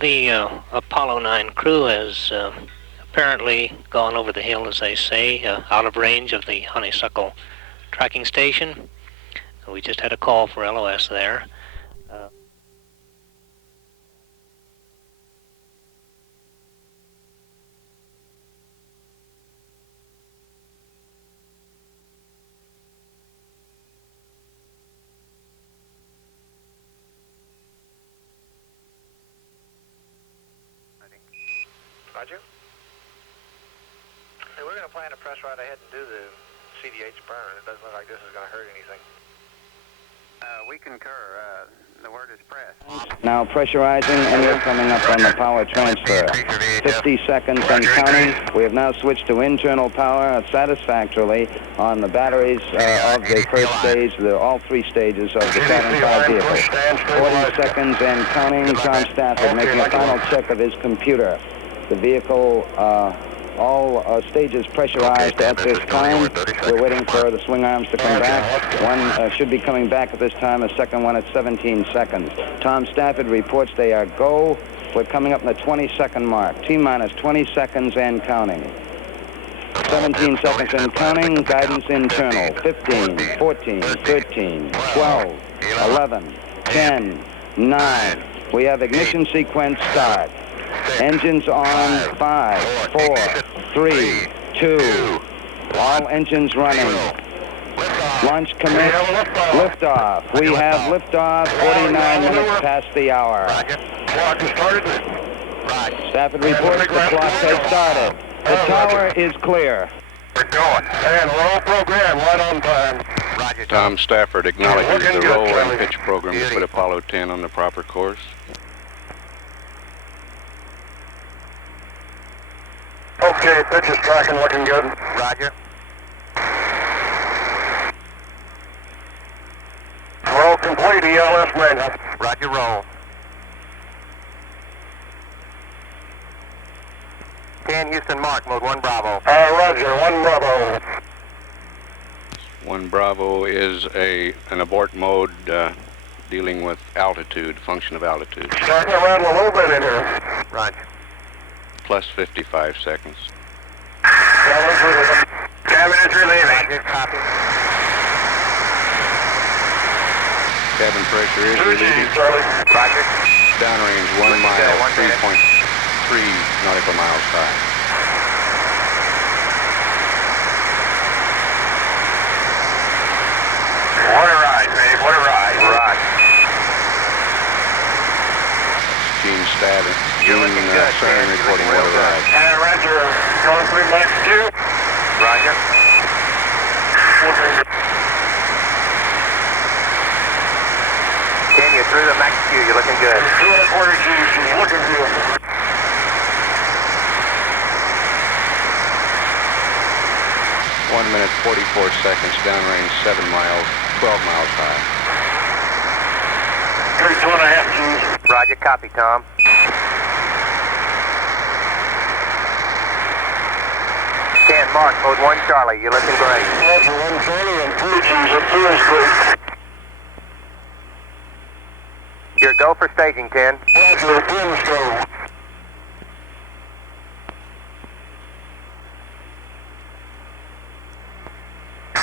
The Apollo 9 crew has apparently gone over the hill, as they say, out of range of the Honeysuckle tracking station. We just had a call for LOS there. Roger. Hey, we're going to plan to press right ahead and do the CDH burn. It doesn't look like this is going to hurt anything. We concur. The word is press. Now pressurizing, and we're coming up on the power transfer. 50 seconds and counting. We have now switched to internal power satisfactorily on the batteries of the first stage, all three stages of the Saturn V vehicle. 40 seconds and counting. Tom Stafford making a final check of his computer. The vehicle, all stages pressurized at this time. We're waiting for the swing arms to come back. One should be coming back at this time, a second one at 17 seconds. Tom Stafford reports they are go. We're coming up in the 20-second mark. T-minus 20 seconds and counting. 17 seconds and counting. Guidance internal. 15, 14, 13, 12, 11, 10, 9. We have ignition sequence start. Engines on. 5, 4, 3, 2. All engines running. Launch commit. Liftoff. We have liftoff. 49 minutes past the hour. Clock is started. Stafford reports the clock has started. The tower is clear. We're going. And roll program right on time. Roger. Tom Stafford acknowledges Looking the good, roll Charlie. and pitch program to put Apollo 10 on the proper course. Okay, pitch is tracking, looking good. Roger. Roll complete, ELS manual. Roger, roll. 10 Houston Mark, mode 1 Bravo. Roger, 1 Bravo. 1 Bravo is an abort mode dealing with altitude, function of altitude. Starting to rattle a little bit in here. Roger. Plus 55 seconds. Cabin is relieving. Roger, copy. Cabin pressure is 2G, relieving. Charlie. Roger. Downrange 1 mile, 3.3 nautical miles high. What a ride, babe, what a ride. Roger. Gene Stafford, You're looking good, Cernan man. reporting You're looking what real arrived. And Roger, going through Max Q. Roger. Ken, you're through the Max Q. You're looking good. 2.25 G, she's looking good. 1 minute, 44 seconds, downrange 7 miles, 12 miles high. 2.5 Gs. Roger, copy, Tom. Ken, Mark, mode 1 Charlie. You're looking great. Roger, 1 Charlie and 2 Gs at 2 is great. You're go for staging, 10. Roger, 10 is go.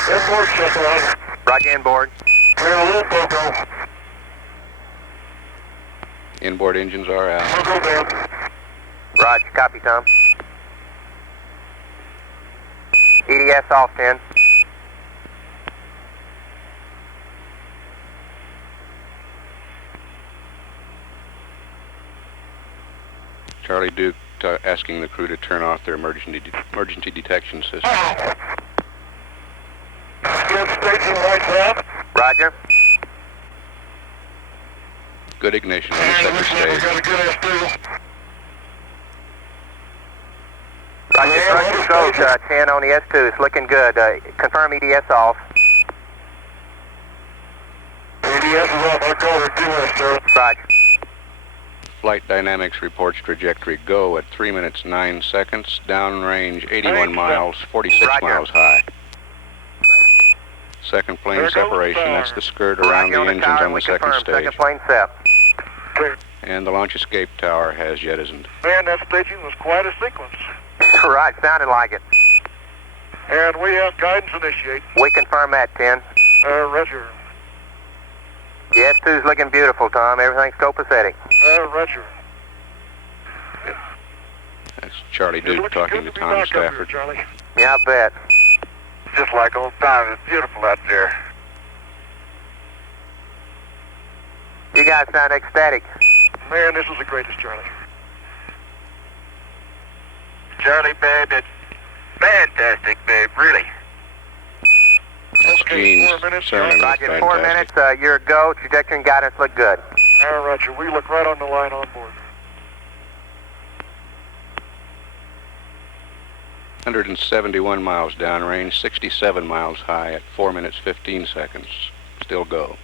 Inboard check on. Roger, inboard. We're in a loop, Loco. Inboard engines are out. Loco down. Roger, copy, Tom. EDS off, 10. Charlie Duke asking the crew to turn off their emergency detection system. Good staging right now. Roger. Good ignition on the And second looks like we stage. got a good S2. Roger, Yeah, front controls, station. 10 on the S2. It's looking good. Confirm EDS off. ADS is off. I called her 2 S2. Roger. Flight Dynamics reports trajectory go at 3 minutes 9 seconds, downrange 81 miles, 46 miles high. Second plane separation, that's the skirt around the engines on the second stage. Second plane sep. And the launch escape tower has jettisoned. Man, that staging was quite a sequence. Right, sounded like it. And we have guidance initiate. We confirm that, 10. Roger. The S2's looking beautiful, Tom. Everything's copacetic. Roger. That's Charlie Duke talking to Tom Stafford. Charlie. Yeah, I bet. Just like old times. It's beautiful out there. You guys sound ecstatic. Man, this is the greatest, Charlie. Charlie, babe, it's fantastic, babe, really. That's Okay, Gene's 4 minutes. Cernan. Roger, 4 minutes, you're a go. Trajectory and guidance look good. Roger. We look right on the line on board. 171 miles downrange, 67 miles high at 4 minutes 15 seconds. Still go.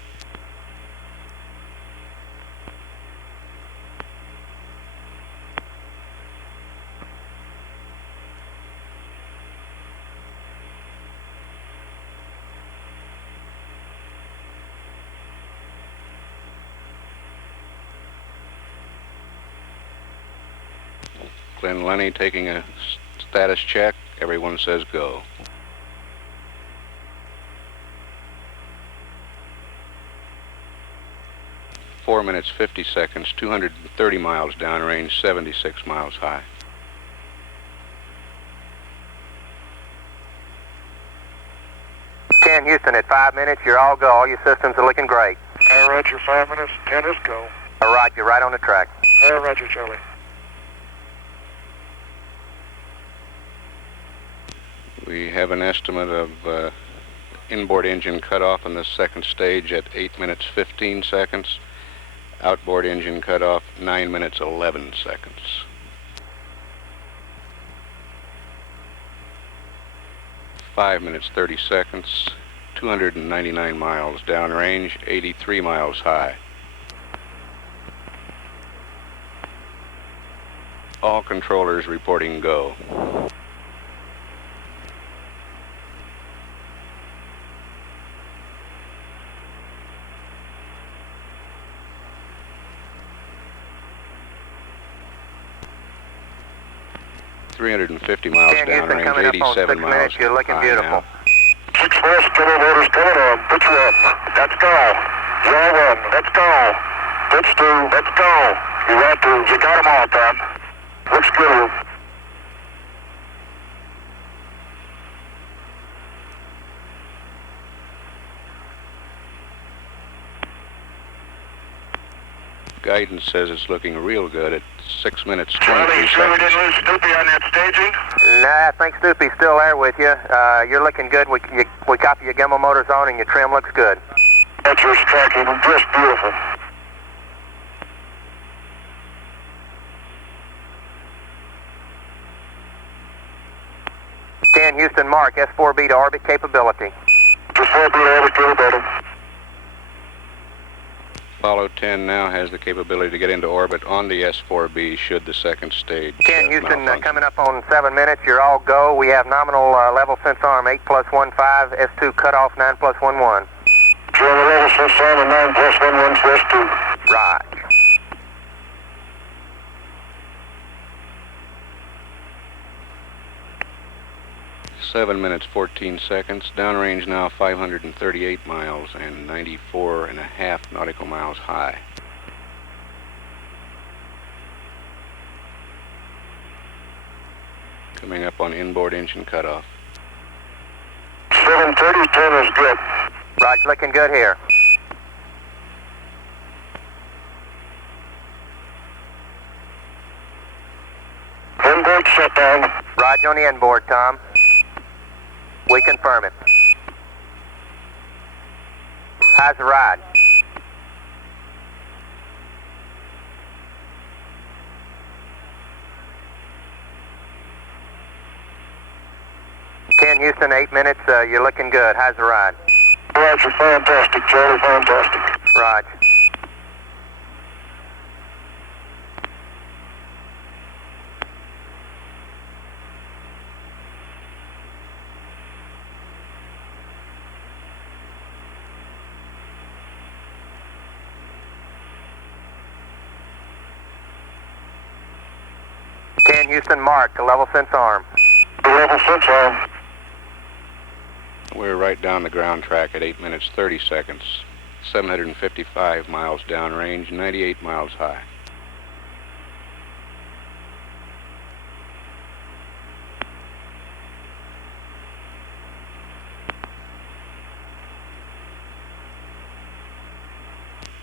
Glenn Lenny taking a status check. Everyone says go. Four minutes 50 seconds, 230 miles downrange, 76 miles high. Houston, at 5 minutes, you're all go. All your systems are looking great. Roger. 5 minutes. 10 is go. All right, you're right on the track. Roger, Charlie. We have an estimate of inboard engine cutoff in the second stage at 8 minutes 15 seconds. Outboard engine cutoff 9 minutes 11 seconds. Five minutes 30 seconds. 299 miles downrange, 83 miles high. All controllers reporting go. .350 miles downrange, 87 miles You're looking high beautiful. now. 6 West, turbo motors coming on. Pitch 1. Let's go. 0-1. Let's go. Pitch 2. Let's go. You got to. You got them all, Tom. Looks good. Guidance says it's looking real good at 6 minutes 23 Charlie, you sure we seconds. didn't lose Snoopy on that staging? Nah, I think Snoopy's still there with you. You're looking good. We copy your gimbal motors on and your trim looks good. That's your tracking. Just beautiful. Houston, mark S4B to orbit capability. Just 4 beat orbit capability. Apollo 10 now has the capability to get into orbit on the S4B should the second stage Houston, malfunction. coming up on 7 minutes. You're all go. We have nominal level sense arm 8+15, S2 cutoff 9+11. German level sense arm and 9+11 for S2. Right. .7 minutes 14 seconds. Downrange now 538 miles and 94.5 nautical miles high. Coming up on inboard engine cutoff. 730, 10 is good. Right, looking good here. Inboard shutdown. Roger on the inboard, Tom. We confirm it. How's the ride? Houston, 8 minutes. You're looking good. How's the ride? Roger, fantastic, Charlie, fantastic. Roger. 10 Houston, mark, level sense arm. Level sense arm. We're right down the ground track at 8 minutes 30 seconds, 755 miles downrange, 98 miles high.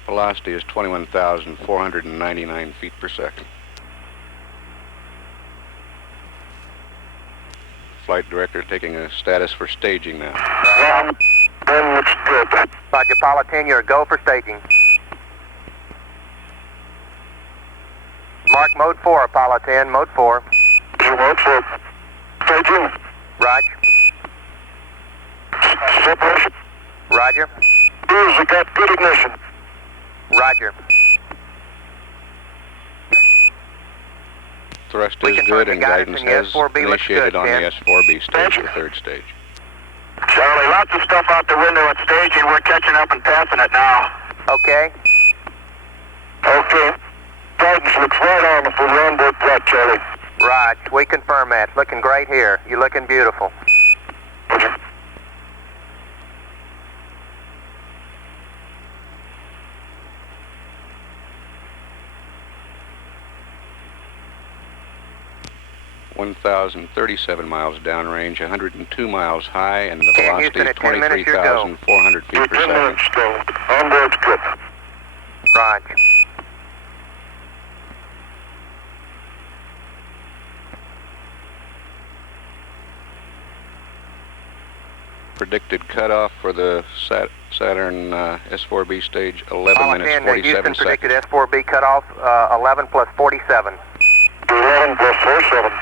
Velocity is 21,499 feet per second. Flight director taking a status for staging now. Looks good. Roger, Apollo 10, you're a go for staging. Mark mode 4, Apollo 10, mode 4. Mode 4. Staging. Roger. Separation. Roger. We got good ignition. Roger. Thrust We is confirm good the and guidance guidance in the has S4B looks initiated good, on Ken. the S4B stage, the third stage. Charlie, lots of stuff out the window at staging. We're catching up and passing it now. Okay. Okay. Guidance looks right on for the onboard flight, Charlie. Right, we confirm that. Looking great here. You're looking beautiful. Okay. (1,037 miles downrange, 102 miles high, and the Ken velocity Houston, is at 10 minutes, you're go. 23,400 feet per 10 second. minutes go. Onboard's good. Roger. Predicted cutoff for the Saturn S4B stage, 11 Apollo minutes 10, 47 Houston seconds. predicted S4B cutoff, 11 plus 47. 11 plus 47.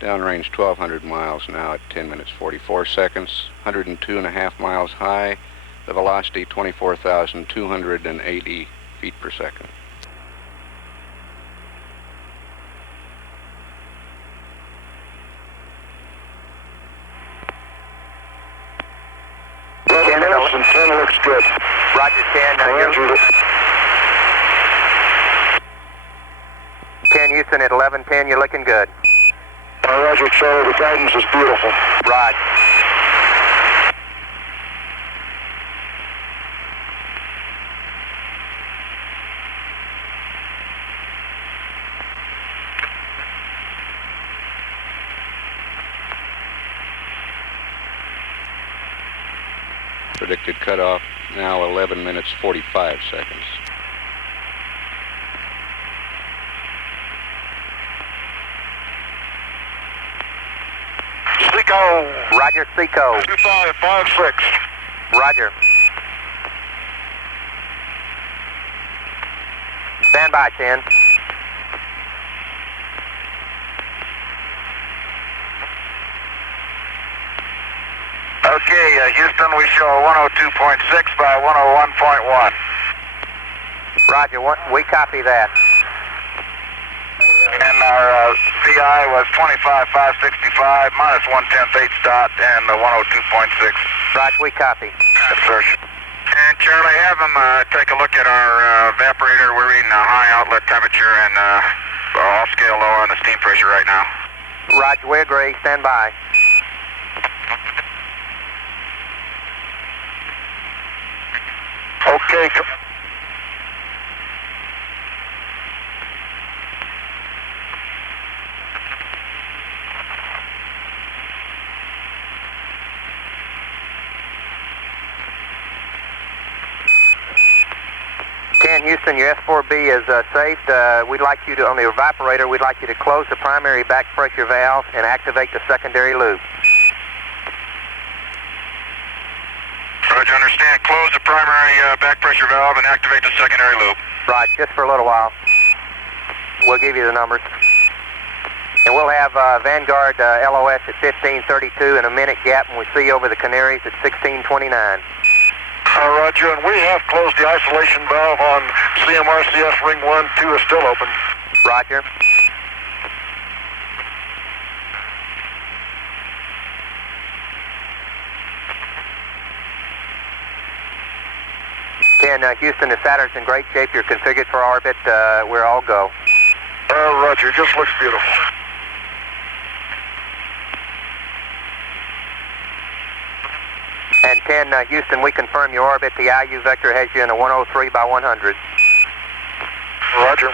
Downrange 1,200 miles now at 10 minutes 44 seconds, 102.5 miles high, the velocity 24,280 feet per second. Ken, and 10 looks good. Roger, Ken. Ken Houston at 11:10, you're looking good. Roger, Charlie, the guidance is beautiful. Right. Predicted cutoff now 11 minutes 45 seconds. Seco. Roger, Seco. 2556. Roger. Stand by, 10. Okay, Houston, we show 102.6 by 101.1. Roger, we copy that. And our VI was 25,565 minus 1/10 8 dot and 102.6. Roger, we copy. Yes, sir. And Charlie, have them take a look at our evaporator. We're reading a high outlet temperature and off scale low on the steam pressure right now. Roger, we agree. Stand by. Okay. Ken Houston, your S4B is safe. We'd like you to, on the evaporator, we'd like you to close the primary back pressure valve and activate the secondary loop. Roger, understand. Close the primary back pressure valve and activate the secondary loop. Right, just for a little while. We'll give you the numbers. And we'll have Vanguard LOS at 1532 and a minute gap when we see over the Canaries at 1629. Roger, and we have closed the isolation valve on CMRCS ring 1, 2 is still open. Roger. 10, Houston, the Saturn's in great shape. You're configured for orbit. We're all go. Roger, just looks beautiful. And 10, Houston, we confirm your orbit. The IU vector has you in a 103 by 100. Roger.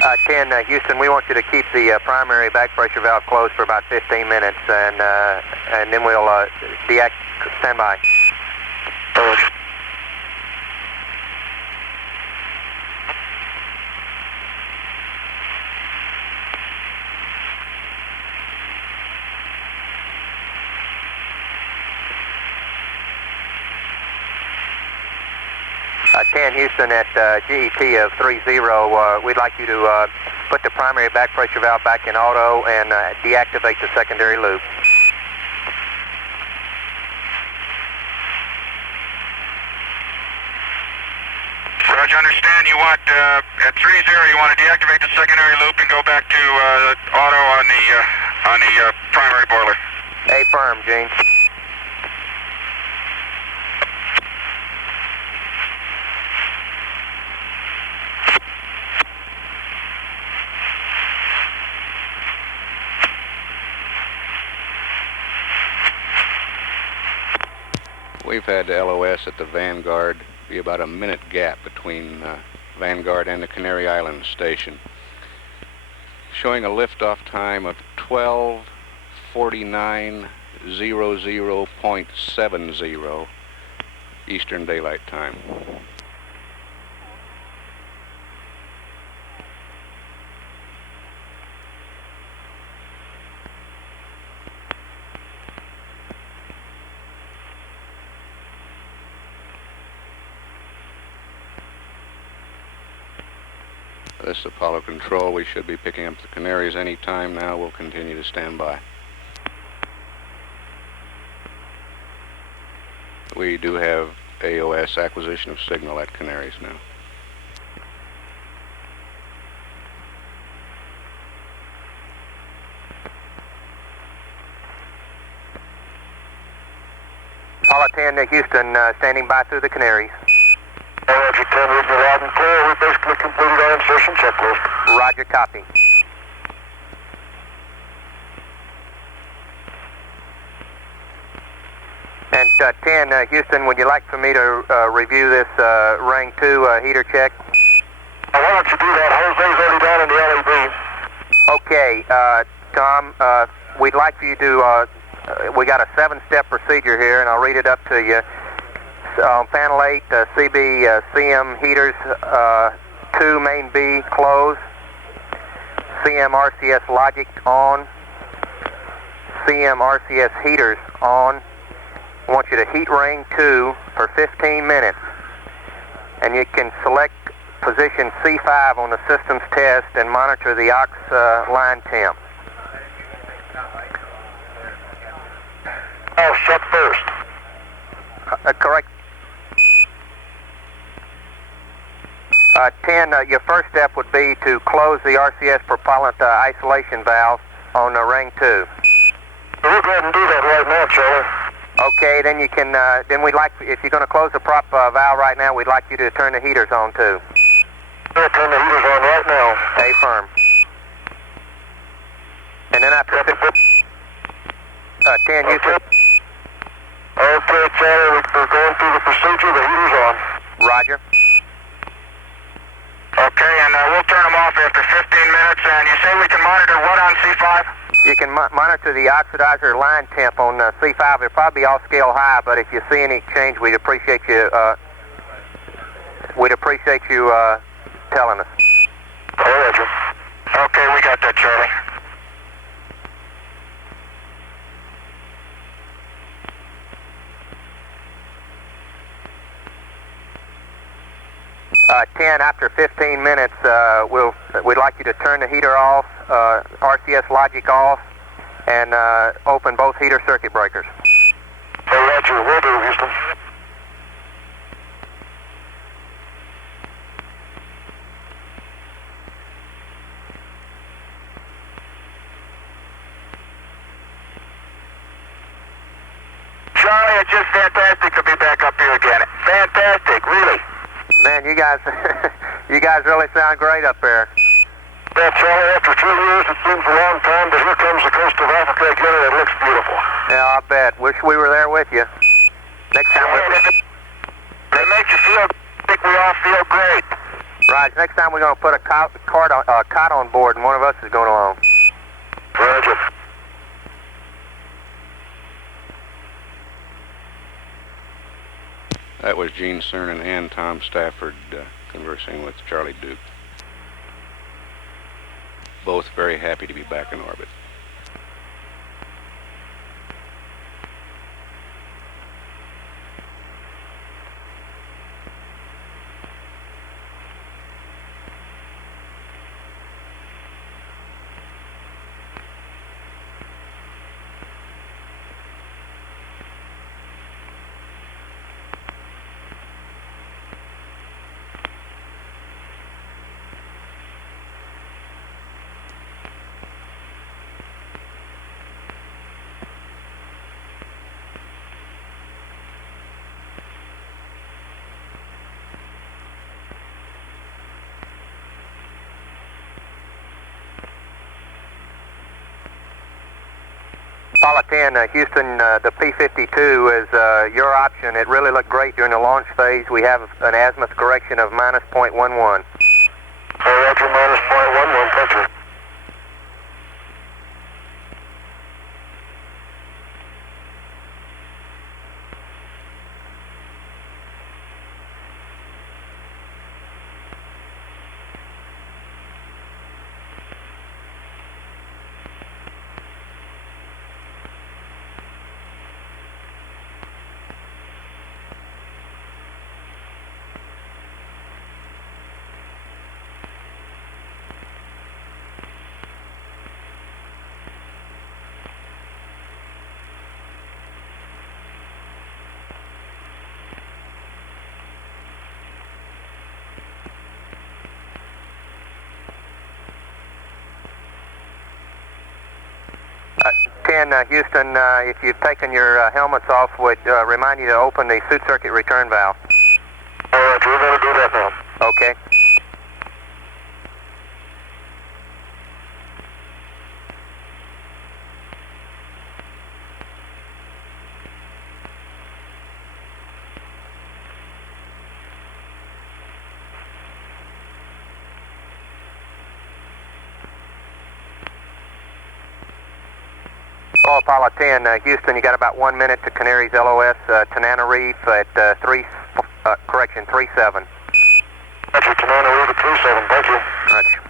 Uh, 10, Houston, we want you to keep the primary back pressure valve closed for about 15 minutes, and then we'll stand by. Roger. Uh, 10, Houston, at GET of 30, we'd like you to put the primary back pressure valve back in auto and deactivate the secondary loop. Roger, understand you want, at 30, you want to deactivate the secondary loop and go back to auto on the primary boiler. Affirm, Gene. We've had LOS at the Vanguard be about a minute gap between Vanguard and the Canary Islands station, showing a liftoff time of 12:49:00.70 Eastern Daylight Time. This is Apollo Control. We should be picking up the Canaries any time now. We'll continue to stand by. We do have AOS, acquisition of signal, at Canaries now. Apollo 10, Houston, standing by through the Canaries. Roger, 10, reading loud and clear. We basically completed our insertion checklist. Roger, copy. And 10, Houston, would you like for me to review this ring 2 heater check? Why don't you do that? Jose's already down in the LEB. Okay, Tom, we'd like for you to, we got a 7-step procedure here, and I'll read it up to you. On panel 8, CB CM heaters 2 main B closed, CM RCS logic on, CM RCS heaters on. I want you to heat ring 2 for 15 minutes, and you can select position C5 on the systems test and monitor the aux line temp. Oh, shut first. Correct. 10, your first step would be to close the RCS propellant isolation valve on ring 2. We'll go ahead and do that right now, Charlie. Okay, then you can, then we'd like, if you're going to close the prop valve right now, we'd like you to turn the heaters on too. We'll turn the heaters on right now. Affirm. And then after 10, Houston. Okay, Charlie, we're going through the procedure. The heater's on. Roger. Okay, and we'll turn them off after 15 minutes, and you say we can monitor what on C5? You can monitor the oxidizer line temp on C5. It'll probably be off scale high, but if you see any change, we'd appreciate you telling us. Oh, Roger. Okay, we got that, Charlie. After 15 minutes, we'd like you to turn the heater off, RCS logic off, and open both heater circuit breakers. Hey, Roger, will do, Houston. Charlie, it's just fantastic to be back up here again. Fantastic, really. Man, you guys really sound great up there. Yeah, Charlie, after 2 years, it seems a long time, but here comes the coast of Africa again, and it looks beautiful. Yeah, I bet. Wish we were there with you. Next time They make you feel, I think we all feel great. Right, next time we're going to put a cot on board, and one of us is going along. Roger. That was Gene Cernan and Tom Stafford conversing with Charlie Duke. Both very happy to be back in orbit. Apollo 10, Houston, the P-52 is your option. It really looked great during the launch phase. We have an azimuth correction of -0.11. Roger, -0.11, thank you. Houston, if you've taken your helmets off, would remind you to open the suit circuit return valve. All right, we're going to do that now. Okay. Oh, Apollo 10, Houston, you got about 1 minute to Canary's LOS, Tanana Reef at 37. Roger, Tanana Reef at 37, thank you. Roger.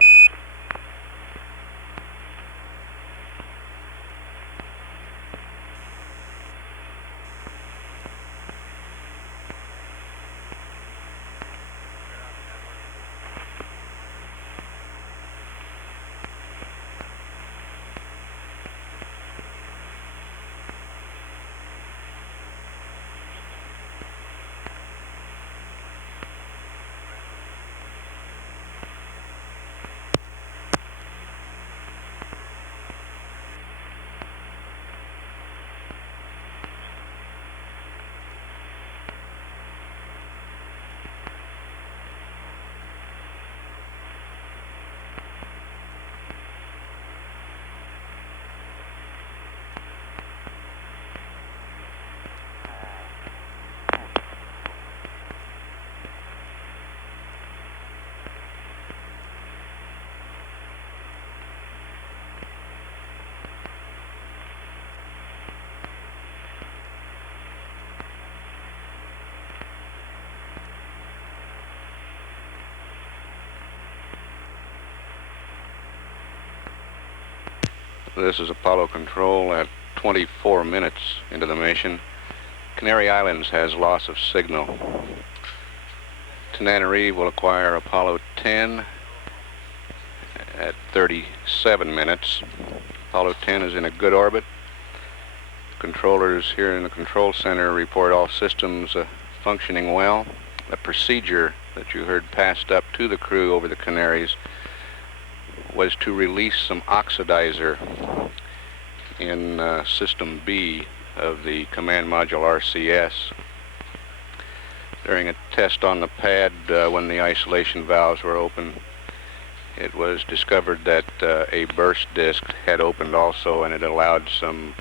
This is Apollo Control at 24 minutes into the mission. Canary Islands has loss of signal. Tananarive will acquire Apollo 10 at 37 minutes. Apollo 10 is in a good orbit. Controllers here in the control center report all systems functioning well. The procedure that you heard passed up to the crew over the Canaries was to release some oxidizer in System B of the command module RCS. During a test on the pad when the isolation valves were open, it was discovered that a burst disc had opened also, and it allowed some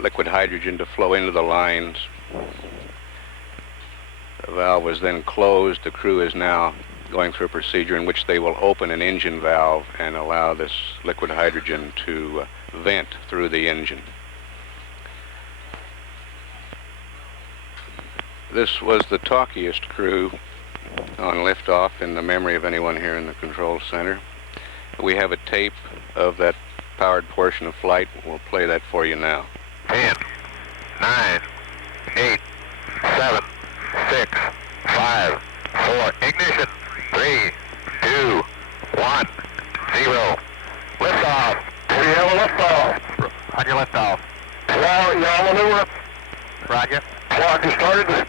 liquid hydrogen to flow into the lines. The valve was then closed. The crew is now going through a procedure in which they will open an engine valve and allow this liquid hydrogen to vent through the engine. This was the talkiest crew on liftoff in the memory of anyone here in the control center. We have a tape of that powered portion of flight. We'll play that for you now. 10, 9, 8, 7, 6, 5, 4, ignition, 3, 2, 1, 0. Liftoff. We have a liftoff. Roger, liftoff. Well, y'all maneuver. Roger. Clock is started.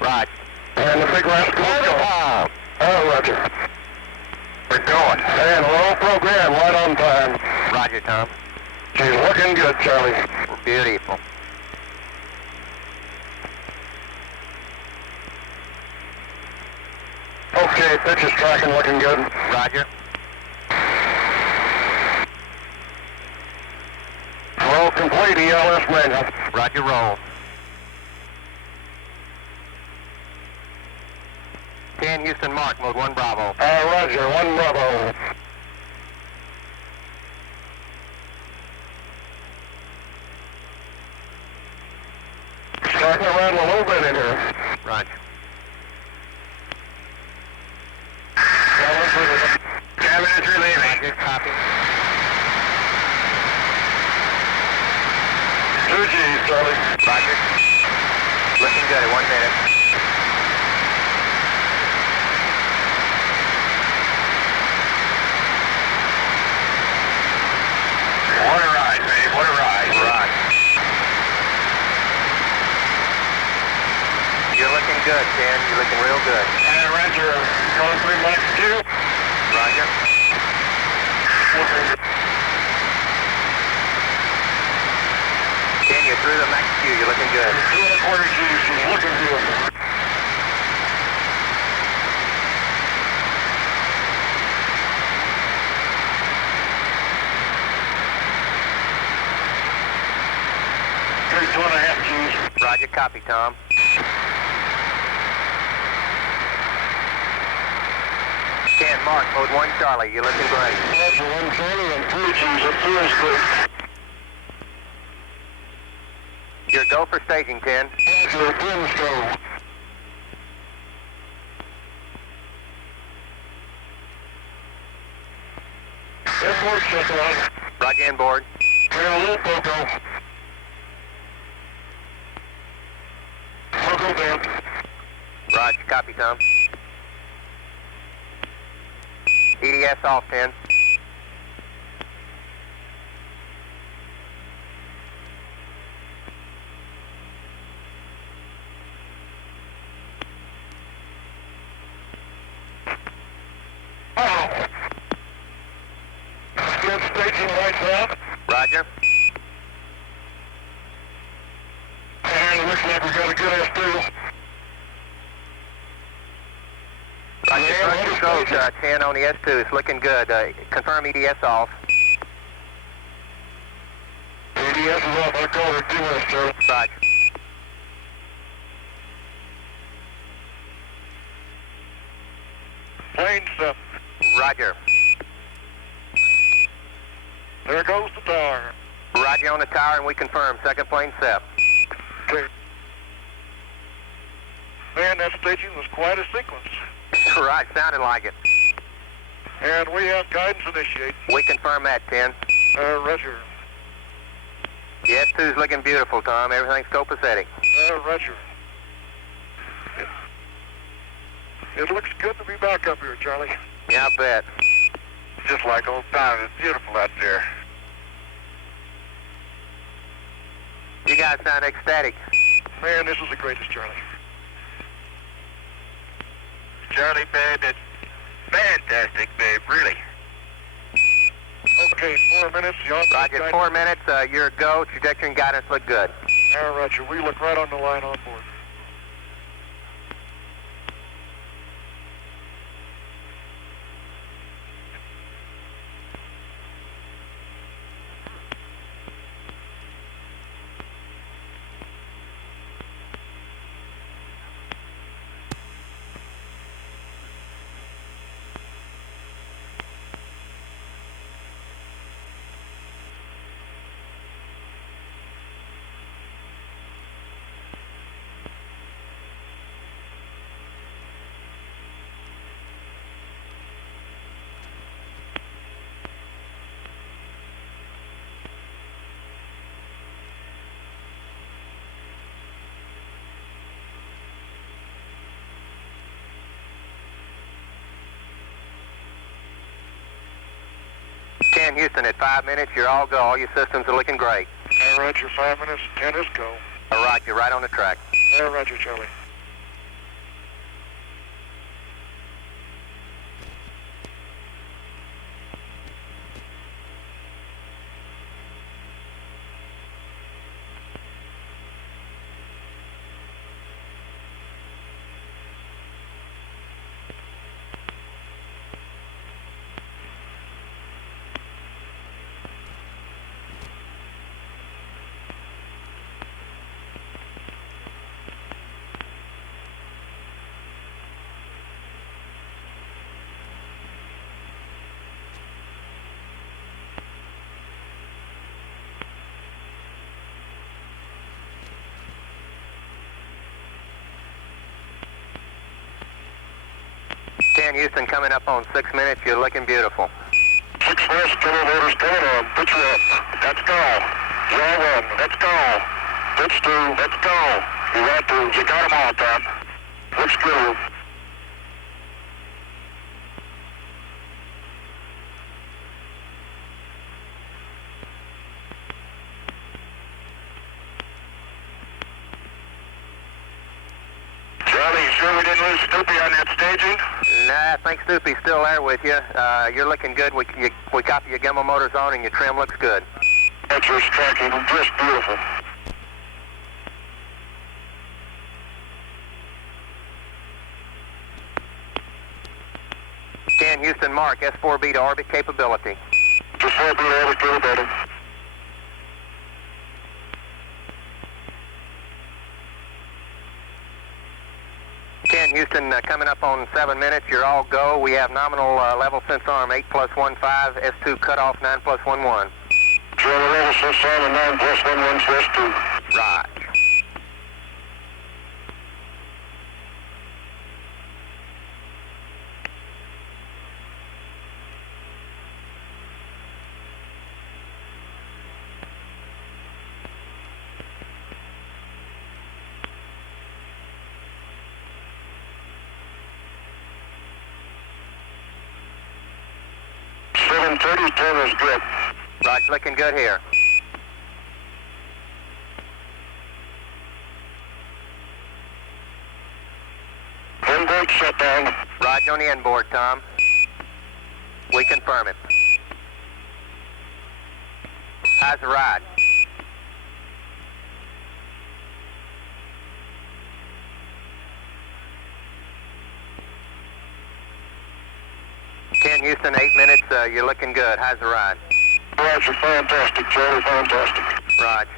Roger. And the big rascal is going. Oh, Roger. We're going. And low program, right on time. Roger, Tom. She's looking good, Charlie. Beautiful. Okay, pitch is tracking, looking good. Roger. Roll complete, ELS manual. Roger, roll. 10 Houston Mark, mode 1 Bravo. Roger, 1 Bravo. Starting to rattle a little bit in here. Roger. Cabin is relieving. Roger, copy. 2G, Charlie. Roger. Looking good at 1 minute. What a ride, babe, what a ride. Roger. You're looking good, Ken. You're looking real good. And Roger, going through Max 2. Roger. Ken, you're through the Max Q. You're looking good. 2 1/4 G, she's looking good. Three 2.5 Gs. Roger, copy, Tom. Ken, Mark, mode 1 Charlie. You're looking great. Roger, 1 Charlie and 3 Gs at Thursday. You're go for staging, Ken. Roger, pins go. Airport shut down. Roger, inboard. We're a little Poco. Poco down. Roger, copy, Tom. EDS off, 10. Oh. Good staging lights out. Roger. And it looks like we got a good S2. Roger, Yeah, front controls, 10 on the S2. It's looking good. Confirm EDS off. ADS is off. I call her 2S, Charlie. Roger. Plane stuff. Roger. There goes the tower. Roger on the tower, and we confirm. Second plane set. Okay. Man, that staging was quite a sequence. Right, sounded like it. And we have guidance initiate. We confirm that, 10. Roger. Yes, S2's looking beautiful, Tom. Everything's copacetic. Roger. It looks good to be back up here, Charlie. Yeah, I bet. Just like old times. It's beautiful out there. You guys sound ecstatic. Man, this is the greatest, Charlie. Charlie, babe, it's fantastic, babe, really. Okay, 4 minutes. Roger, 4 minutes. Your go. Trajectory and guidance look good. Roger. We look right on the line on board. Houston, at 5 minutes, you're all go. All your systems are looking great. Roger, 5 minutes. 10 is go. All right, you're right on the track. Roger, Charlie. Houston, coming up on 6 minutes. You're looking beautiful. 6 minutes, killer motors coming on. Pitch you up. Let's go. Yaw 1. Let's go. Pitch 2. Let's go. You got to. You got them all, Tom. Looks good. Charlie, you sure we didn't lose Snoopy on that staging? Nah, I think Snoopy's still there with you. You're looking good. We copy your gimbal motors on and your trim looks good. That's just tracking. Just beautiful. Houston, mark S4B to orbit capability. Just 4B to orbit capability. Houston, coming up on 7 minutes. You're all go. We have nominal level sense arm 8+15, S2 cutoff 9+11. Charlie, level sense arm 9+11 for S2. Right. Turn is good. Right, looking good here. Inboard shutdown. Roger on the inboard, Tom. We confirm it. How's the ride? Houston, 8 minutes. You're looking good. How's the ride? Roger, fantastic, Charlie, fantastic. Roger.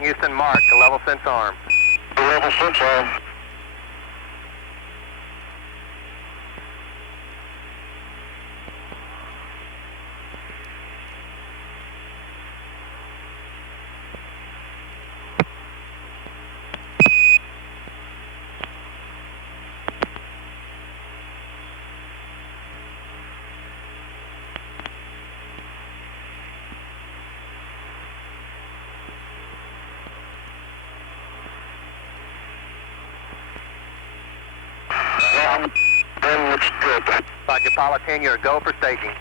Houston, mark the level sense arm. The level sense arm. looks good. Roger, Apollo 10, you're a go for staging.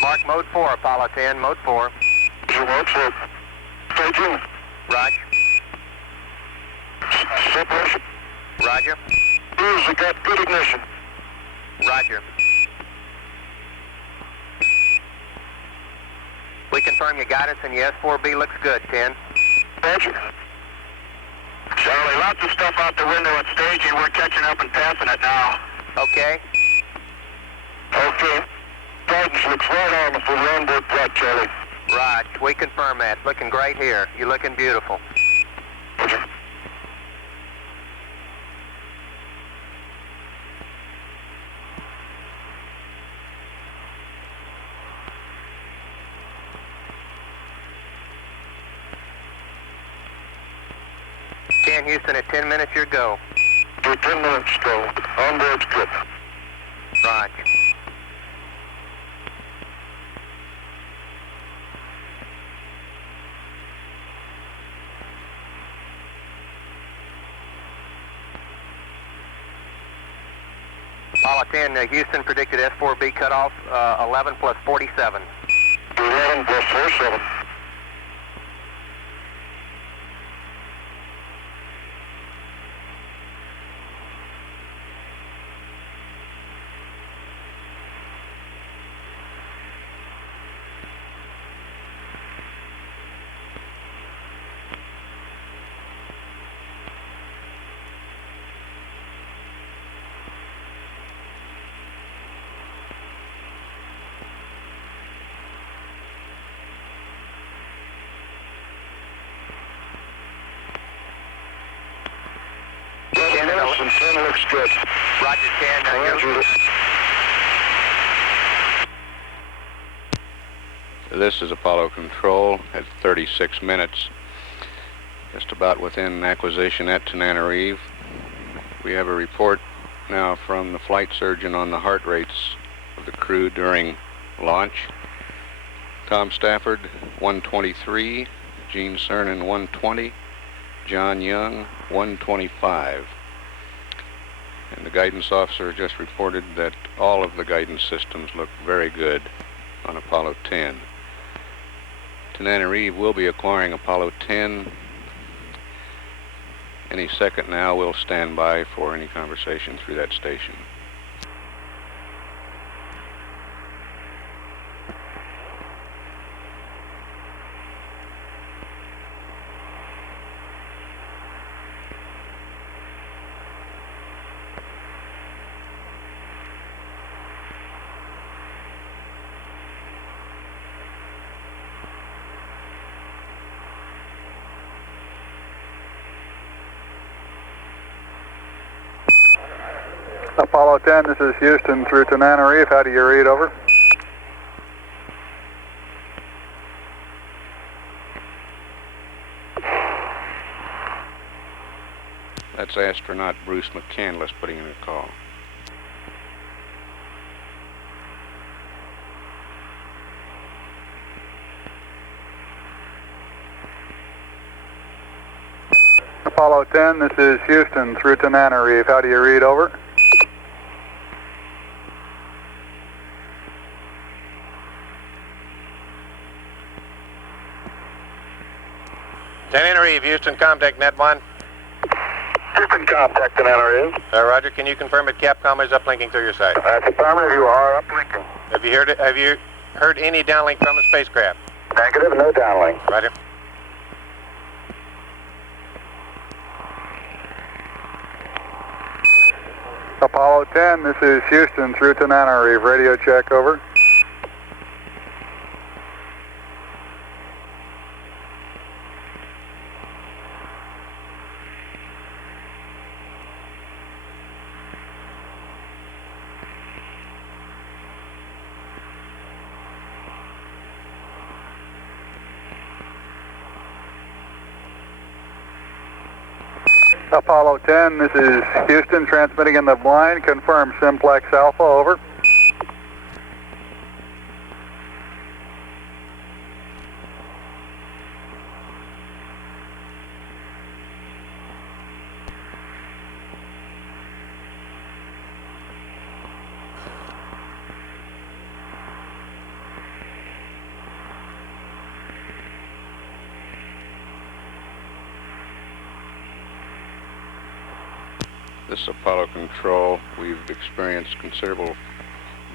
Mark mode 4, Apollo 10, mode 4. Mode 4. Staging. Roger. Separation. Roger. We got good ignition. Roger. We confirm your guidance and your S4B looks good, 10. Roger. Charlie, lots of stuff out the window at staging. We're catching up and passing it now. Okay. Okay. Guidance looks right on for the onboard flight, Charlie. Right, we confirm that. Looking great here. You're looking beautiful. Roger. Ken Houston, at 10 minutes, your go. Do 10 minutes go. Onboard good. Roger. Apollo 10, Houston predicted S4B cutoff 11 plus 47. 11 plus 47. And 10 looks good. Roger, Ken. Roger. This is Apollo Control at 36 minutes, just about within acquisition at Tananarive. We have a report now from the flight surgeon on the heart rates of the crew during launch. Tom Stafford, 123, Eugene Cernan, 120, John Young, 125. And the guidance officer just reported that all of the guidance systems look very good on Apollo 10. Tananarive will be acquiring Apollo 10. Any second now. We'll stand by for any conversation through that station. Apollo 10, this is Houston through Tananarive. How do you read, over? That's astronaut Bruce McCandless putting in a call. Apollo 10, this is Houston through Tananarive. How do you read, over? Tananarive, Houston, contact net 1. Houston, contact Tananarive. Roger, can you confirm that Capcom is uplinking through your site? That's affirmative, you are uplinking. Have you heard any downlink from the spacecraft? Negative, no downlink. Roger. Apollo 10, this is Houston through Tananarive. Radio check, over. Apollo 10, this is Houston transmitting in the blind. Confirm Simplex Alpha, over. This is Apollo Control. We've experienced considerable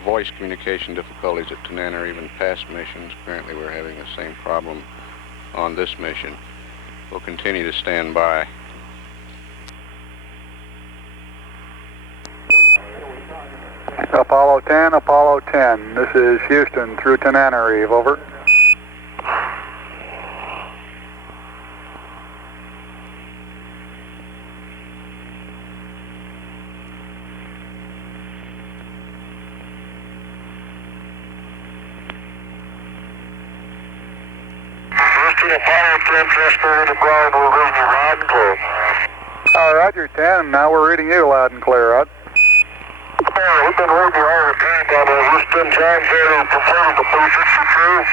voice communication difficulties at Tanana, even past missions. Currently we're having the same problem on this mission. We'll continue to stand by. Apollo 10, Apollo 10. This is Houston through Tenerife, over. Houston, Apollo 10, transported to Bravo, we're reading you loud and clear. Roger, 10. Now we're reading you loud and clear, Rod. We've been reading you all the time, but Houston, time zero completed the 362,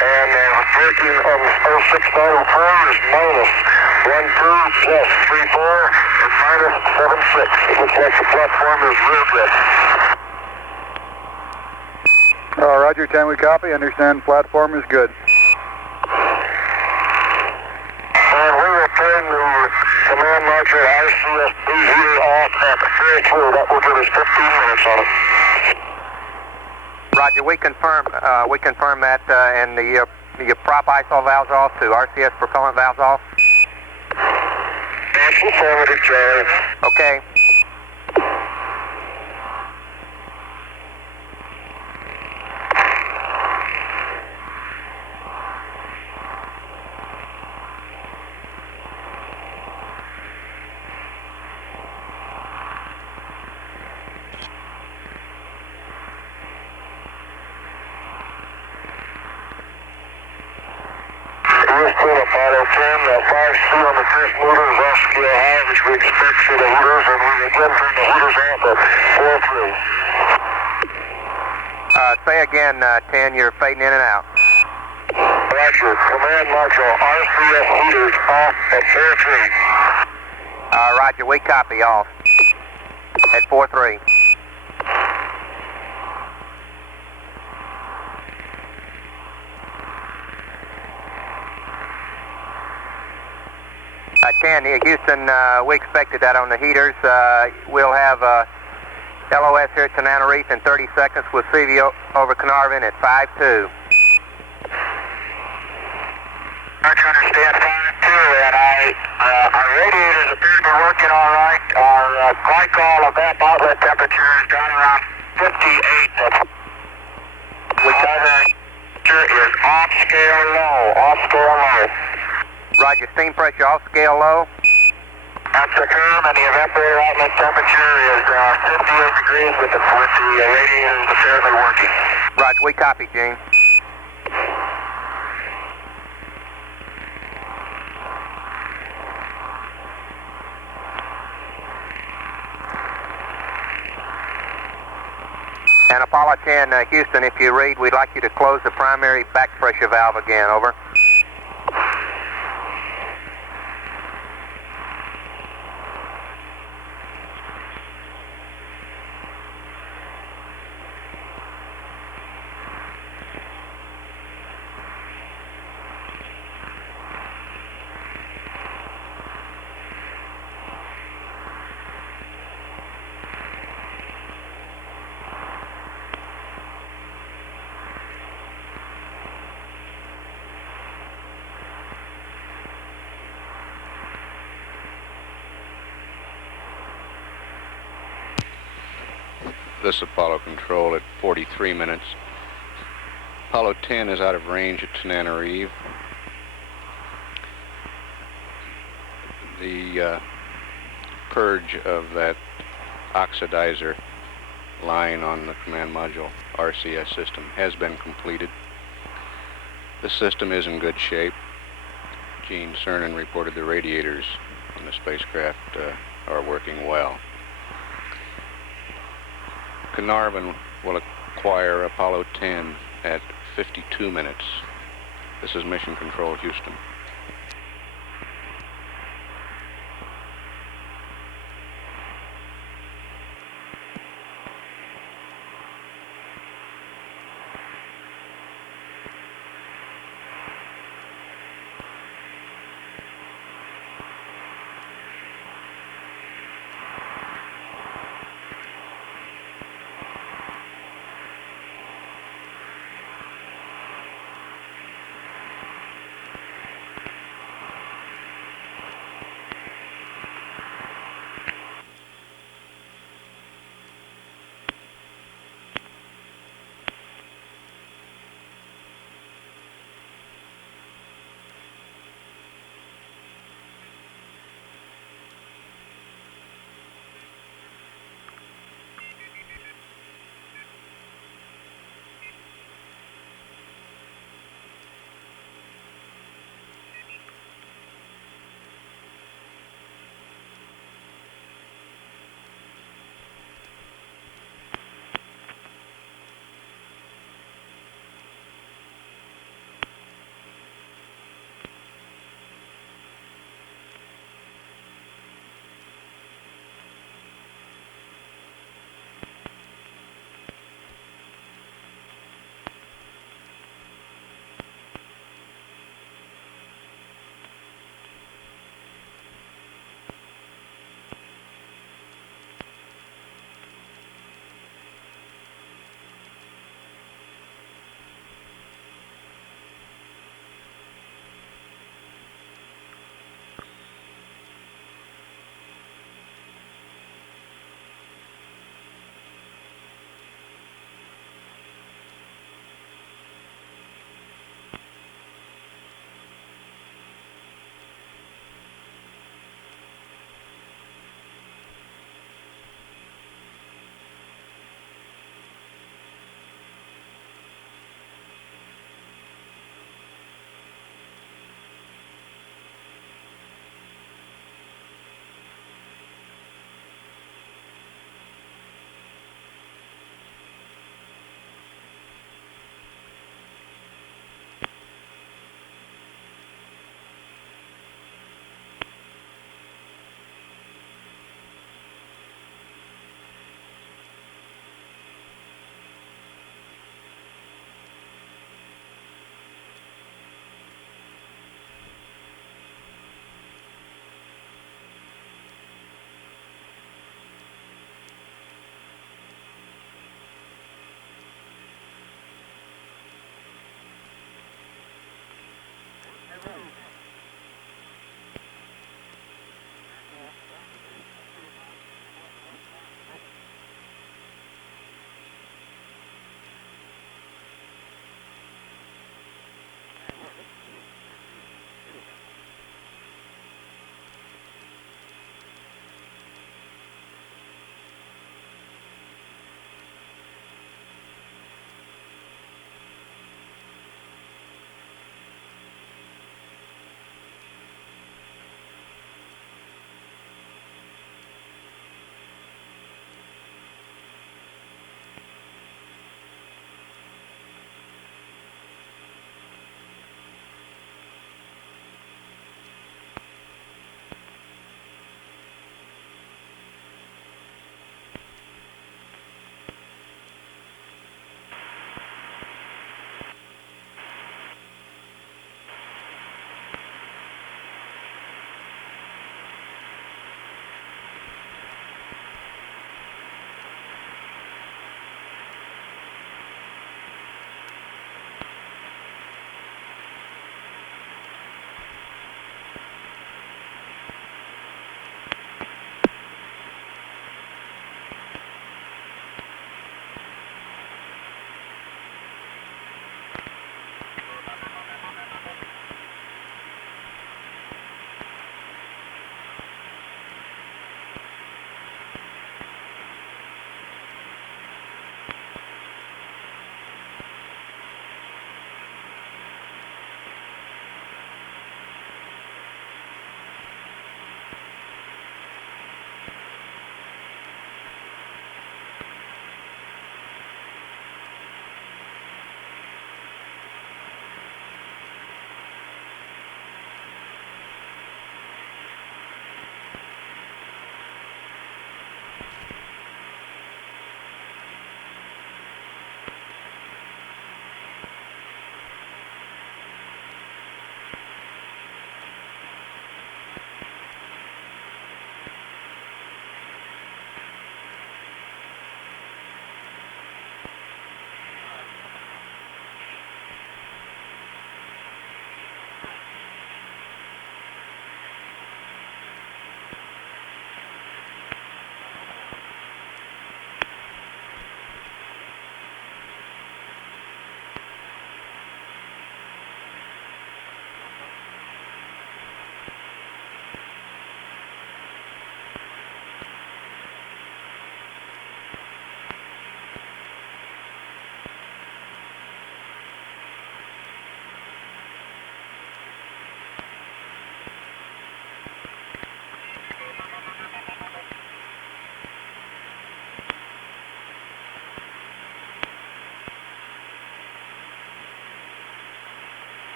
and breaking on the 0694 is minus 12 plus 34 and minus 76. It looks like the platform is real good. Roger, 10. We copy. Understand platform is good. And we will turn the command module ICSB heater off at 3-2. That will give us 15 minutes on it. Roger, we confirm that, and the prop ISO valves off too. RCS propellant valves off. That's affirmative, Charlie. Okay. Houston, Apollo 10, 5C on the first motor is off scale high, which we expect for the heaters, and we again turn the heaters off at 4-3. Say again, 10, you're fading in and out. Roger, command module RCS heaters off at 4-3. Roger, we copy off at 4-3. 10, Houston, we expected that on the heaters. We'll have LOS here at Tenerife in 30 seconds. We'll see you over Carnarvon at 5-2. I understand 5-2, and our radiators appear to be working all right. Our glycol evap outlet temperature is down around 58. We temperature is off scale low, Roger, steam pressure off scale low. That's the term, and the evaporator outlet temperature is 58 degrees with the radiators apparently working. Roger, we copy, Gene. And Apollo 10, Houston, if you read, we'd like you to close the primary back pressure valve again, over. This is Apollo Control at 43 minutes. Apollo 10 is out of range at Tenerife. The purge of that oxidizer line on the command module RCS system has been completed. The system is in good shape. Gene Cernan reported the radiators on the spacecraft are working well. Carnarvon will acquire Apollo 10 at 52 minutes. This is Mission Control, Houston.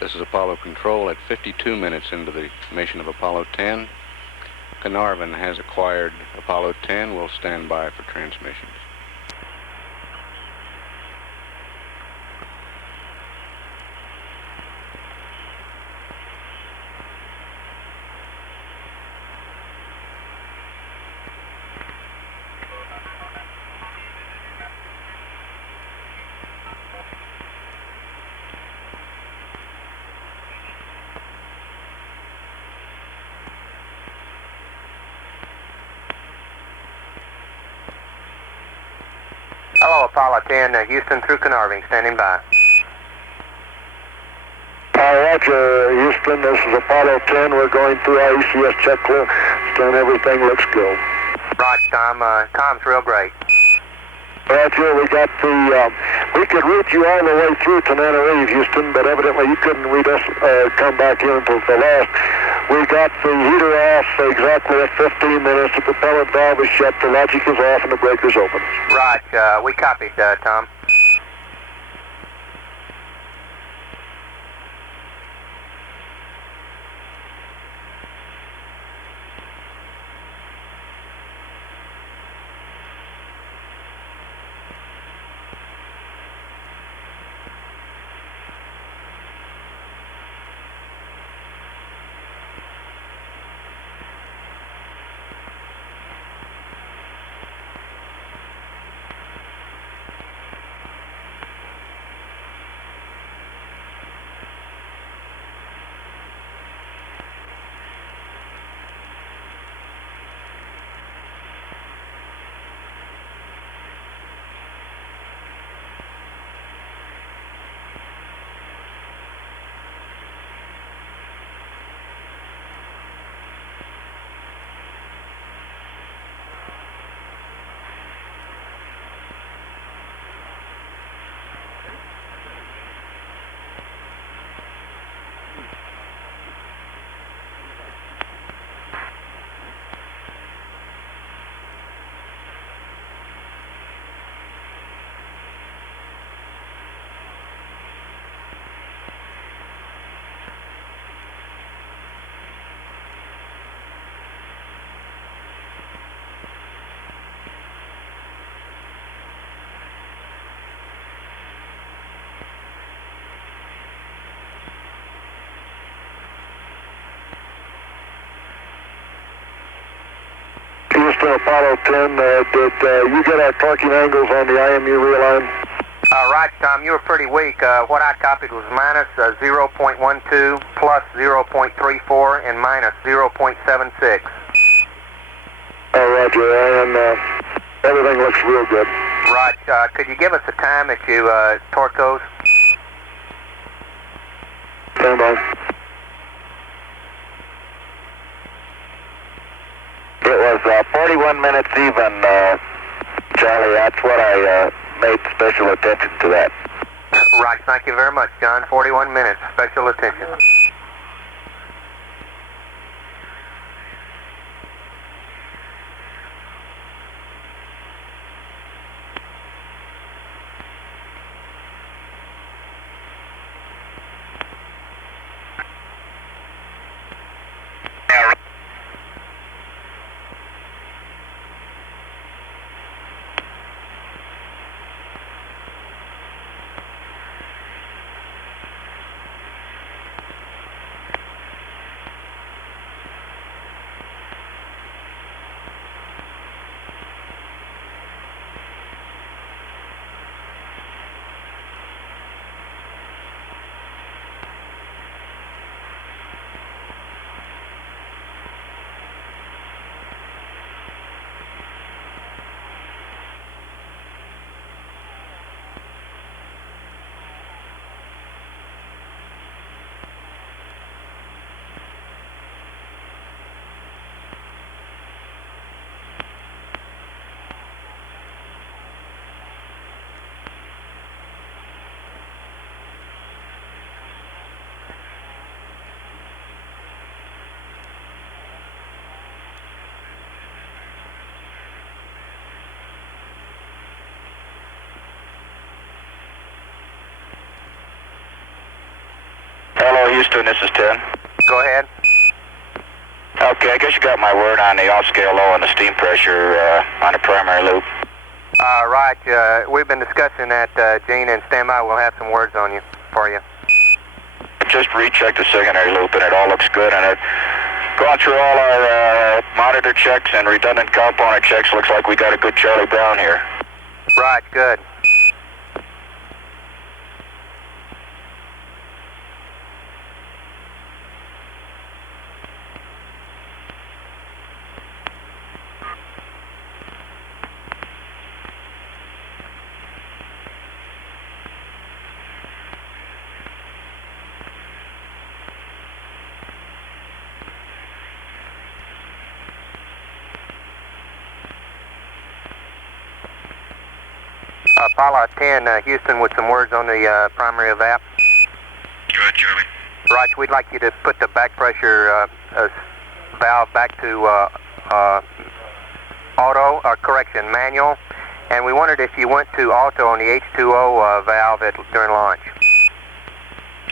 This is Apollo Control at 52 minutes into the mission of Apollo 10. Carnarvon has acquired Apollo 10. We'll stand by for transmissions. Hello, Apollo 10, Houston through Carnarvon, standing by. Roger, Houston, this is Apollo 10. We're going through our ECS checklist and everything looks good. Roger, Tom. Com's real great. Roger, we got we could route you all the way through Tanana Reef, Houston, but evidently you couldn't read us come back in until the last. We got the heater off exactly at 15 minutes. The propellant valve is shut, the logic is off, and the breaker's open. Roger, we copied, Tom. Houston, Apollo 10, did you get our torquing angles on the IMU real line? Right, Tom, you were pretty weak. What I copied was minus 0.12, plus 0.34, and minus 0.76. Oh, Roger, and everything looks real good. Right, could you give us a time that you torque those? Stand by. It was 41 minutes even, Charlie. That's what I made special attention to that. Right, thank you very much, John. 41 minutes, special attention. Houston, this is 10. Go ahead. Okay, I guess you got my word on the off-scale low and the steam pressure on the primary loop. Right, we've been discussing that, Gene, and stand by. We'll have some words on you for you. Just rechecked the secondary loop, and it all looks good. And going through all our monitor checks and redundant component checks, looks like we got a good Charlie Brown here. Right, good. Apollo 10, Houston, with some words on the primary evap. Go ahead, Charlie. Right, we'd like you to put the back pressure valve back to auto, or correction, manual. And we wondered if you went to auto on the H2O valve during launch.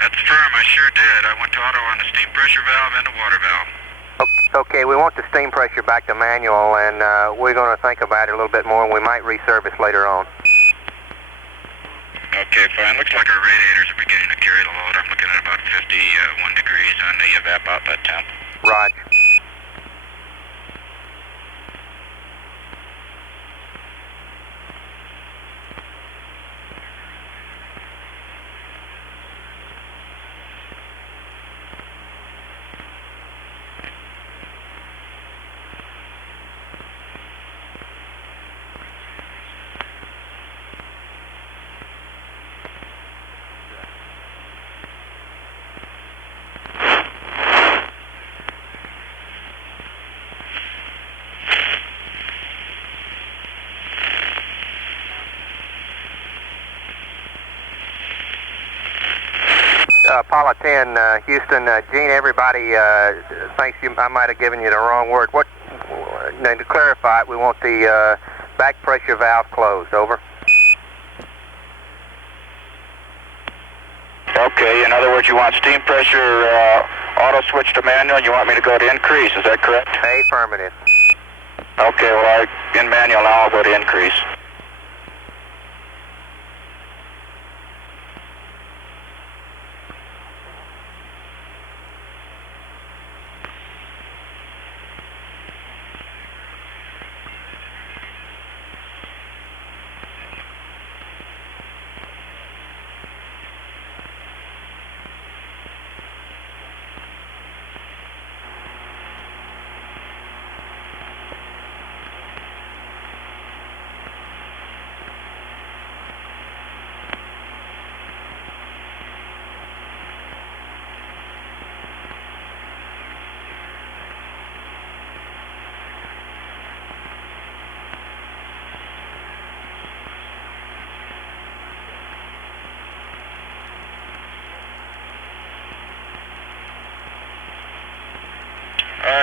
That's firm, I sure did. I went to auto on the steam pressure valve and the water valve. Okay, we want the steam pressure back to manual, and we're going to think about it a little bit more, and we might reservice later on. Okay, fine. Looks like our radiators are beginning to carry the load. I'm looking at about 51 degrees on the evap outlet temp. Right. Apollo 10, Houston, Gene, everybody thinks I might have given you the wrong word. Now, to clarify it, we want the back pressure valve closed. Over. Okay, in other words, you want steam pressure auto switch to manual, and you want me to go to increase, is that correct? Affirmative. Okay, well, in manual now I'll go to increase.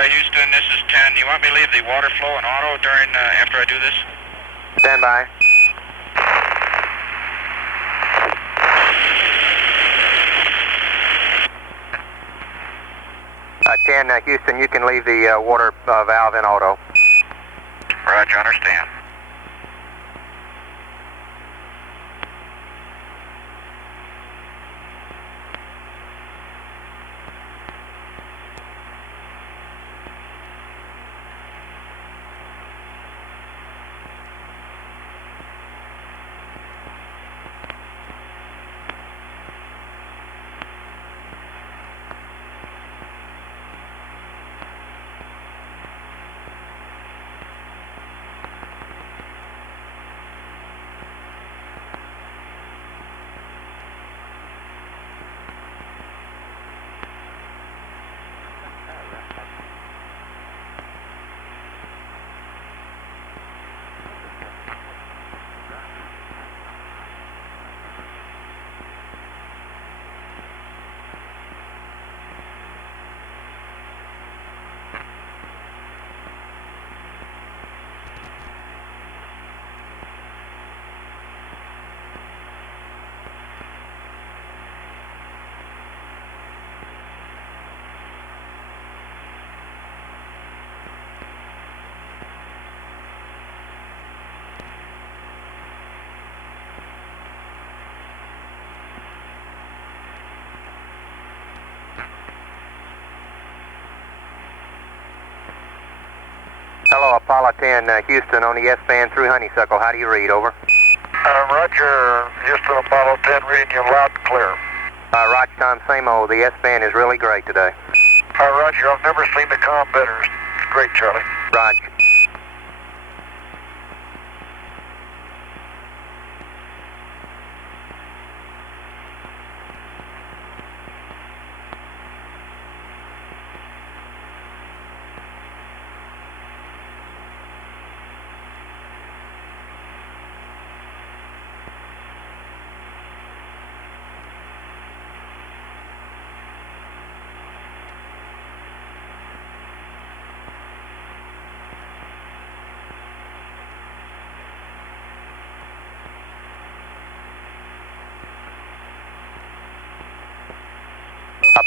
Houston, this is 10. You want me to leave the water flow in auto during after I do this? Stand by. 10, Houston, you can leave the water valve in auto. Roger, understand. Hello, Apollo 10, Houston on the S-band through Honeysuckle. How do you read? Over. Roger, Houston Apollo 10, reading you loud and clear. Roger, Tom, same old. The S-band is really great today. Roger, I've never seen the comm better. It's great, Charlie. Roger.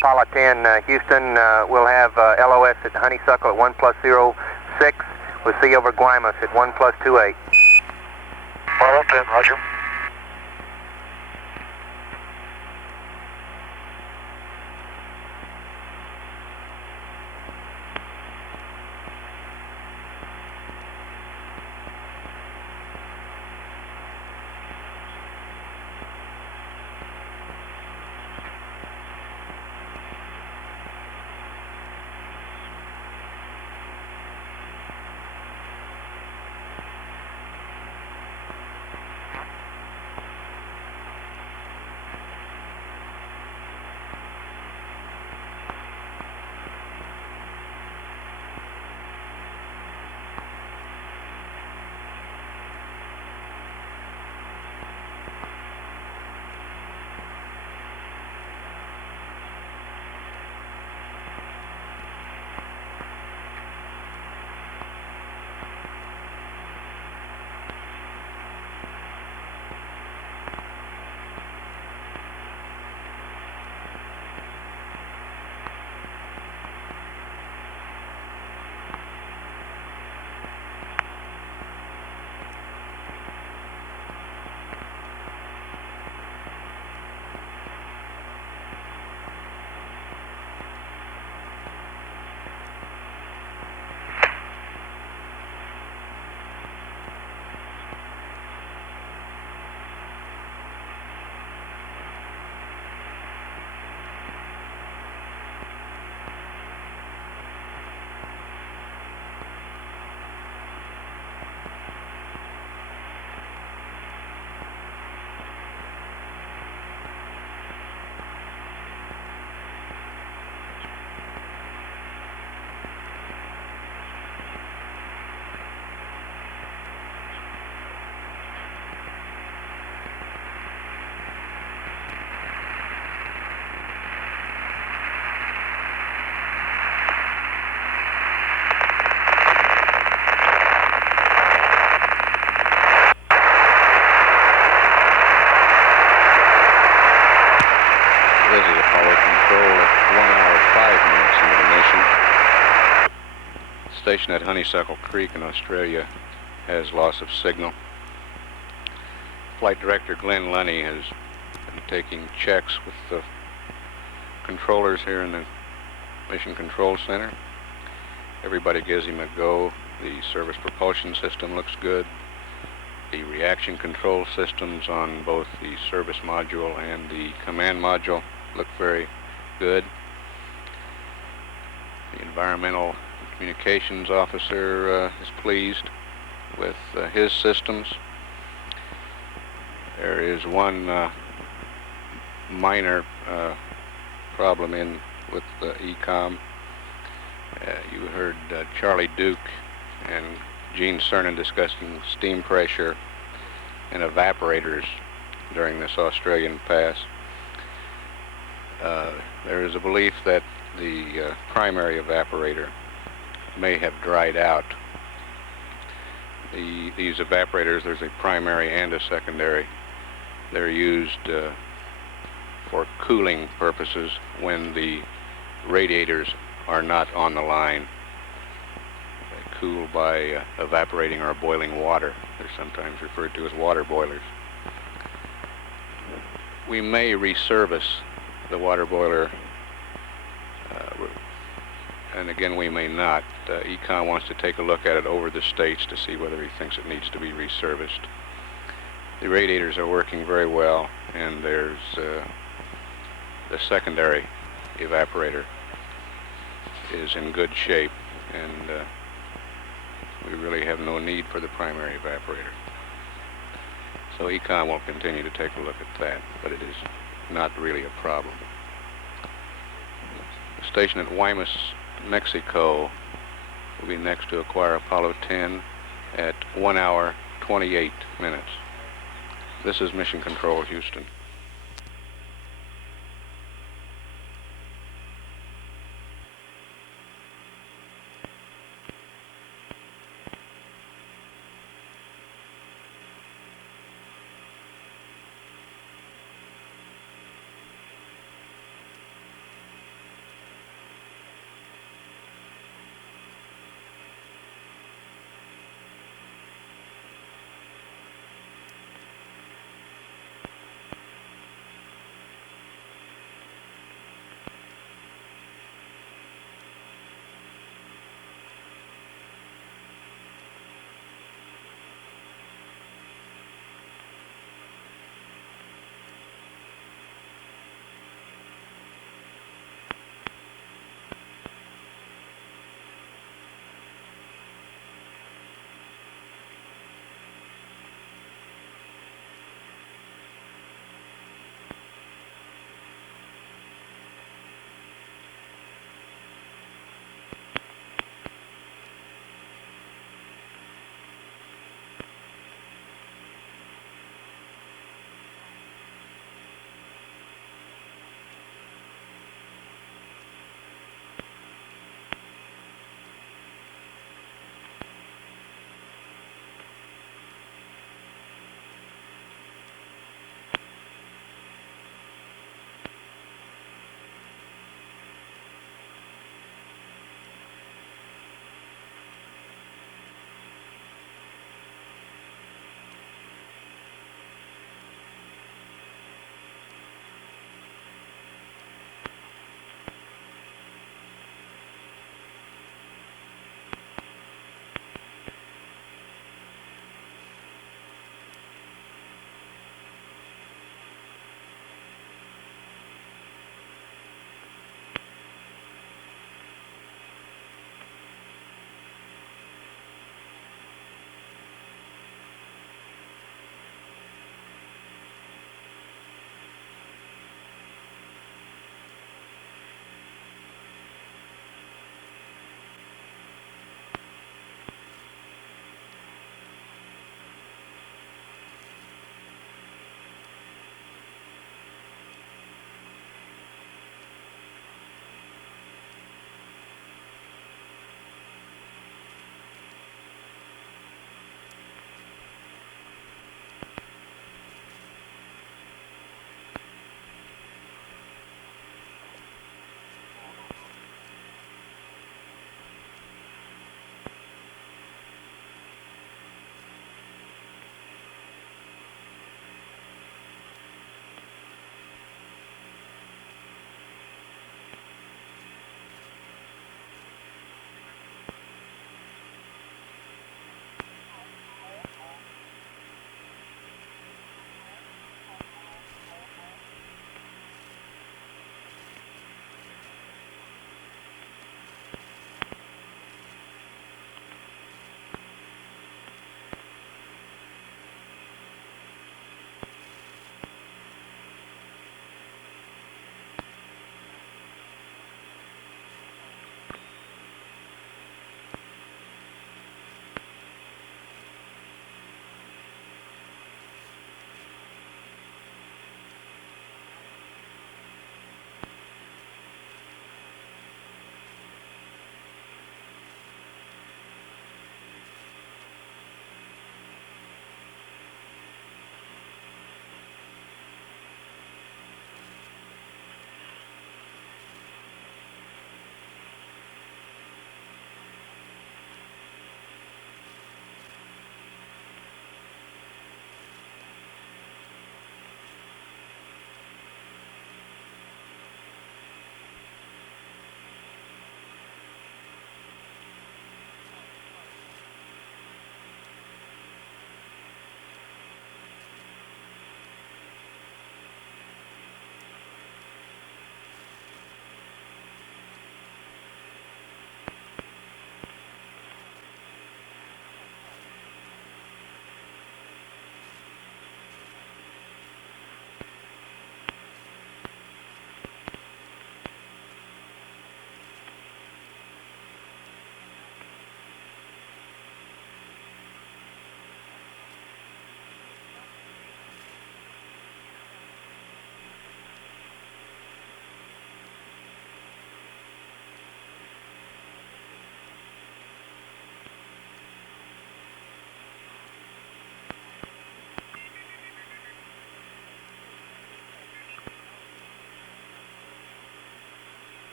Apollo 10, Houston, we'll have LOS at Honeysuckle at 1+06. We'll see you over Guaymas at 1+28. Apollo 10, roger. Station at Honeysuckle Creek in Australia has loss of signal. Flight Director Glenn Lunny has been taking checks with the controllers here in the Mission Control Center. Everybody gives him a go. The service propulsion system looks good. The reaction control systems on both the service module and the command module look very good. The environmental communications officer is pleased with his systems. There is one minor problem with the ECOM. You heard Charlie Duke and Eugene Cernan discussing steam pressure and evaporators during this Australian pass. There is a belief that the primary evaporator may have dried out. These evaporators, there's a primary and a secondary. They're used for cooling purposes when the radiators are not on the line. They cool by evaporating or boiling water. They're sometimes referred to as water boilers. We may resurface the water boiler And again, we may not. Econ wants to take a look at it over the states to see whether he thinks it needs to be reserviced. The radiators are working very well, and there's the secondary evaporator is in good shape, and we really have no need for the primary evaporator. So Econ will continue to take a look at that, but it is not really a problem. The station at Guaymas, Mexico will be next to acquire Apollo 10 at 1 hour, 28 minutes. This is Mission Control, Houston.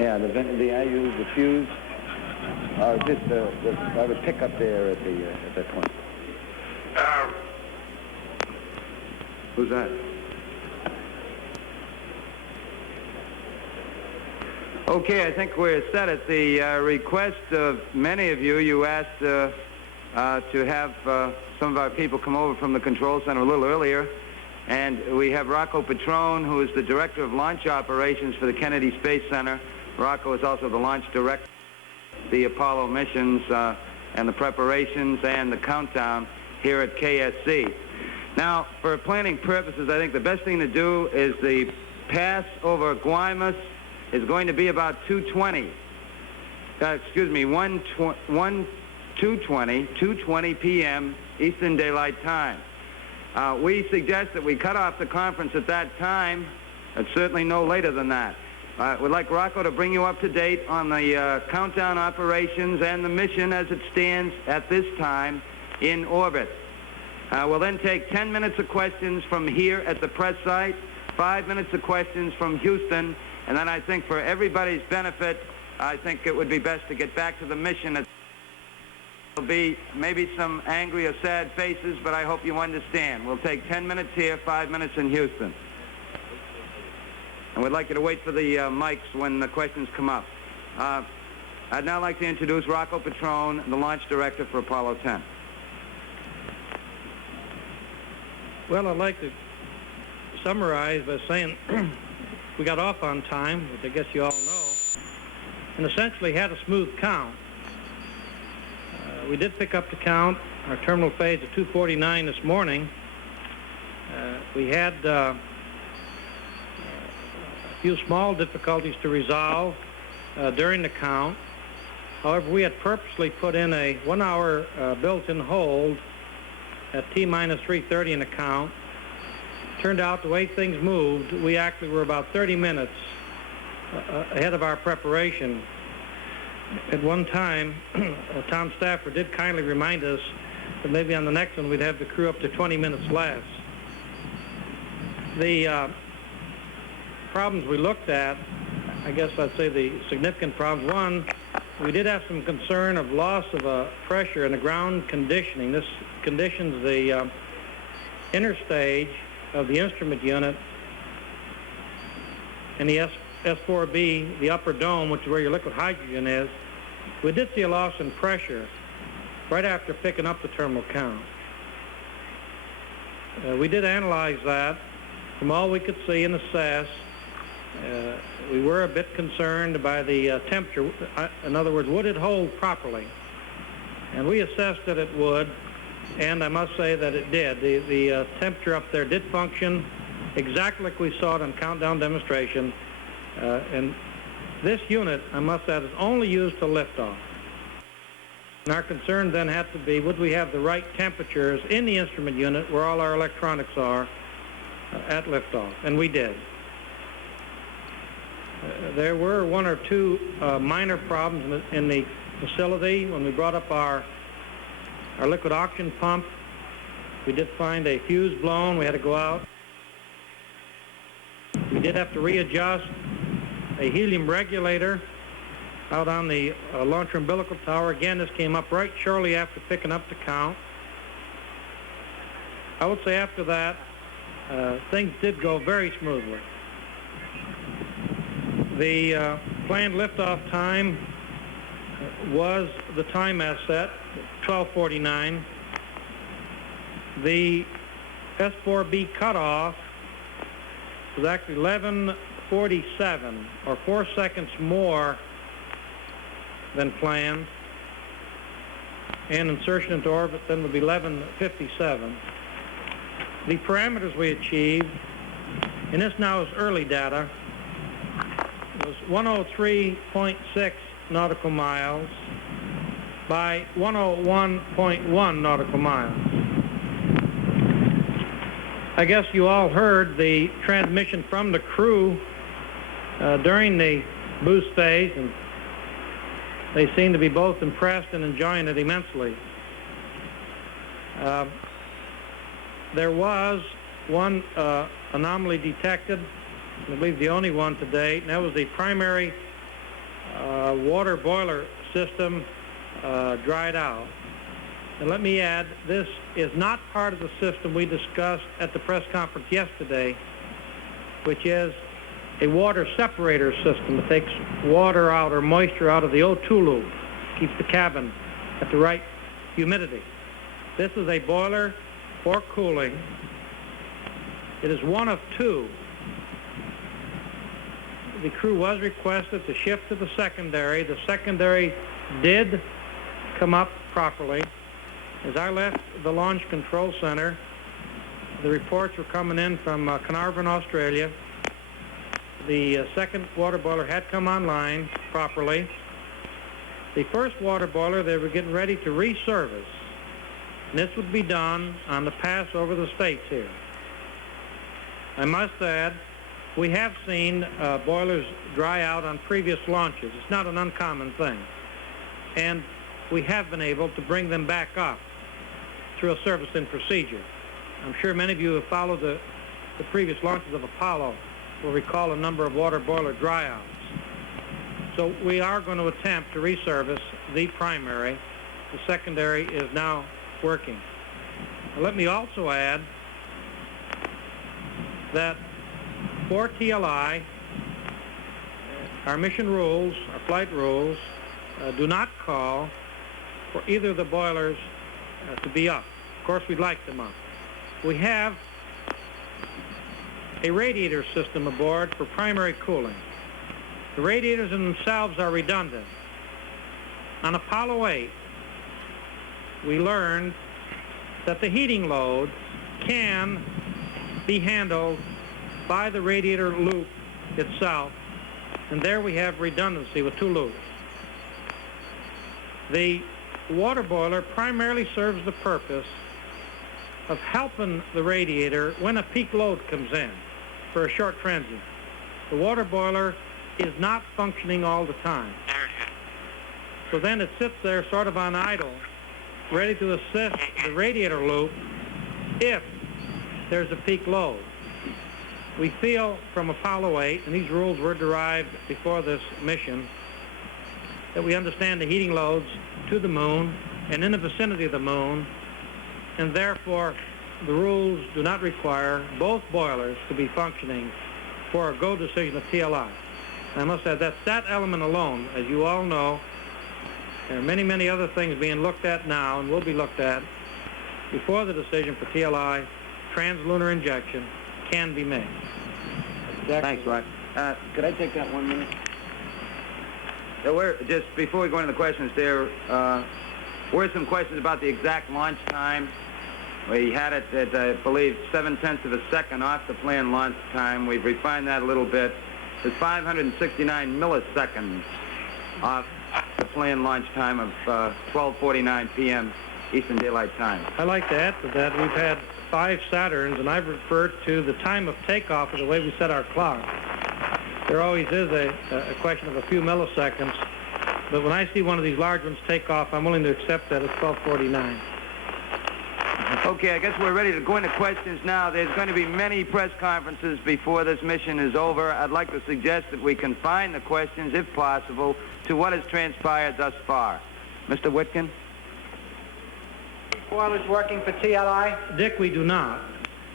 Yeah, I use the fuse. Just I would pick up there at that point. Who's that? Okay, I think we're set. At the request of many of you, you asked to have some of our people come over from the control center a little earlier. And we have Rocco Petrone, who is the director of launch operations for the Kennedy Space Center. Rocco is also the launch director of the Apollo missions and the preparations and the countdown here at KSC. Now, for planning purposes, I think the best thing to do is the pass over Guaymas is going to be about 2:20 p.m. Eastern Daylight Time. We suggest that we cut off the conference at that time, and certainly no later than that. We'd like Rocco to bring you up to date on the countdown operations and the mission as it stands at this time in orbit. We'll then take 10 minutes of questions from here at the press site, 5 minutes of questions from Houston, and then I think for everybody's benefit, I think it would be best to get back to the mission. There'll be maybe some angry or sad faces, but I hope you understand. We'll take 10 minutes here, 5 minutes in Houston. And we'd like you to wait for the mics when the questions come up. I'd now like to introduce Rocco Petrone, the launch director for Apollo 10. Well, I'd like to summarize by saying we got off on time, which I guess you all know, and essentially had a smooth count. We did pick up the count, our terminal phase at 2:49 this morning. We had a few small difficulties to resolve during the count. However, we had purposely put in a 1-hour built-in hold at T-minus 3:30 in the count. Turned out the way things moved, we actually were about 30 minutes ahead of our preparation. At one time, Tom Stafford did kindly remind us that maybe on the next one we'd have the crew up to 20 minutes less. The problems we looked at, I guess I'd say the significant problems. One, we did have some concern of loss of pressure in the ground conditioning. This conditions the inner stage of the instrument unit and the S4B, the upper dome, which is where your liquid hydrogen is. We did see a loss in pressure right after picking up the terminal count. We did analyze that. From all we could see and assess, we were a bit concerned by the temperature. In other words, would it hold properly? And we assessed that it would, and I must say that it did. The temperature up there did function exactly like we saw it on countdown demonstration. And this unit, I must add, is only used to liftoff. And our concern then had to be, would we have the right temperatures in the instrument unit where all our electronics are at liftoff? And we did. There were one or two minor problems in the facility. When we brought up our liquid oxygen pump, we did find a fuse blown. We had to go out. We did have to readjust a helium regulator out on the launcher umbilical tower. Again, this came up right shortly after picking up the count. I would say after that, things did go very smoothly. The planned liftoff time was the time as set, 12:49. The S4B cutoff was actually 11:47, or 4 seconds more than planned. And insertion into orbit then would be 11:57. The parameters we achieved, and this now is early data, was 103.6 nautical miles by 101.1 nautical miles. I guess you all heard the transmission from the crew during the boost phase, and they seem to be both impressed and enjoying it immensely. There was one anomaly detected, I believe the only one to date, and that was the primary water boiler system dried out. And let me add, this is not part of the system we discussed at the press conference yesterday, which is a water separator system that takes water out or moisture out of the O2 loop, keeps the cabin at the right humidity. This is a boiler for cooling. It is one of two. The crew was requested to shift to the secondary. The secondary did come up properly. As I left the Launch Control Center, the reports were coming in from Carnarvon, Australia. The second water boiler had come online properly. The first water boiler, they were getting ready to reservice. And this would be done on the pass over the States here. I must add, we have seen boilers dry out on previous launches. It's not an uncommon thing. And we have been able to bring them back up through a service-in procedure. I'm sure many of you who have followed the previous launches of Apollo will recall a number of water boiler dryouts. So we are going to attempt to reservice the primary. The secondary is now working. Now, let me also add that for TLI, our mission rules, our flight rules, do not call for either of the boilers to be up. Of course, we'd like them up. We have a radiator system aboard for primary cooling. The radiators in themselves are redundant. On Apollo 8, we learned that the heating load can be handled by the radiator loop itself, and there we have redundancy with two loops. The water boiler primarily serves the purpose of helping the radiator when a peak load comes in for a short transient. The water boiler is not functioning all the time. So then it sits there sort of on idle, ready to assist the radiator loop if there's a peak load. We feel from Apollo 8, and these rules were derived before this mission, that we understand the heating loads to the moon and in the vicinity of the moon, and therefore the rules do not require both boilers to be functioning for a go decision of TLI. I must add that's that element alone. As you all know, there are many, many other things being looked at now and will be looked at before the decision for TLI, translunar injection, can be made. Thanks, Rod. Could I take that 1 minute? So just before we go into the questions, there were some questions about the exact launch time. We had it at, I believe, 0.7 of a second off the planned launch time. We've refined that a little bit. It's 569 milliseconds off the planned launch time of 12:49 p.m. Eastern Daylight Time. I'd like to add to that, we've had 5 Saturns, and I've referred to the time of takeoff as the way we set our clock. There always is a question of a few milliseconds, but when I see one of these large ones take off, I'm willing to accept that at 12:49. Okay, I guess we're ready to go into questions now. There's going to be many press conferences before this mission is over. I'd like to suggest that we confine the questions, if possible, to what has transpired thus far. Mr. Whitkin? Boilers working for TLI? Dick, we do not.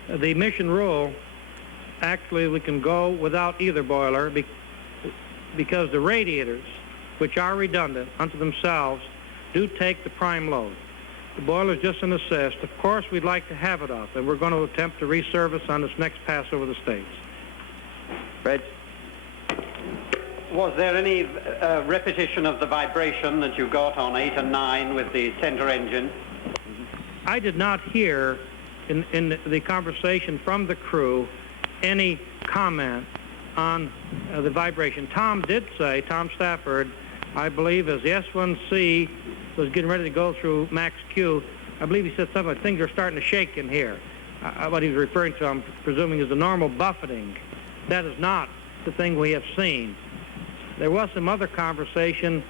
The mission rule, actually, we can go without either boiler because the radiators, which are redundant unto themselves, do take the prime load. The boiler is just an assist. Of course, we'd like to have it up, and we're going to attempt to reservice on this next pass over the States. Reg? Was there any repetition of the vibration that you got on 8 and 9 with the center engine? I did not hear in the conversation from the crew any comment on the vibration. Tom did say, Tom Stafford, I believe as the S1C was getting ready to go through Max Q, I believe he said something like, things are starting to shake in here. What he was referring to, I'm presuming, is the normal buffeting. That is not the thing we have seen. There was some other conversation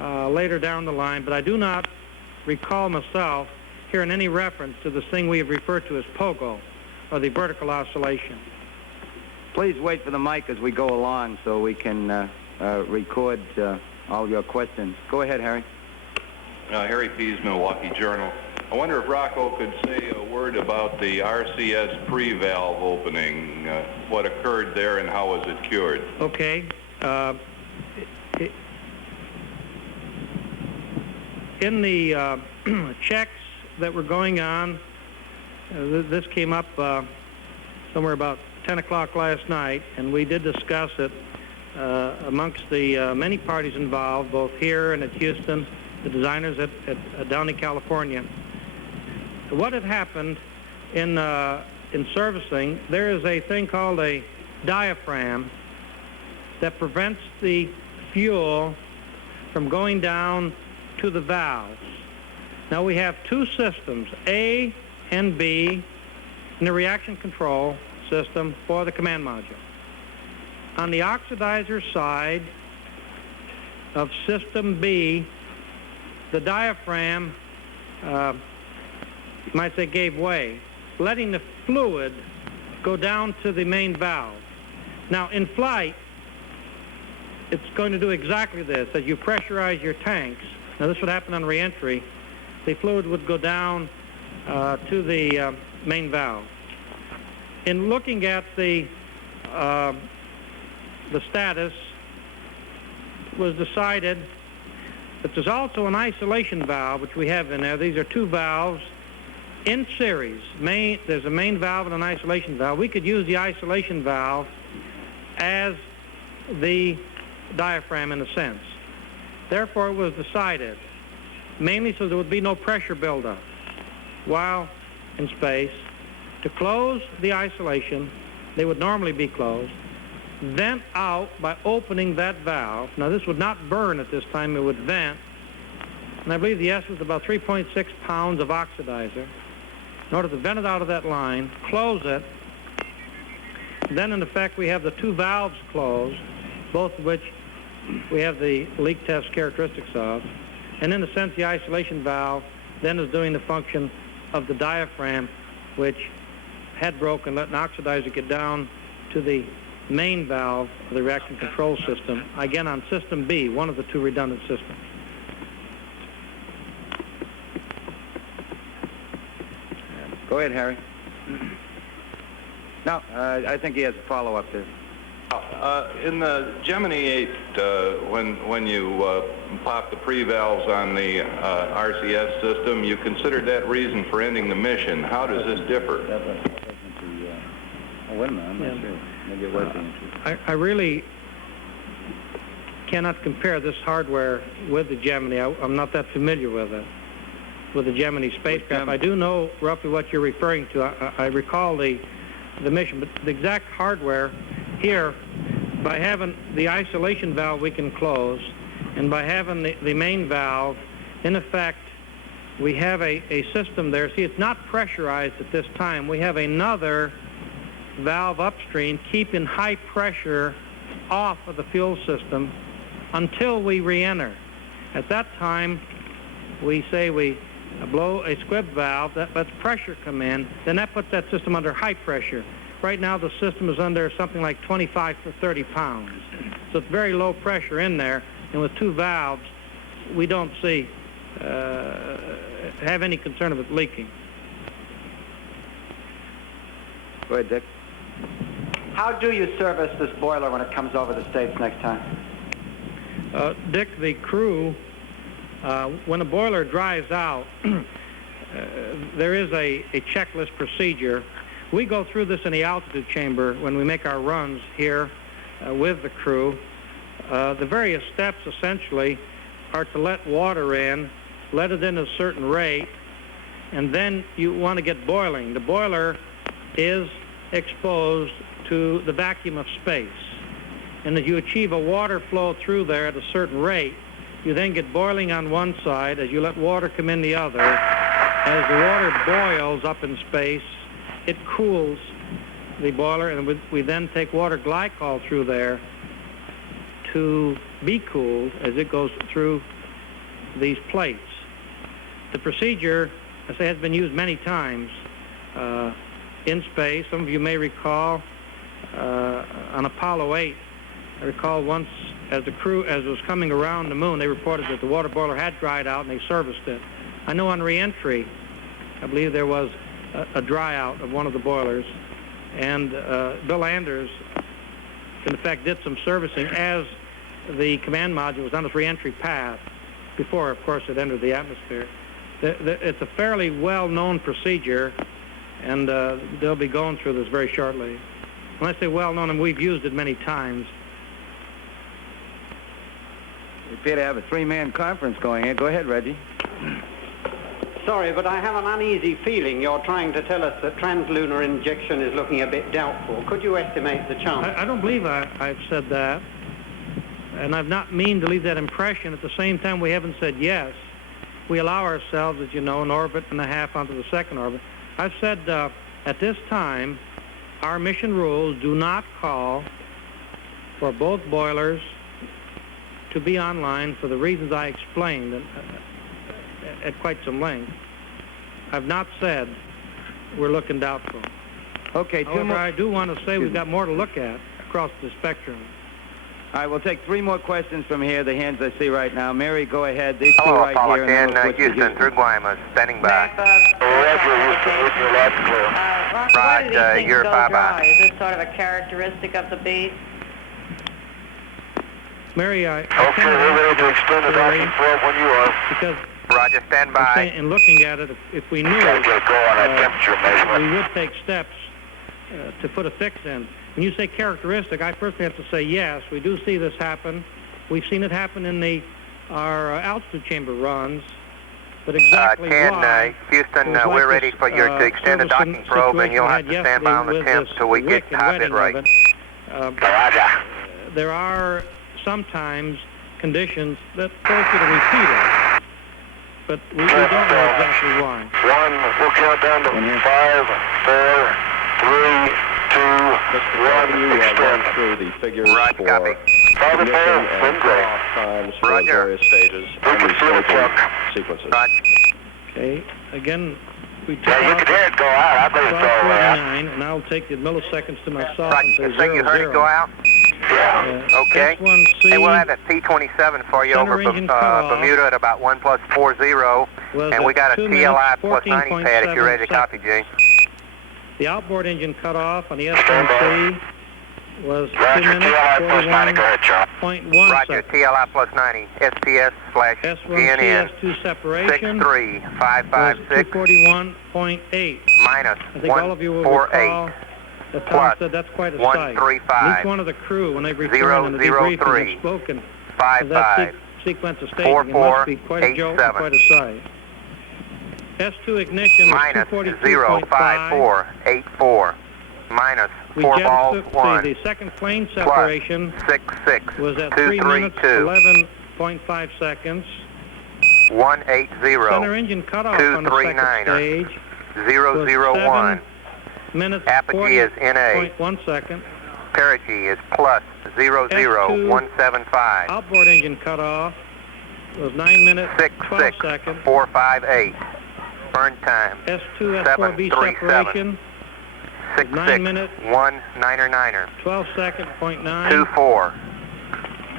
later down the line, but I do not recall myself hearing any reference to this thing we have referred to as POGO, or the vertical oscillation. Please wait for the mic as we go along so we can record all your questions. Go ahead, Harry. Harry Pease, Milwaukee Journal. I wonder if Rocco could say a word about the RCS pre-valve opening, what occurred there and how was it cured? Okay. In the checks that were going on, this came up somewhere about 10 o'clock last night, and we did discuss it amongst the many parties involved, both here and at Houston, the designers at Downey, California. What had happened in servicing, there is a thing called a diaphragm that prevents the fuel from going down to the valves. Now we have two systems, A and B, in the reaction control system for the command module. On the oxidizer side of system B, the diaphragm, you might say, gave way, letting the fluid go down to the main valve. Now in flight, it's going to do exactly this. As you pressurize your tanks, now this would happen on reentry, the fluid would go down to the main valve. In looking at the status, it was decided that there's also an isolation valve, which we have in there. These are two valves in series. There's a main valve and an isolation valve. We could use the isolation valve as the diaphragm in a sense. Therefore, it was decided, mainly so there would be no pressure buildup while in space, to close the isolation. They would normally be closed, vent out by opening that valve. Now this would not burn at this time, it would vent, and I believe the S was about 3.6 pounds of oxidizer. In order to vent it out of that line, close it, then in effect we have the two valves closed, both of which we have the leak test characteristics of, and in a sense the isolation valve then is doing the function of the diaphragm, which had broken, let an oxidizer get down to the main valve of the reaction control system, again on system B, one of the two redundant systems. Go ahead, Harry. No, I think he has a follow-up there. In the Gemini 8, when you pop the pre-valves on the RCS system, you considered that reason for ending the mission. How does this differ? Oh, wait a minute, I'm not sure. Maybe it was the entry. I really cannot compare this hardware with the Gemini. I'm not that familiar with it, with the Gemini spacecraft. I do know roughly what you're referring to. I recall the mission, but the exact hardware here, by having the isolation valve we can close, and by having the main valve, in effect, we have a system there. See, it's not pressurized at this time. We have another valve upstream keeping high pressure off of the fuel system until we re-enter. At that time, we say we blow a squib valve, that lets pressure come in, then that puts that system under high pressure. Right now the system is under something like 25 to 30 pounds. So it's very low pressure in there, and with two valves, we don't see, have any concern of it leaking. Go ahead, Dick. How do you service this boiler when it comes over the States next time? Dick, the crew, when a boiler dries out, there is a checklist procedure. We go through this in the altitude chamber when we make our runs here with the crew. The various steps essentially are to let water in, let it in at a certain rate, and then you want to get boiling. The boiler is exposed to the vacuum of space, and as you achieve a water flow through there at a certain rate, you then get boiling on one side as you let water come in the other. As the water boils up in space, it cools the boiler, and we then take water glycol through there to be cooled as it goes through these plates. The procedure, I say, has been used many times in space. Some of you may recall on Apollo 8, I recall once, as the crew, as it was coming around the moon, they reported that the water boiler had dried out and they serviced it. I know on re-entry, I believe there was a dry out of one of the boilers, and Bill Anders, in effect, did some servicing as the command module was on its re-entry path before, of course, it entered the atmosphere. It's a fairly well-known procedure, and they'll be going through this very shortly. When I say well-known, and we've used it many times. We appear to have a three-man conference going here. Go ahead, Reggie. Sorry, but I have an uneasy feeling you're trying to tell us that translunar injection is looking a bit doubtful. Could you estimate the chance? I don't believe I've said that, and I've not mean to leave that impression. At the same time, we haven't said yes. We allow ourselves, as you know, an orbit and a half onto the second orbit. I've said at this time, our mission rules do not call for both boilers to be online for the reasons I explained at quite some length. I've not said we're looking doubtful. Okay, however, I do want to say we've got more to look at across the spectrum. All right, we'll take three more questions from here, the hands I see right now. Mary, go ahead. These two Hello, right Apollo here. 10, Houston, through Guaymas, standing by. Roger, you're bye-bye. Is this sort of a characteristic of the beast? Mary, Okay, we're ready to extend the docking probe when you are. Because Roger, stand by. in looking at it, if we knew Gotta get going on that temperature measurement. we would take steps to put a fix in. When you say characteristic, I personally have to say yes. We do see this happen. We've seen it happen in our altitude chamber runs. But exactly why? Houston, we're ready for you to extend the docking probe, and you'll have to stand by on the temp till we get top it right. Roger. There are sometimes conditions that force you to repeat it, but we don't know exactly why. We'll count down to 5, 4, 3, 2, 1, extend. Through the figures Right, for copy. Father Paul, wind great. times for Roger. various stages We and can the see the staging truck. sequences. Okay, again, we took Yeah, you off can hear it go out. I bet it's all right. 12:49, and I'll take the milliseconds to myself Right, and say you say you heard it 0-0. go out? Yeah. Okay. S1C Hey, we'll have that P27 for you over center engine cutoff Bermuda at about 1 plus 40, was and we at got a 2 TLI minutes, plus 90 pad if you're ready to 14.7 copy, Gene. The outboard engine cutoff on the S1C was 2 Roger, minutes, TLI plus 90. Go ahead, Charlie. 41.1 Roger, seconds. TLI plus 90, SPS slash S1C, GNN, S2 separation was 63556 241.8. minus I think all of you will recall 148 that Tom plus said that's quite a sight. 135 Each one of the crew, when they've returned in the debriefing, 003 have spoken of 55 that sequence of staging. It must be quite a joke and 4487 quite a sight. S2 ignition was minus 242.5. 05484 minus We 4 just balls took 1 the second plane plus separation 66 was at 3 minutes, 232 11.5 seconds. 180 Center engine cutoff on the second 239er stage 001. minutes, Apogee is NA. 40.1 second. Perigee is plus 00175. Outboard engine cutoff was 9 minutes, 12 seconds. 66458. Burn time S2, S4B 737. separation, 9 minutes, 66199er. 12 second, 0.9. 24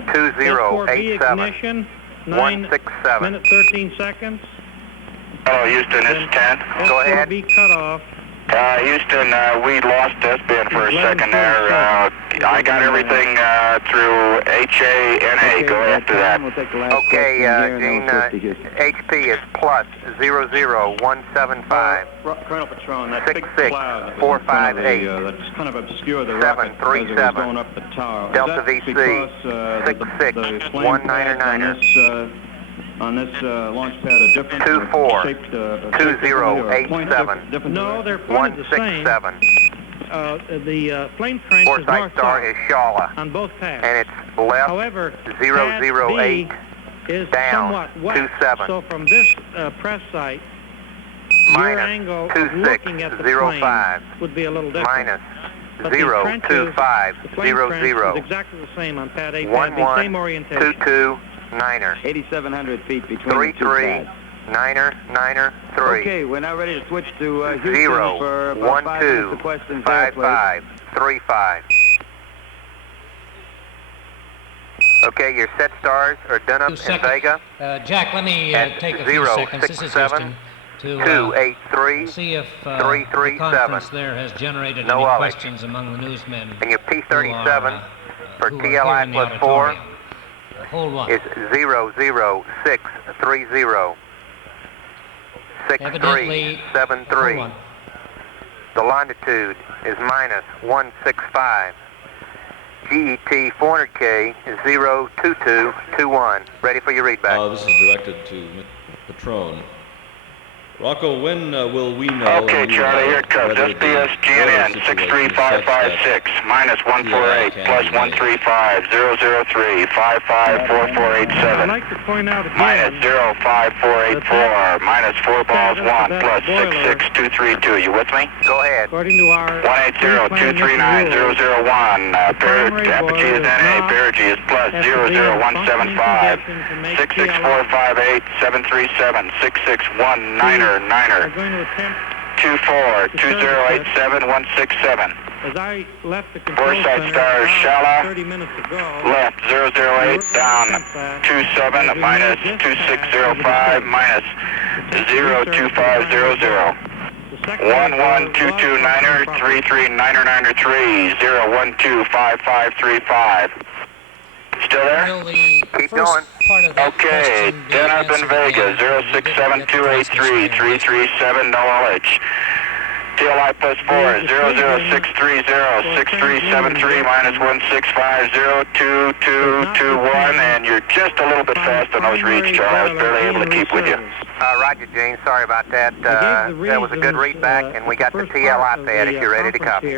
S4B 2087 ignition, 9 167. minutes, 13 seconds. Hello, Houston, this is 10. Go ahead. S4B cutoff. Houston, we lost S-band for a second there. I got everything through HANA. Go after that. Okay, Gene, HP is plus 00175. Colonel Patron, that big 66 cloud 458 that's kind of obscured the rocket as it was 737 going up the tower. Delta Is that VC because, 66 the flame pads 199er on this launch pad are different? 24 shaped, 2087 No, they're pointed the same. 167. The flame trench is Foresight star is north-south Shala, on both pads. and it's left However, 008 pad B is down somewhat west. 27. So from this press site, your minus angle of looking at the 2605 plane would be a little different. minus But the trenches, the flame trench 02500 is exactly the same on pad A, pad B, 11 same orientation. 22-9er 8,700 feet between the two 33 pads. 9er 3 Okay, we're now ready to switch to Houston 0 for about 5 minutes of 1 2 questions there, 5 please. 5 3 5. Okay, your set stars are Dunham and Vega. Jack, let me take a few seconds. This is Houston. To 283 see if the 337. conference there has generated No any Alex. questions among the newsmen. And your P37 for who are TLI here in the plus 4 auditorium. Hold one. is 00630. Evidently, 6373. hold on. The longitude is -165. GET 400K is 02221. Ready for your readback. This is directed to Patron. Rocco, when will we know? Okay, Charlie, here it comes. SBS GNN 63556, -148, +135, 003, 554487. I'd like to point out again, -05484, -4 balls 1, +66232. You with me? Go ahead. according to our 180-239-001. Apogee is NA, perigee is +00175, 66458, 737, 66199. Niner. 24-2087-167. As I left the control Foresight center stars Shala. 30 minutes ago. Left 008 down 27 -2605 -02500. 1122 Niner 33999 0125535. Still there? Keep going. Okay, Denham and Vega 067283 337 no LH. TLI plus 4 00630 6373 -165 02221, and you're just a little bit fast on those reads, Charlie. I was barely able to keep with you. Roger, Gene. Sorry about that. That was a good readback, and we got the TLI pad if you're ready to copy.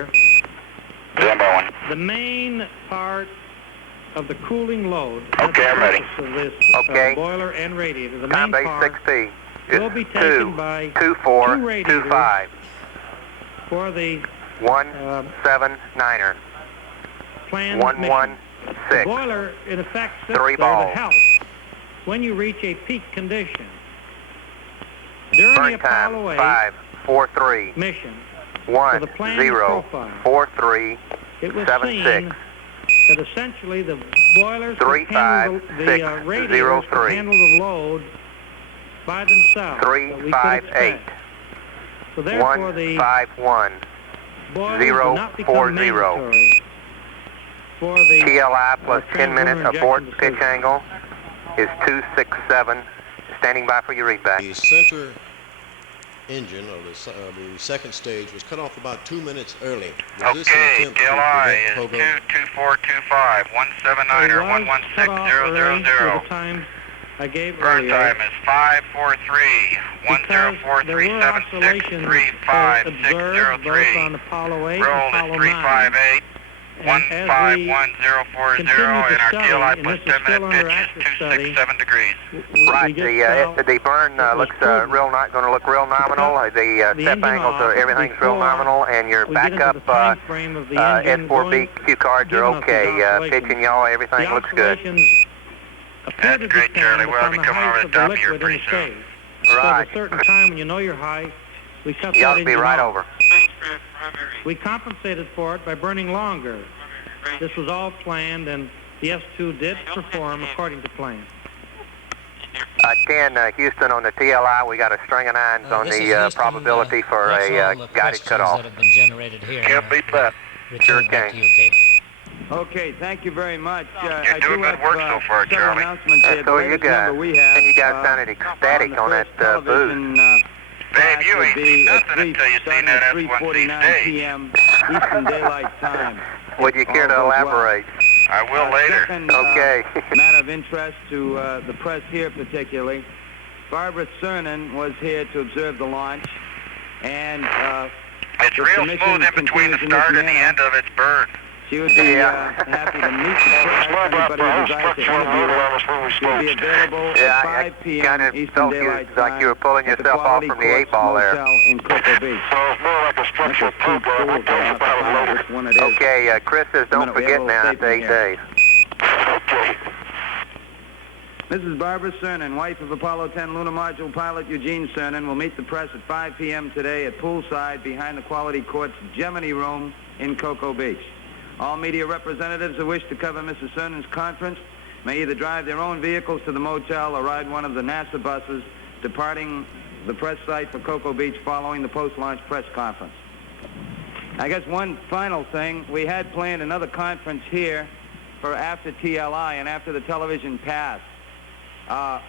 The main part of the cooling load. Okay, I'm ready. This, okay. Boiler and radiator. The Time main base part 6P will be taken by 2425 for the 179er. planned 116. The boiler, in effect, sits 3 there balls. to help when you reach a peak condition. During Burn the time Apollo 8 543 mission, 1043 it was 76. seen that essentially the boilers could handle the radiators could handle the load by themselves. 358 So therefore the 151 boilers do not become 040. mandatory for the TLI plus 10-minute translunar abort injection pitch angle is 267. Standing by for your readback. The center engine of the second stage was cut off about 2 minutes early. Okay, TLI is 22425 179er 116000. Time I gave Burn earlier. time is 543 104376 35603. On Apollo 8 Roll and is Apollo 358 151040, and our TLI plus 10-minute pitch is 267 degrees. Right, the burn looks going to look real nominal. The step angles, everything's real nominal, and your backup S4B Q cards are okay. Pitch and yaw, everything looks good. That's great, Charlie. We'll be coming over the top here pretty soon. Right. So at a certain time when you know you're high, we cut You that ought to be engine right off. over. We compensated for it by burning longer. This was all planned, and the S2 did perform according to plan. 10 Houston on the TLI. We got a string of 9s on the probability for a guided cutoff. That have been generated here. Can't beat that. Sure Back can. to you, Kate. Okay, thank you very much. You're doing good work so far, Charlie. That's all you guys. And you guys sounded ecstatic on that booth. Babe, you ain't seen nothing until you seen that S1C stage. p.m. Eastern Daylight Time. Would you care to elaborate? I will later. Second, Okay. matter of interest to the press here particularly, Barbara Cernan was here to observe the launch, and it's real smooth in between the start and the end of its burn. She would be happy to meet the press. Anybody who desires to interview her will be available at 5 p.m. Eastern Daylight Time. Like you were pulling at the yourself off Quality from the 8 Courts ball there. Motel in Cocoa Beach. So it's more like a structural program. What goes about it later. Which one it is. Okay, Chris says don't forget now, it's 8 days. Okay. Mrs. Barbara Cernan, wife of Apollo 10 lunar module pilot Eugene Cernan, will meet the press at 5 p.m. today at poolside behind the Quality Courts Gemini Room in Cocoa Beach. All media representatives who wish to cover Mrs. Cernan's conference may either drive their own vehicles to the motel or ride one of the NASA buses departing the press site for Cocoa Beach following the post-launch press conference. I guess one final thing, we had planned another conference here for after TLI and after the television pass.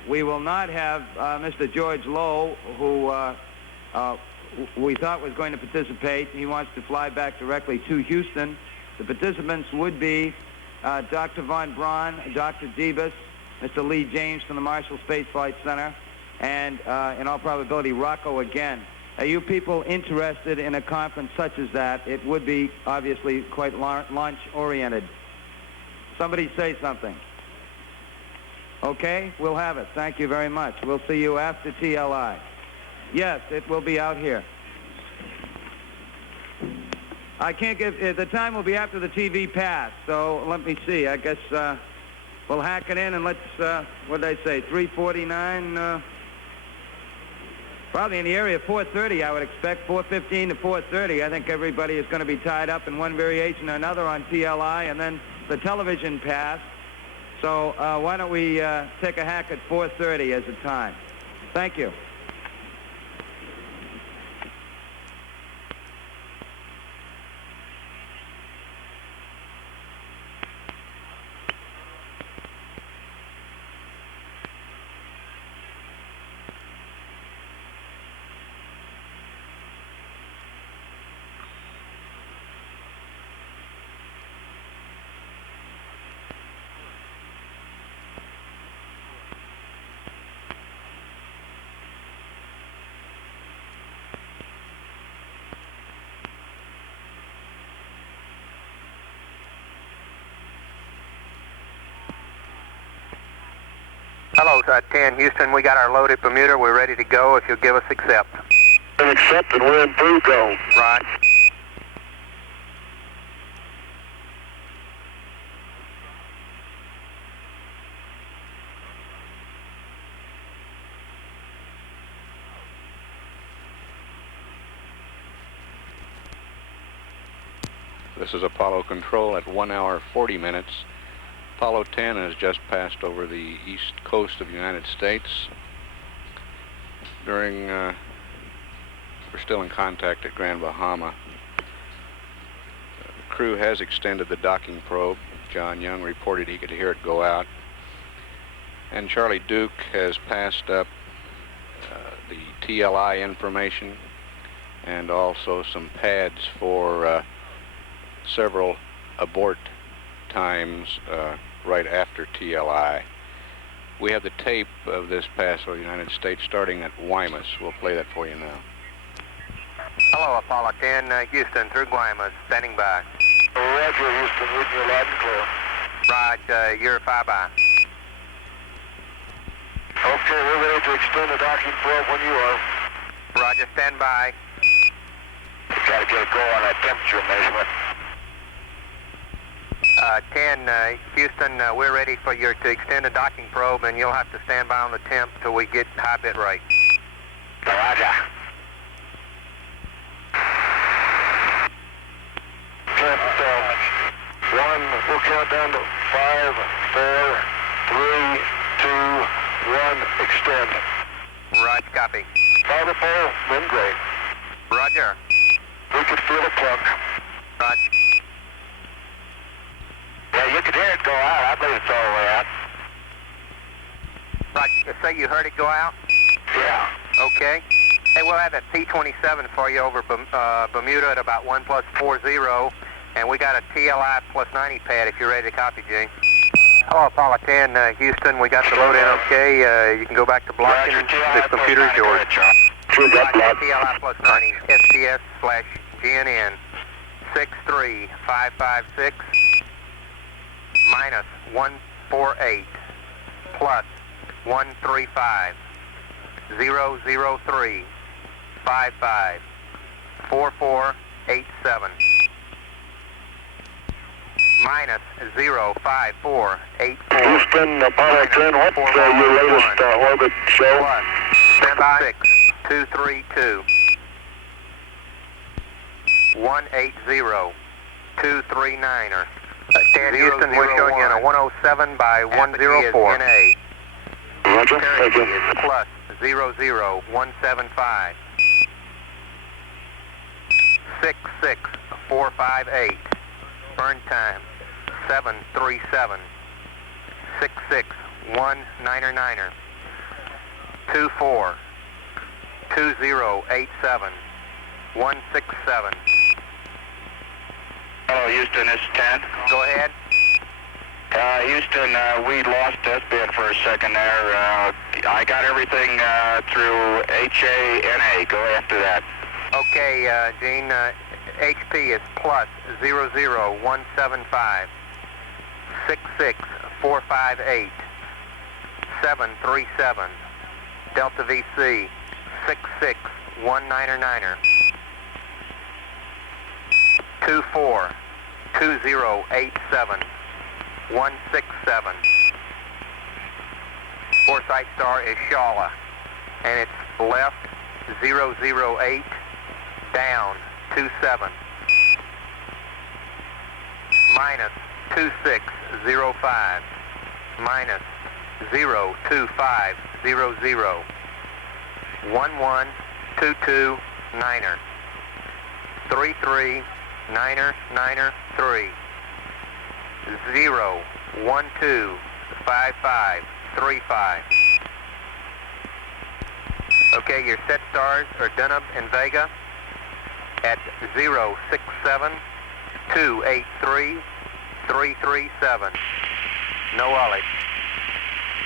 We will not have Mr. George Lowe, who we thought was going to participate. He wants to fly back directly to Houston. The participants would be Dr. Von Braun, Dr. Debus, Mr. Lee James from the Marshall Space Flight Center, and in all probability, Rocco again. Are you people interested in a conference such as that? It would be obviously quite launch-oriented. Somebody say something. Okay, we'll have it. Thank you very much. We'll see you after TLI. Yes, it will be out here. I can't give, the time will be after the TV pass, so let me see. I guess we'll hack it in and let's, what did I say, 3:49, probably in the area of 4:30, I would expect, 4:15 to 4:30. I think everybody is going to be tied up in one variation or another on TLI and then the television pass. So why don't we take a hack at 4:30 as a time. Thank you. Hello, 10 Houston. We got our load at Bermuda. We're ready to go if you'll give us accept. Accepted. We're in blue go. Right. This is Apollo Control at 1 hour 40 minutes. Apollo 10 has just passed over the east coast of the United States. We're still in contact at Grand Bahama. The crew has extended the docking probe. John Young reported he could hear it go out. And Charlie Duke has passed up the TLI information and also some pads for several abort times right after TLI. We have the tape of this pass over the United States starting at Guaymas. We'll play that for you now. Hello, Apollo 10, Houston, through Guaymas, standing by. Roger, Houston, reading you loud and clear. Right, you're 5-by. Okay, we're ready to extend the docking probe when you are. Roger, stand by. Got to get a go on that temperature measurement. 10, Houston, we're ready for you to extend the docking probe, and you'll have to stand by on the temp till we get high bit rate. Roger. Temp, 1, we'll count down to 5, 4, 3, 2, 1, extend. Right, copy. Fiber pole, wind great. Roger. We could feel a plunk. Roger. Yeah, you could hear it go out. I believe it's all the way out. Right, say you heard it go out? Yeah. Okay. Hey, we'll have that P27 for you over Bermuda at about 1+40, and we got a TLI +90 pad if you're ready to copy, Gene. Hello, Apollo 10, Houston. We got the load in okay. You can go back to blocking. The computer's yours. TLI +90, SPS/GNN 63556 -148 +135 003 55 4487 -05484. Houston, Apollo 10, what's your latest orbit show? Stand by. 6232 180 239er. 10 Houston, we're showing you on a 107 by 104. NA. Roger, thank you. Is plus 00175. 66458. Burn time 737. 66199. 24 2087 167. Hello, Houston, this is 10. Go ahead. Houston, we lost S-band for a second there. I got everything through HANA. Go after that. Okay, Gene, HP is plus 00175 66458 737. Delta VC 66199. 24 2087 167. Foresight star is Shala, and it's left 008 down 27 minus 2605 minus 02500 11229er 33993 0125535. Okay, your set stars are Denham and Vega at 067283 no ollie.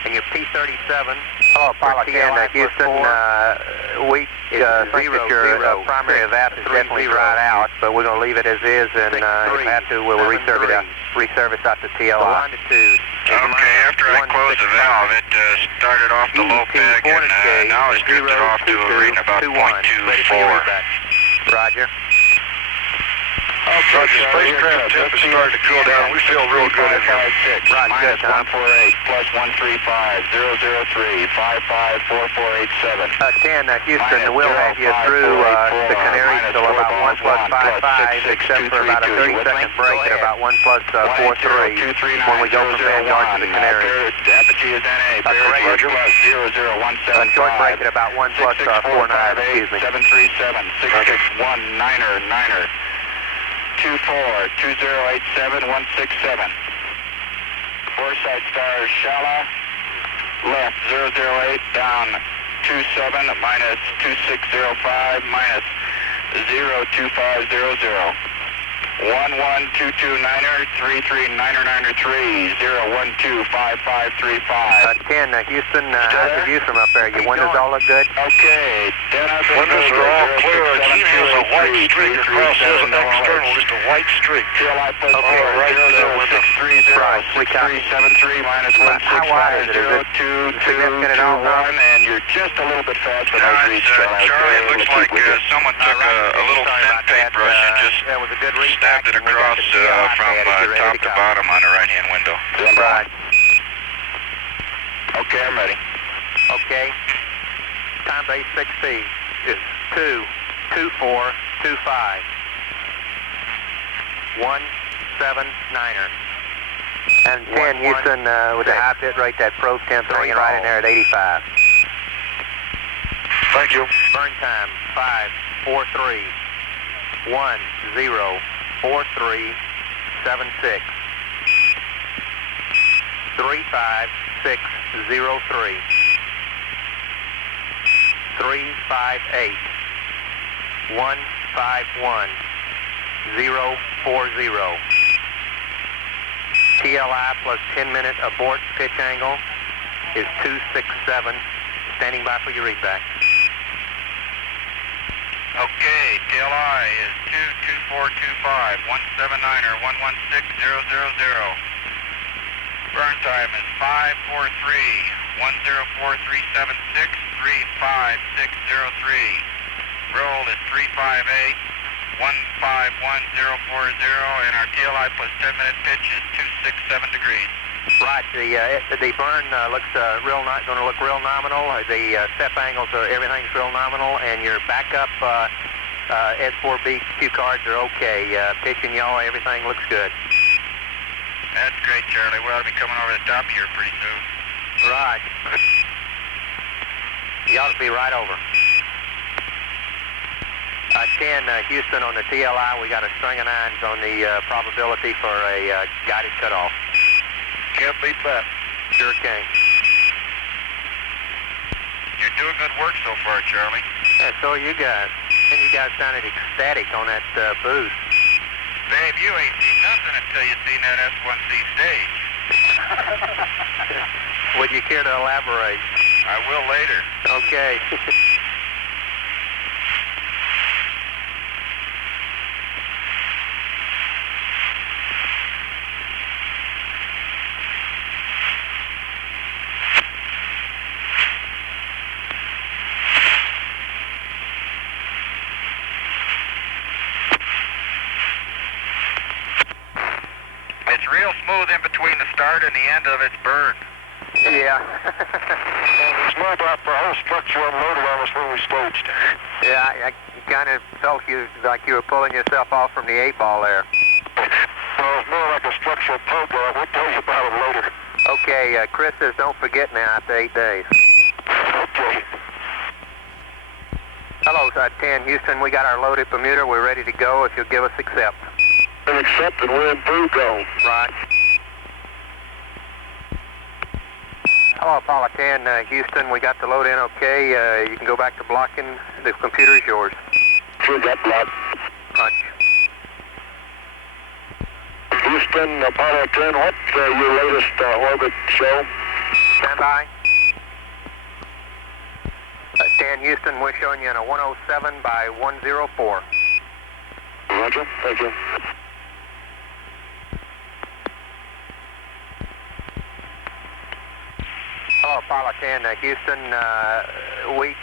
And your P-37. Hello, Apollo 10, Houston. We think that your primary evap is definitely dried out, but we're going to leave it as is, and if we have to, we'll reservice out to TLI. Okay, after I closed the valve, it started off the low peg, and now it's drifted off to a reading about 0.24. Roger. Okay, Roger, spacecraft temp is starting to cool down. We feel real good in here. Minus 148, plus 135, 003, 554487. 10, Houston, we'll have you through the Canaries till about 1 plus 55, except for about a 30-second break at about 1 plus 43 when we go from Vanguard to the Canaries. Apogee is NA, Roger. plus 00175. Short break at about 1 plus 49, excuse me. 737, 66199er. 24 2087 167. Foresight star Shala, left 008 down 27 minus 2605 minus 02500. 11229er 33993 0125535. 10, Houston, how's the view from up there? Your windows all look good? Okay, Windows are all clear. Gene has a white streak across his external, just a white streak. Okay, right there, 6373 minus 1650221, and you're just a little bit fast, but Charlie, it looks like someone took a little thin paintbrush and just stabbed it across from top to bottom on the right-hand window. Right. Okay, I'm ready. Okay. Time base 6C is 22425. 179er. And 10, Houston, with the high bit rate, that probe temp's hanging right in there at 85. Thank you. Burn time 543 104376 35603 358 151 040. TLI plus 10-minute abort pitch angle is 267. Standing by for your readback. Okay, TLI is 22425, 179er, 116000. Burn time is 543 104376 35603. Roll is 358 151040, and our TLI plus 10-minute pitch is 267 degrees. Right, the burn looks going to look real nominal. The step angles everything's real nominal, and your backup S4B cue cards are okay. Pitch and yaw, everything looks good. That's great, Charlie. We ought to be coming over the top here pretty soon. Right. You ought to be right over. 10, Houston on the TLI. We got a string of 9s on the probability for a guided cutoff. Can't beat that. Sure can. You're doing good work so far, Charlie. Yeah, so are you guys. And you guys sounded ecstatic on that boost. Babe, you ain't seen nothing until you seen that S1C stage. Would you care to elaborate? I will later. Okay. It's real smooth in between the start and the end of its burn. Yeah. It's more about the whole structure unloaded on us when we staged. Yeah, I kind of felt like you were pulling yourself off from the 8-ball there. Well, it's more like a structural program. We'll tell you about it later. Okay, Chris says don't forget now after 8 days. Okay. Hello, 10 Houston. We got our load at Bermuda. We're ready to go if you'll give us accept. Accepted. We're in blue go. Right. Hello, Apollo 10, Houston. We got the load in okay. You can go back to blocking. The computer is yours. Sure got blocked. Punch. Houston, Apollo 10, what's your latest orbit show? Stand by. 10 Houston, we're showing you in a 107 by 104. Roger, thank you. Hello, Apollo 10, Houston. We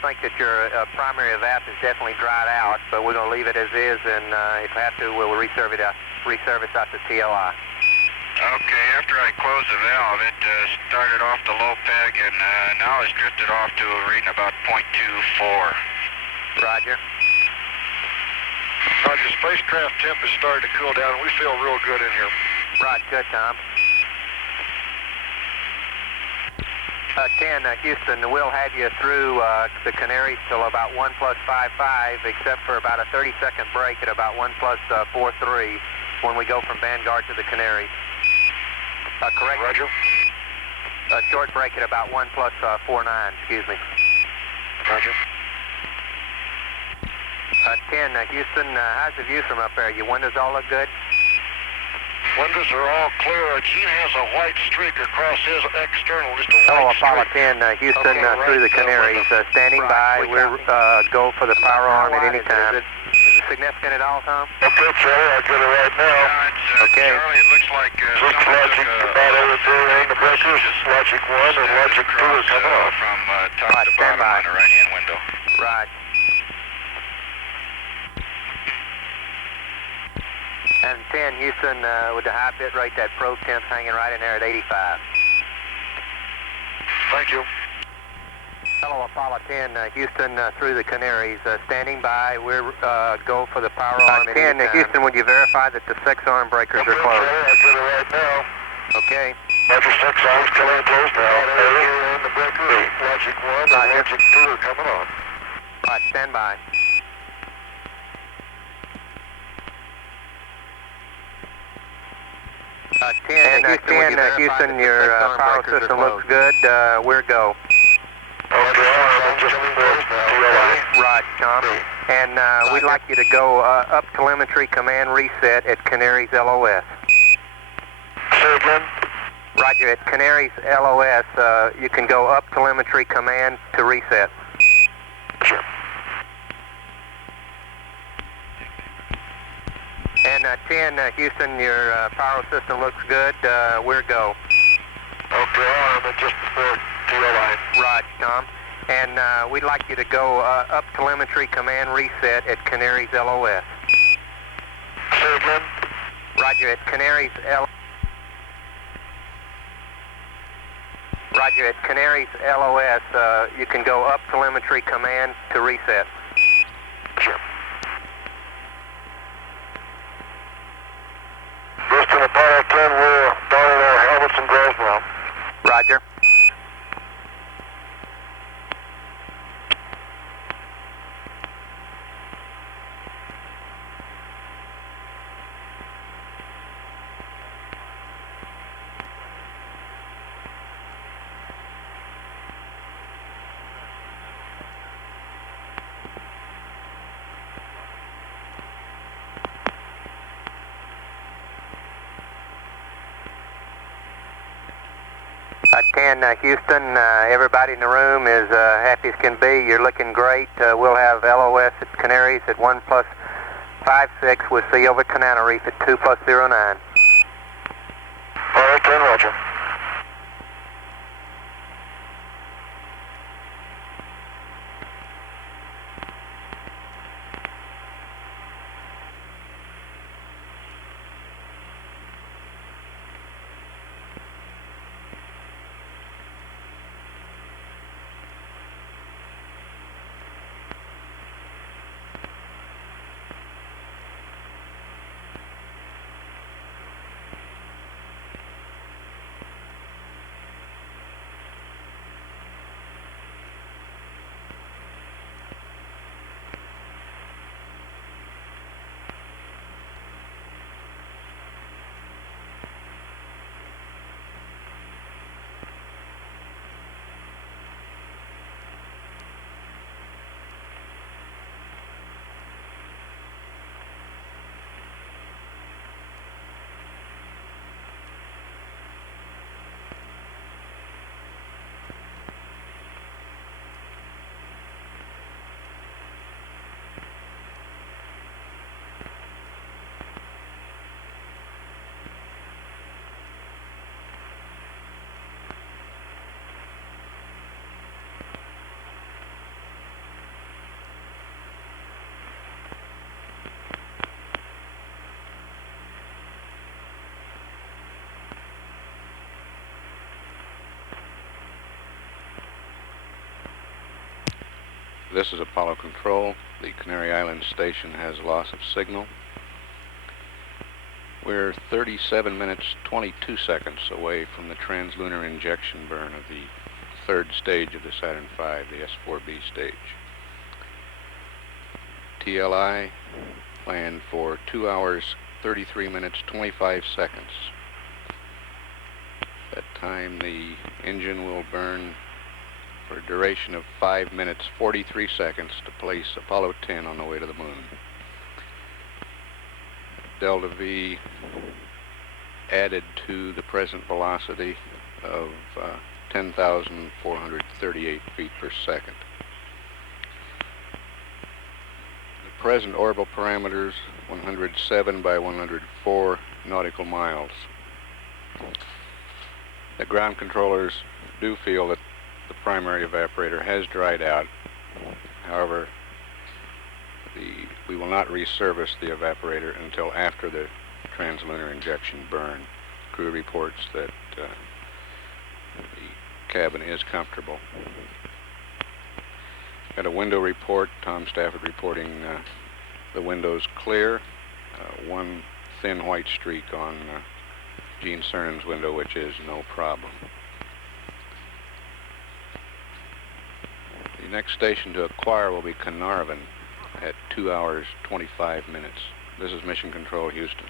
think that your primary evap is definitely dried out, but we're going to leave it as is, and if we have to, we'll reservice out to TLI. Okay, after I closed the valve, it started off the low peg, and now it's drifted off to a reading about 0.24. Roger. Roger, spacecraft temp is starting to cool down, and we feel real good in here. Right, good, Tom. 10, Houston, we'll have you through the Canaries till about 1 plus 5.5, except for about a 30-second break at about 1 plus 4.3 when we go from Vanguard to the Canaries. Correct? Roger. Short break at about 1 plus 4.9, excuse me. Roger. 10, Houston, how's the view from up there? Your windows all look good? Windows are all clear. Gene has a white streak across his external, just a Hello, white Apollo streak. 10, Houston, Okay, through the right, Canaries, standing by. We're go for the power arm at any time. Is it significant at all, Tom? Okay, Charlie, I'll get it right now. Okay. Charlie, it looks like Just logic about everything, the breakers, logic 1 and logic 2 are coming off. From top to bottom on the right-hand window. Right. And 10, Houston, with the high bit rate, that probe temp's hanging right in there at 85. Thank you. Hello, Apollo 10, Houston, through the Canaries, standing by. We're go for the power arm at 10, Houston, would you verify that the 6-arm breakers are closed? I'll get it right now. Okay. Roger, 6 arms coming in close now. In the breaker, logic 1 and logic 2 are coming on. Right, stand by. Houston, your power system looks good. We're go. Okay, just now. Right, Tom. And we'd like you to go up telemetry command reset at Canaries LOS. Say again? Roger, at Canaries LOS, you can go up telemetry command to reset. Sure. And 10, Houston, your power system looks good. We're go. Okay, arm it just before TLI. Right, Tom. And we'd like you to go up telemetry command reset at Canaries LOS. Say again? Roger, at Canaries Roger, at Canaries LOS, you can go up telemetry command to reset. Sure. Houston, Apollo 10, we're donning our helmets and gloves now. Roger. Houston, everybody in the room is happy as can be. You're looking great. We'll have LOS at Canaries at 1+56. We'll see you over at Canana Reef at 2+09. Apollo 10, roger. This is Apollo Control. The Canary Islands station has loss of signal. We're 37 minutes 22 seconds away from the translunar injection burn of the third stage of the Saturn V, the S4B stage. TLI planned for 2 hours 33 minutes 25 seconds. At that time the engine will burn for a duration of 5 minutes 43 seconds to place Apollo 10 on the way to the moon. Delta V added to the present velocity of 10,438 feet per second. The present orbital parameters 107 by 104 nautical miles. The ground controllers do feel that the primary evaporator has dried out. However, we will not reservice the evaporator until after the translunar injection burn. Crew reports that the cabin is comfortable. Got a window report. Tom Stafford reporting the windows clear. One thin white streak on Eugene Cernan's window, which is no problem. The next station to acquire will be Carnarvon at 2 hours 25 minutes. This is Mission Control, Houston.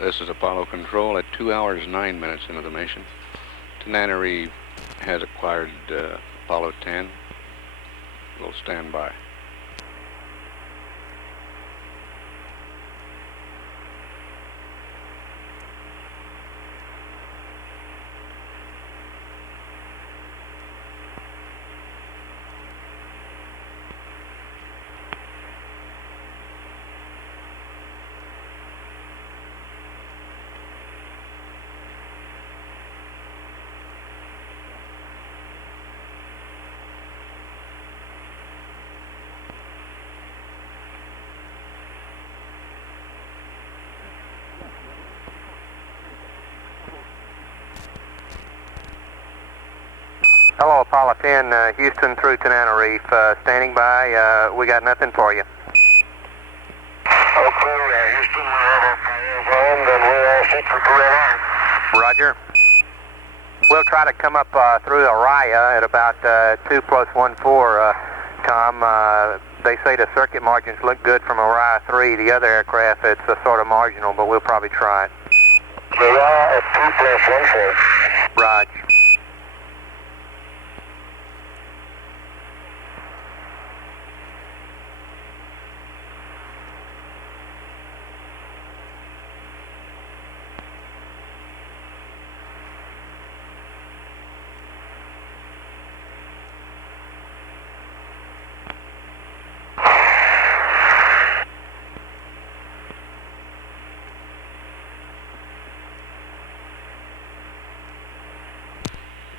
This is Apollo Control at 2 hours 9 minutes into the mission. Tananary has acquired Apollo 10. We'll stand by. Hello, Apollo 10, Houston through Tananarife, standing by. We got nothing for you. Okay, Houston, we have our fires on, then we're all set for Tananarife. Roger. We'll try to come up through Araya at about 2+14, Tom. They say the circuit margins look good from Araya 3. The other aircraft, it's sort of marginal, but we'll probably try it. Araya at 2+14. Roger.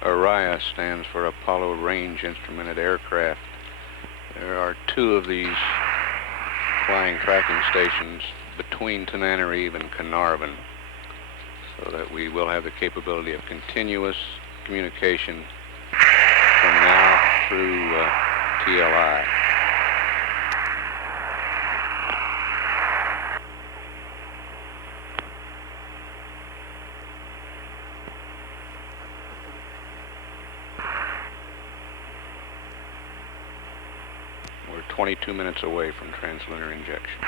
Araya stands for Apollo Range Instrumented Aircraft. There are 2 of these flying tracking stations between Tananarive and Carnarvon, so that we will have the capability of continuous communication from now through TLI. We're 22 minutes away from translunar injection.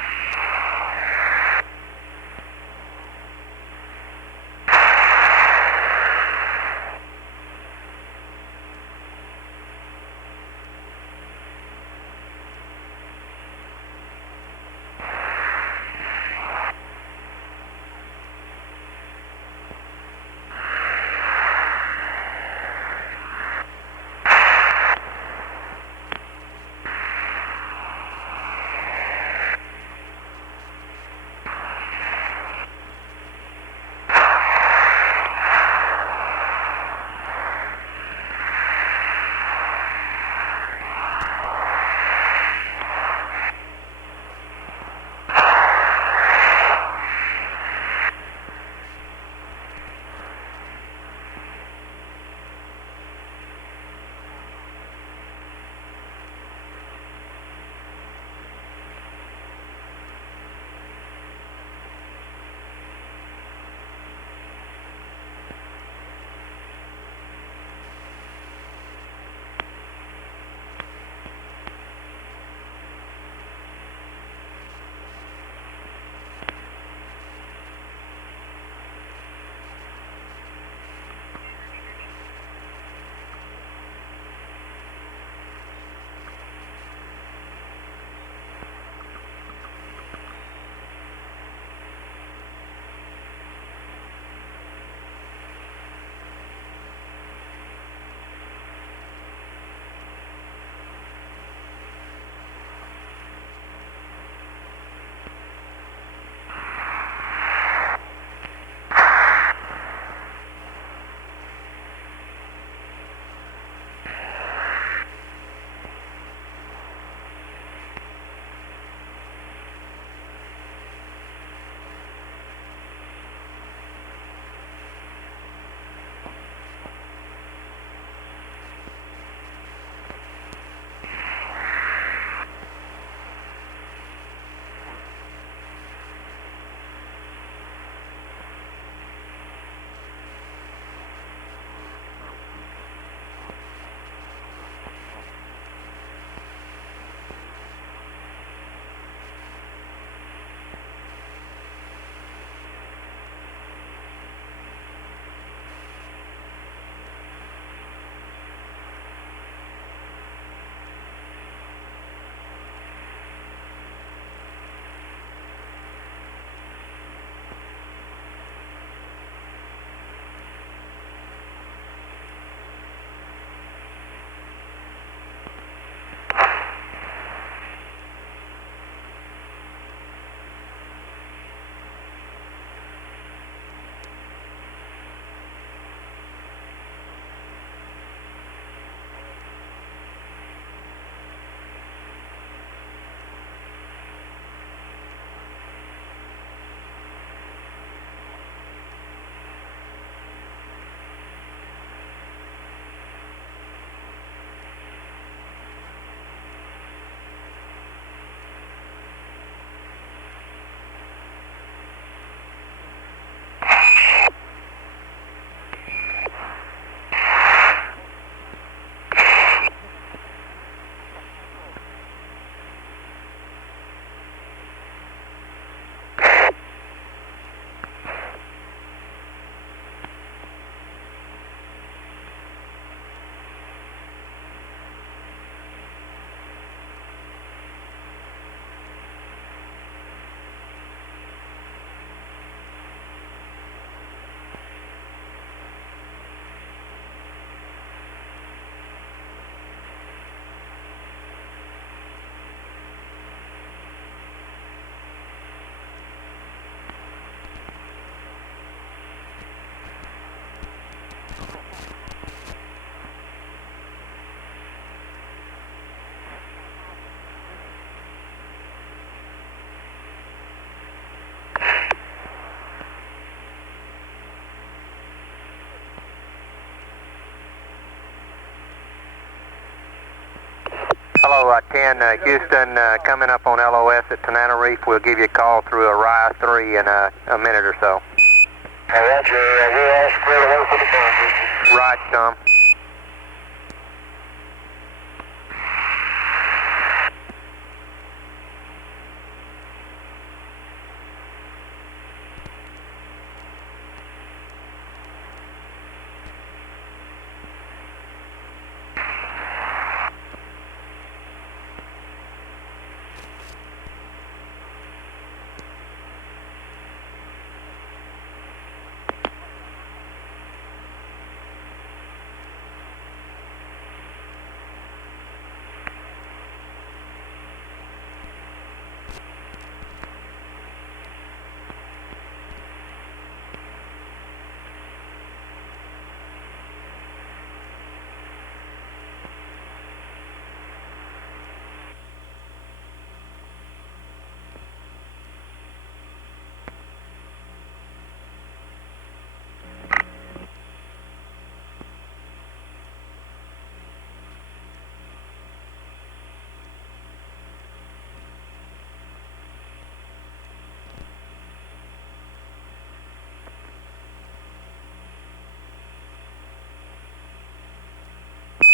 Apollo 10, Houston, coming up on LOS at Tanana Reef. We'll give you a call through Orion 3 in a minute or so. Roger, we're all squared away for the boundaries. Right, Tom.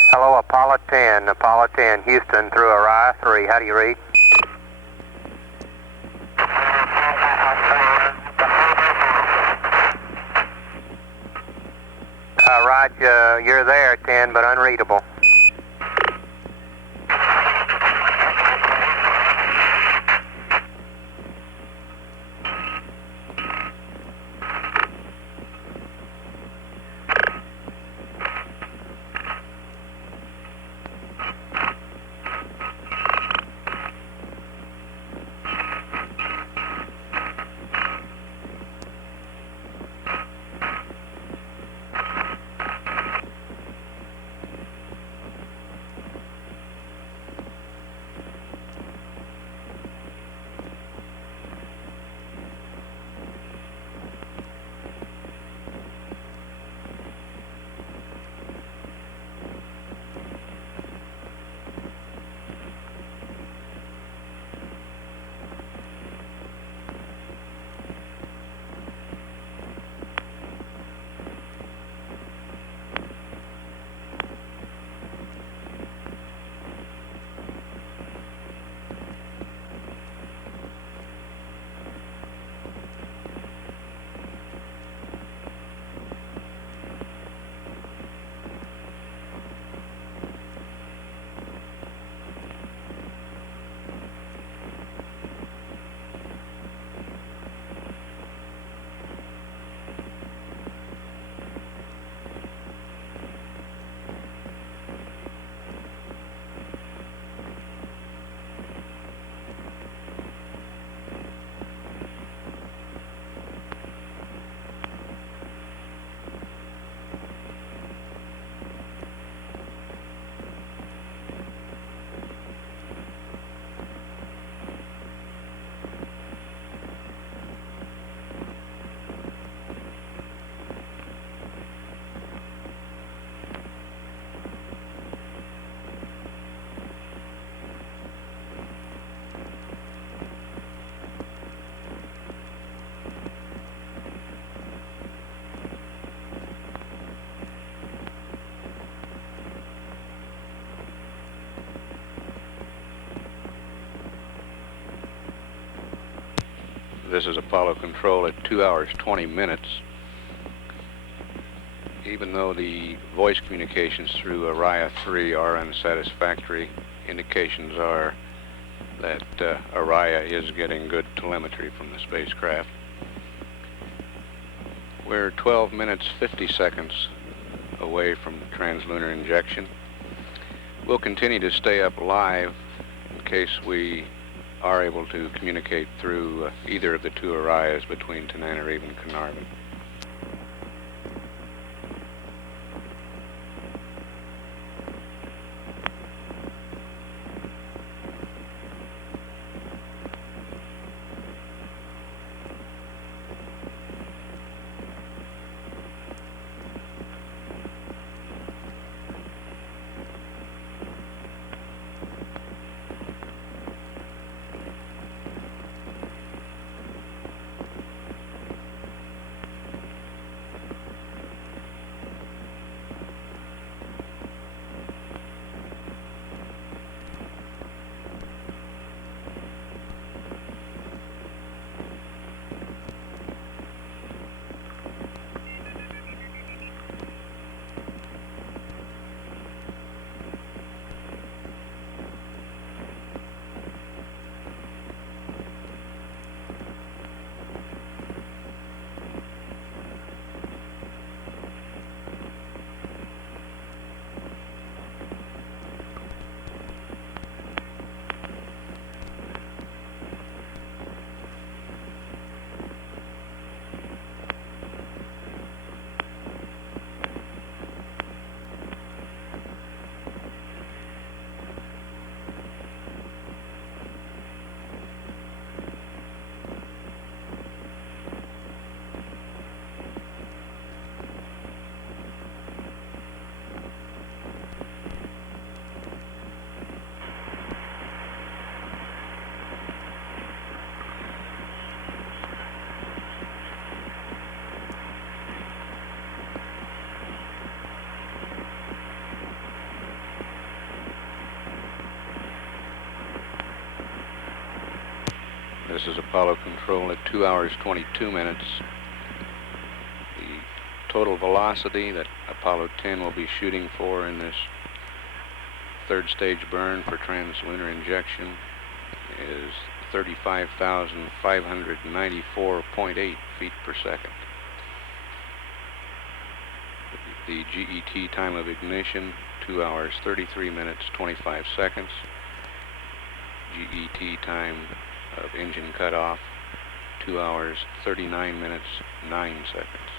Hello, Apollo 10, Houston through Orion 3. How do you read? Raj, you're there, 10, but unreadable. This is Apollo Control at 2 hours 20 minutes. Even though the voice communications through Orion 3 are unsatisfactory, indications are that Orion is getting good telemetry from the spacecraft. We're 12 minutes 50 seconds away from the translunar injection. We'll continue to stay up live in case we are able to communicate through either of the two Orions between Tanana and Carnarvon. This is Apollo Control at 2 hours 22 minutes. The total velocity that Apollo 10 will be shooting for in this third stage burn for translunar injection is 35,594.8 feet per second. The GET time of ignition, 2 hours 33 minutes 25 seconds. GET time of engine cutoff, 2 hours 39 minutes 9 seconds.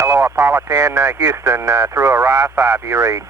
Hello, Apollo 10, Houston, through Orion 5, you read.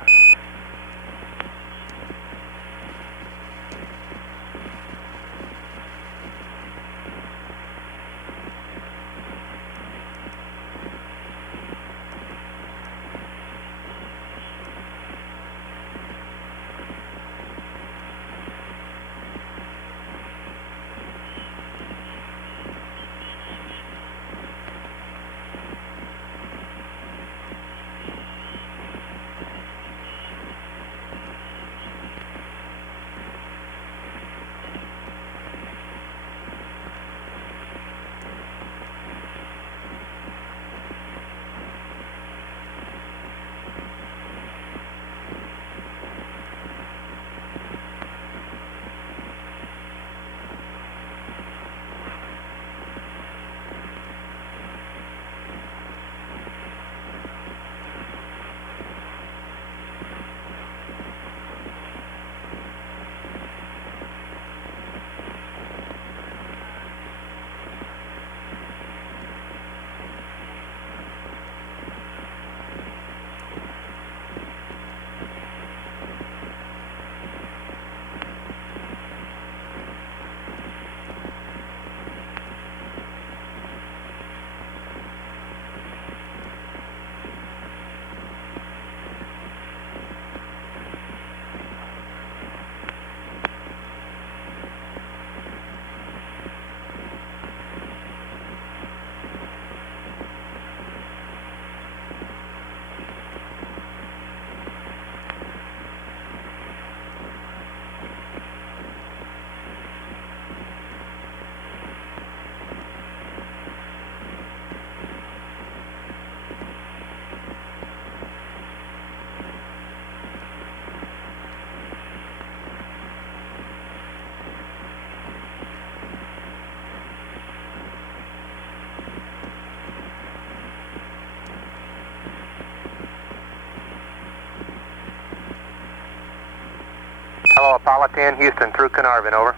Hello, Apollo 10, Houston, through Carnarvon, over.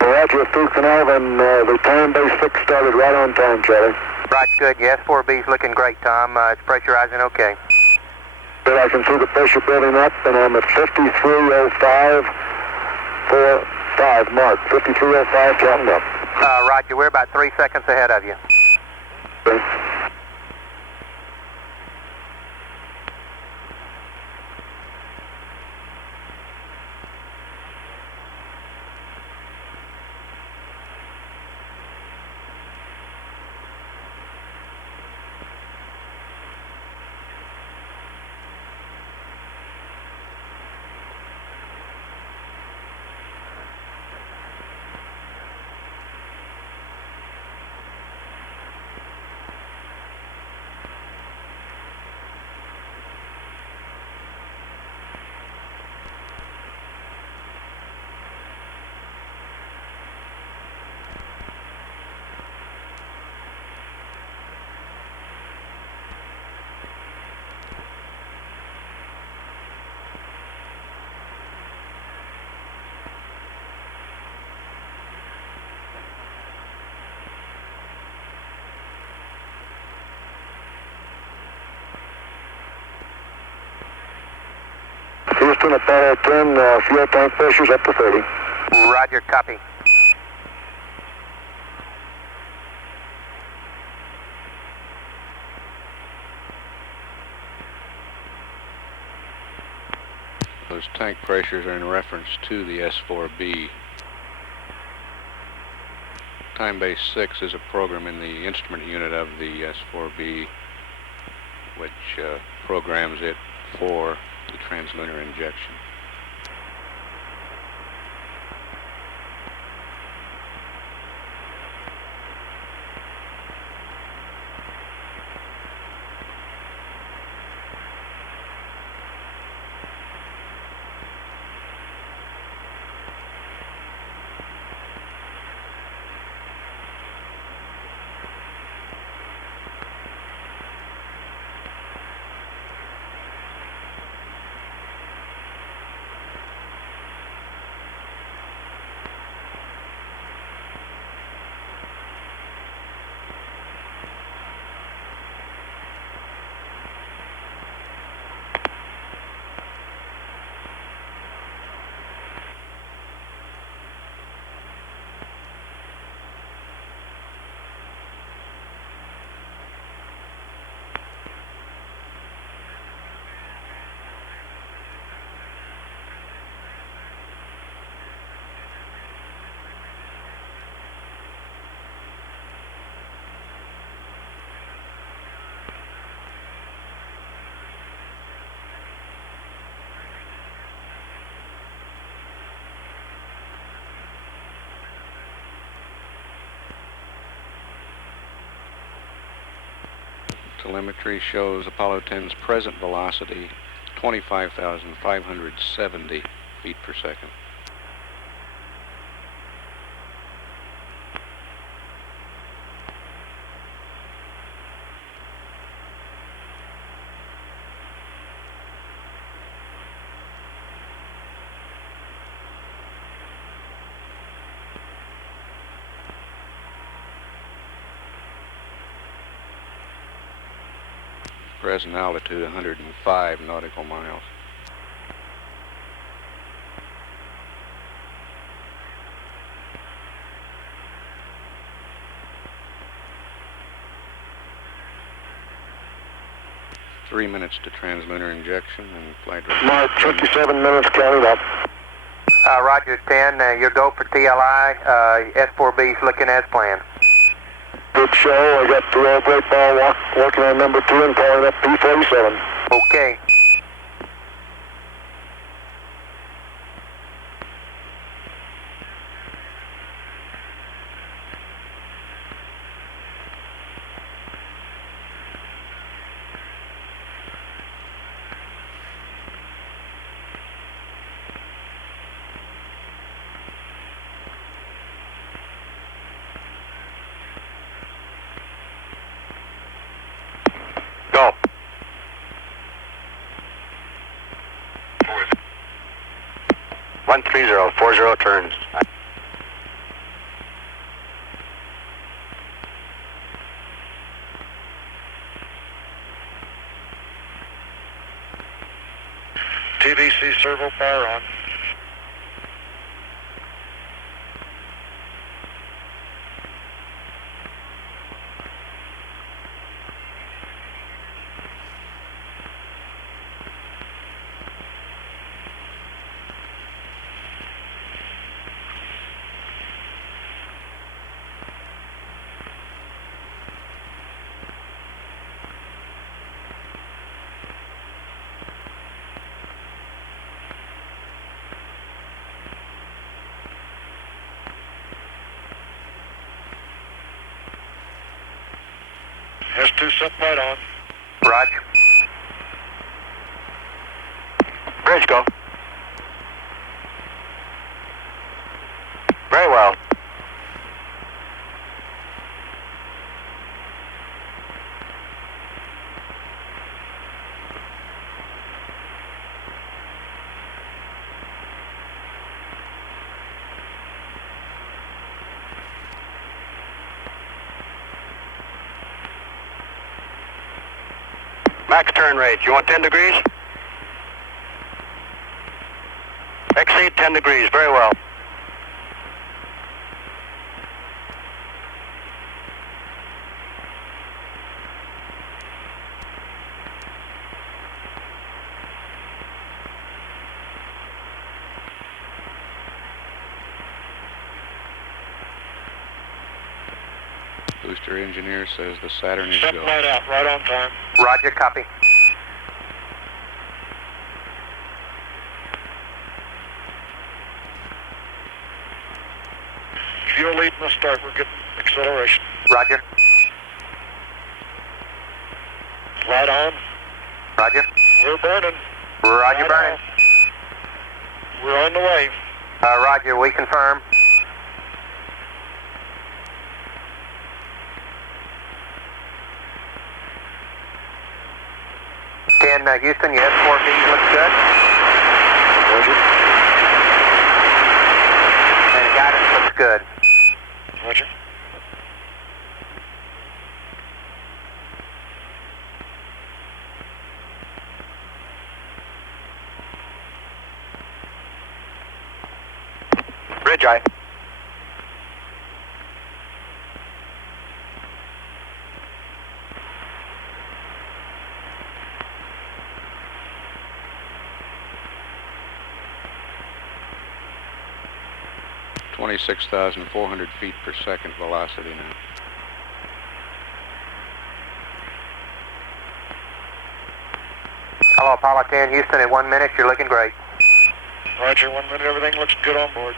Roger, through Carnarvon, the time base 6 started right on time, Charlie. Right, good, yes, 4B's looking great, Tom. It's pressurizing okay. But I can see the pressure building up, and I'm at 53.05 mark, 53.05 counting up. Roger, we're about 3 seconds ahead of you. Okay. Houston, Apollo 10, fuel tank pressure's up to 30. Roger, copy. Those tank pressures are in reference to the S4B. Time base 6 is a program in the instrument unit of the S4B which programs it for the translunar injection. Telemetry shows Apollo 10's present velocity 25,570 feet per second. Present altitude 105 nautical miles. Three minutes to translunar injection and flight. Mark, 57 minutes counted up. Roger, 10. Your go for TLI. S4B's looking as planned. Good show. I got the great ball working on number 2 and calling up P47. Okay. Go. 130, 40 turns. TVC servo power on. S2 subflight on. Roger. Bridge go. Very well. Max turn rate, you want 10 degrees? Exceed 10 degrees, very well. Booster engineer says the Saturn is Set go. right out, right on time. Roger, copy. Fuel lead in the start, we're getting acceleration. Roger. Light on. Roger. We're burning. Roger, Light burning. off. We're on the way. Roger, we confirm. Houston, your S4B looks good. Roger. And guidance looks good. Roger. Bridge eye. $26,400 feet per second velocity now. Hello, Apollo 10, Houston, in 1 minute, you're looking great. Roger, 1 minute, everything looks good on board.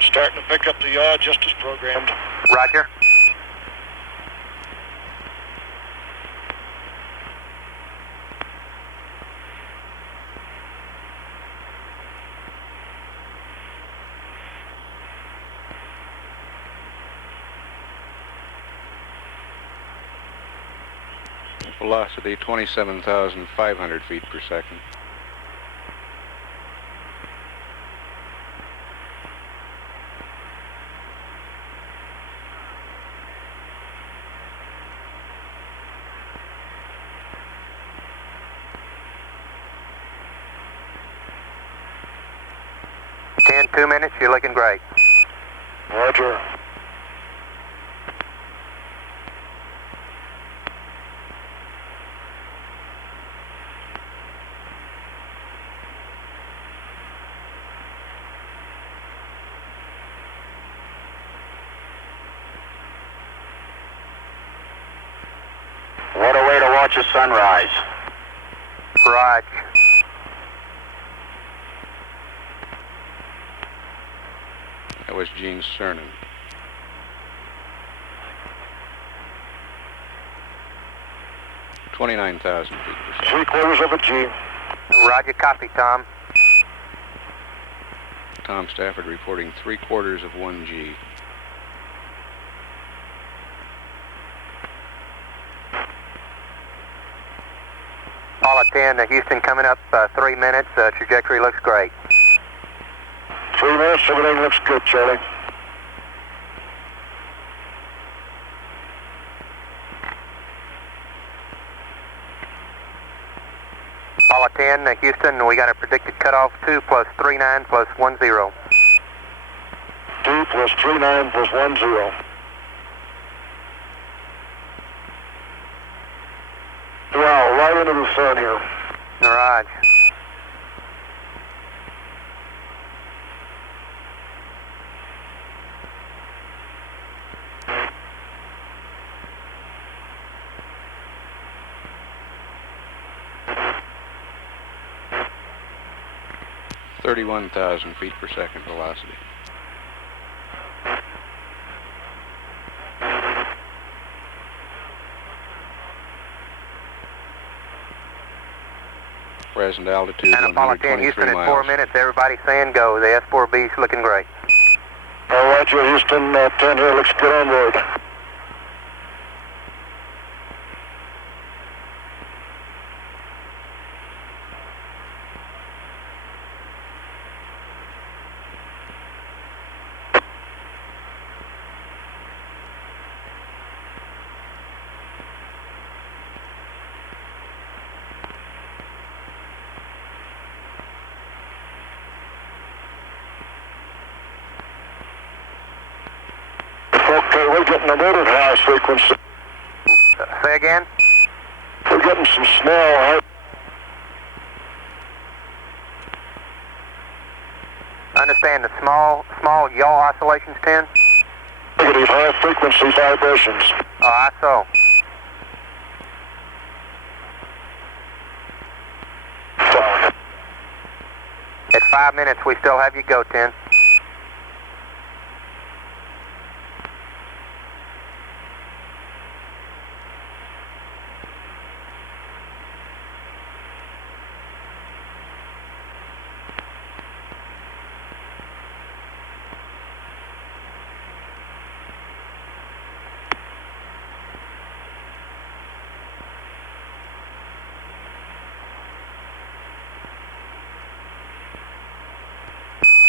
Starting to pick up the yaw just as programmed. Roger. Velocity 27,500 feet per second. In 2 minutes, you're looking great. Roger. What a way to watch a sunrise. Roger. That was Eugene Cernan. $29,000 feet per second. 3/4 of a G. Roger, copy, Tom. Tom Stafford reporting 3/4 of 1 G. Apollo 10, Houston coming up 3 minutes. Trajectory looks great. 3 minutes, everything looks good, Charlie. Apollo 10, Houston, we got a predicted cutoff 2 plus 39 plus 10. 2 plus 39 plus 10. Wow, right into the sun here. Roger. $31,000 feet per second velocity. Present altitude And Apollo 10, 123 Houston at miles. 4 minutes. Everybody saying go. The S4B's looking great. Roger, Houston, 10 here looks good on board. Okay, we're getting a little high frequency. Say again? We're getting some small. Understand the small yaw oscillations, 10? Negative high frequency vibrations. I saw. At 5 minutes, we still have you go, 10.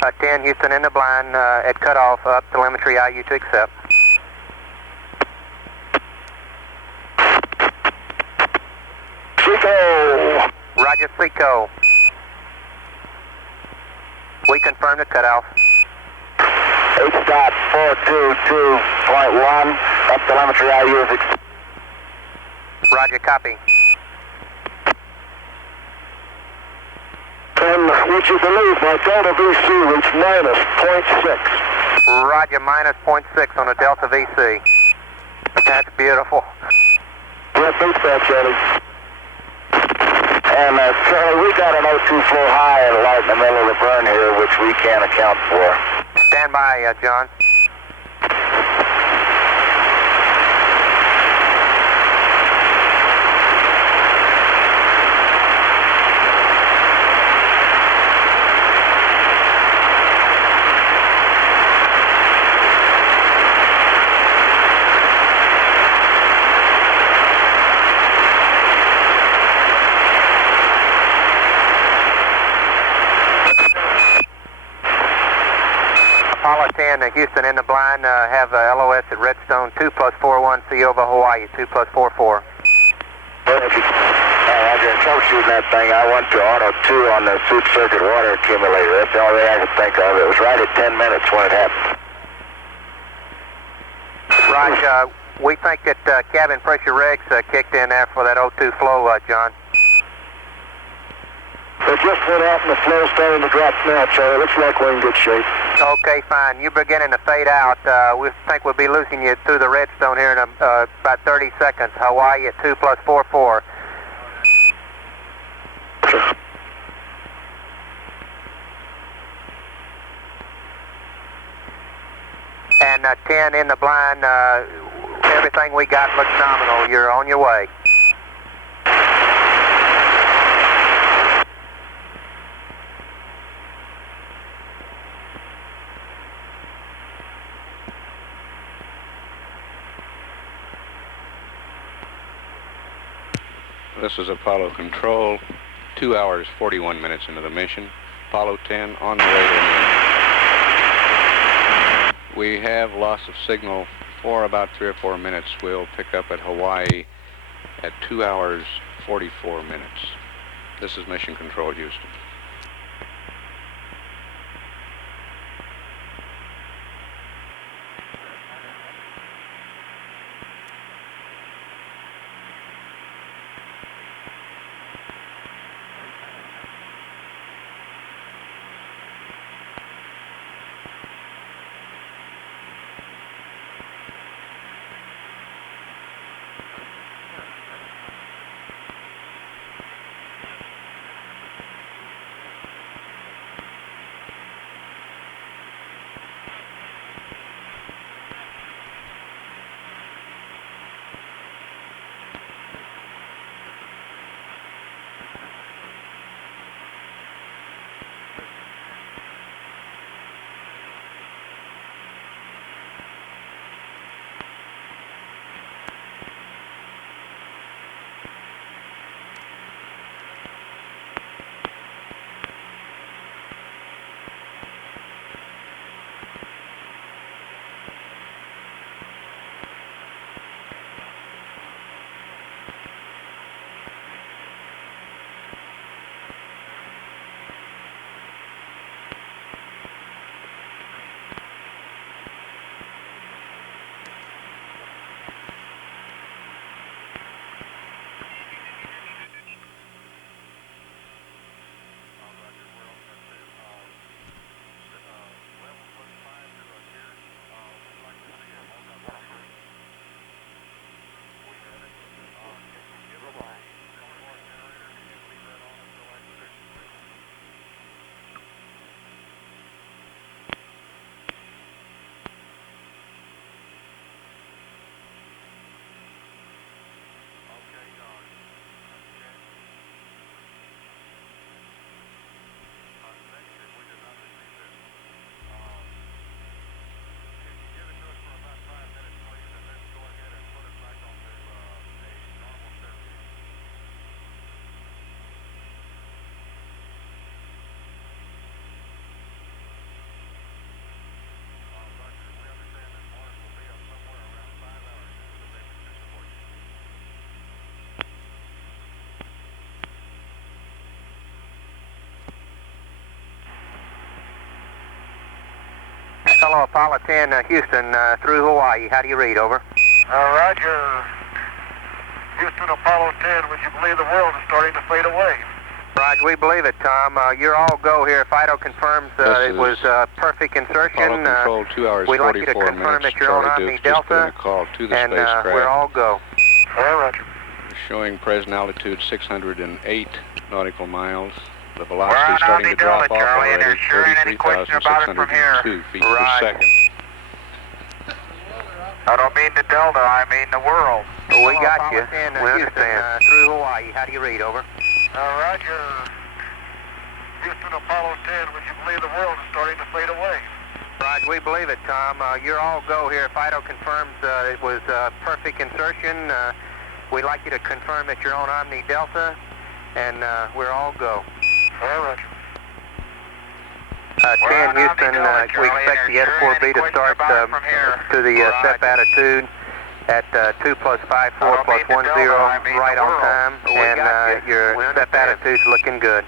Uh, 10, Houston in the blind, at cutoff, up telemetry IU to accept. Seco! Roger, Seco. We confirm the cutoff. 8.422.1, up telemetry IU is accept. Roger, copy. And would you believe my Delta VC reached minus 0.6? Roger, minus 0.6 on a Delta VC. That's beautiful. Yeah, beats that, Charlie. And Charlie, we got an O2 flow high and light in the middle of the burn here, which we can't account for. Stand by, John. Apollo 10, Houston in the blind, have LOS at Redstone 2+41, C over Hawaii 2+44. Roger, in troubleshooting that thing, I went to auto 2 on the soup circuit water accumulator. That's the only thing I could think of. It was right at 10 minutes when it happened. Right, we think that cabin pressure regs kicked in there for that O2 flow, John. It just went out and the flow's starting to drop now, Charlie. Looks like we're in good shape. Okay, fine. You're beginning to fade out. We think we'll be losing you through the redstone here in about 30 seconds. Hawaii at 2+44. And 10 in the blind. Everything we got looks nominal. You're on your way. This is Apollo Control, 2 hours, 41 minutes into the mission. Apollo 10 on the way to the moon. We have loss of signal for about 3 or 4 minutes. We'll pick up at Hawaii at 2 hours, 44 minutes. This is Mission Control, Houston. Hello, Apollo 10, Houston, through Hawaii. How do you read, over? Roger. Houston, Apollo 10, would you believe the world is starting to fade away? Roger, we believe it, Tom. You're all go here. Fido confirms it was perfect insertion. Apollo Control, 2 hours, we'd like 44 you to confirm minutes. that you're on Charlie Omni Duke's just put in Delta, a call to the and spacecraft. we're all go. Roger. Showing present altitude 608 nautical miles. The velocity starting to drop off already, 33,602 feet per second. I don't mean the Delta, I mean the world. We got you. We understand. Through Hawaii. How do you read, over? Roger. Houston, Apollo 10, would you believe the world is starting to fade away? Roger, we believe it, Tom. You're all go here. Fido confirms it was perfect insertion. We'd like you to confirm that you're on Omni Delta, and we're all go. Roger. 10 Houston, we expect the S4B to start to the step attitude at 2 plus 5, 4 plus 10, right on time, and your step attitude's looking good.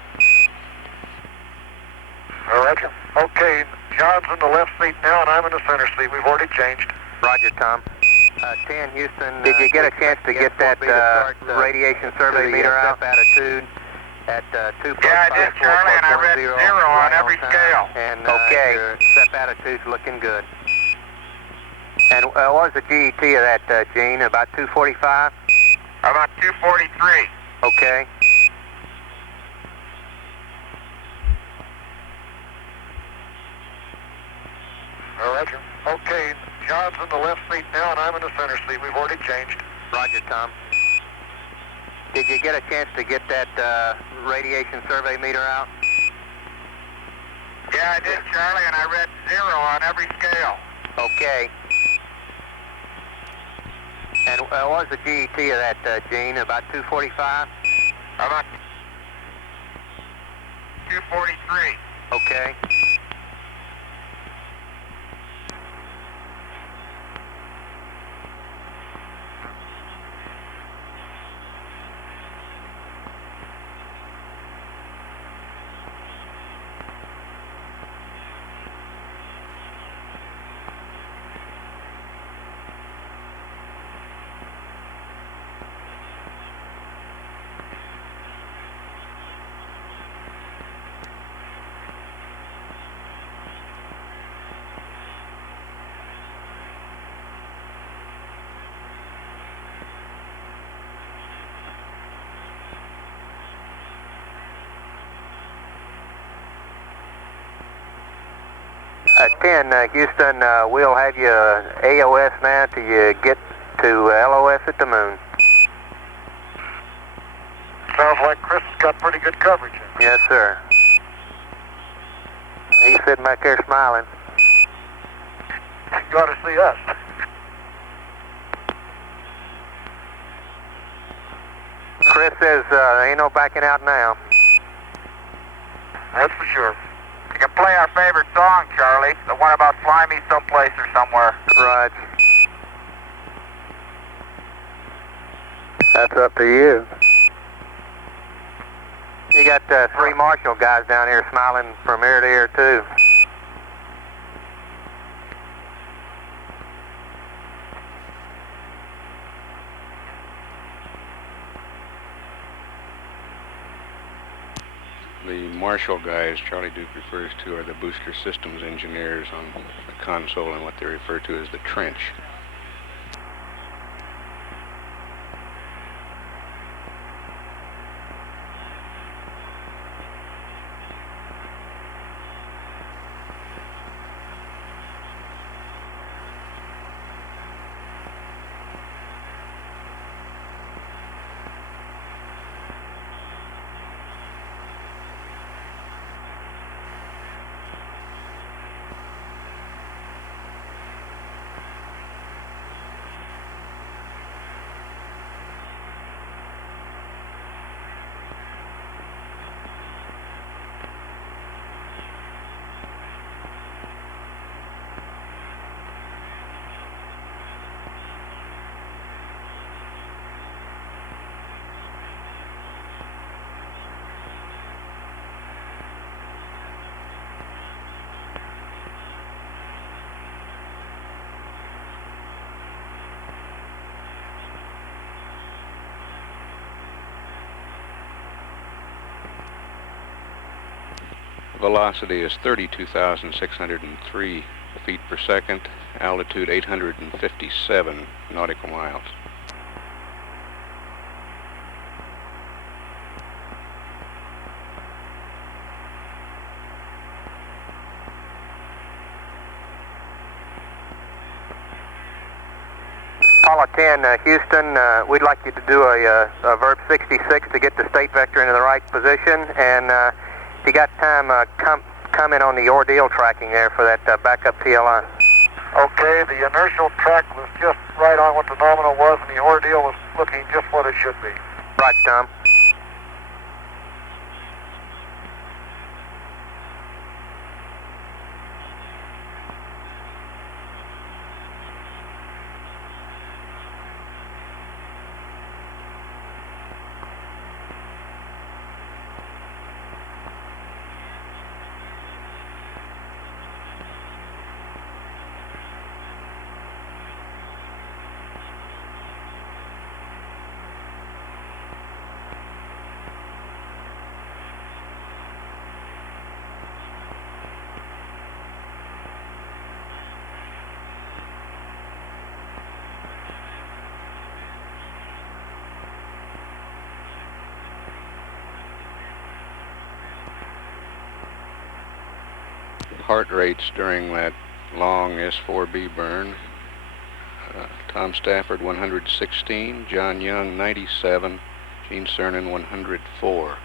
Roger. Okay, John's in the left seat now, and I'm in the center seat. We've already changed. Roger, Tom. 10 Houston, did you get a chance to get that radiation survey meter out? Attitude at 2 plus 5, I did, Charlie, and I read 0 on every scale. And your step attitude's looking good. And what was the GET of that, Gene? About 245? About 243. Okay. Roger. Okay, John's in the left seat now, and I'm in the center seat. We've already changed. Roger, Tom. Did you get a chance to get that radiation survey meter out? Yeah, I did, Charlie, and I read 0 on every scale. Okay. And what was the GET of that, Gene? About 245? About 243. Okay. Houston, we'll have you AOS now till you get to LOS at the moon. Sounds like Chris has got pretty good coverage. Yes, sir. He's sitting back there smiling. You got to see us. Chris says ain't no backing out now. That's for sure. You can play our favorite song, Charlie. The one about fly me someplace or somewhere. Right. That's up to you. You got 3 Marshall guys down here smiling from ear to ear, too. The Marshall guys Charlie Duke refers to are the booster systems engineers on the console and what they refer to as the trench. velocity is 32,603 feet per second, altitude 857 nautical miles. Apollo 10, Houston, we'd like you to do a verb 66 to get the state vector into the right position, and if you got time, comment on the ordeal tracking there for that backup TLI. Okay, the inertial track was just right on what the nominal was, and the ordeal was looking just what it should be. Right, Tom. Heart rates during that long S4B burn. Tom Stafford 116, John Young 97, Gene Cernan 104.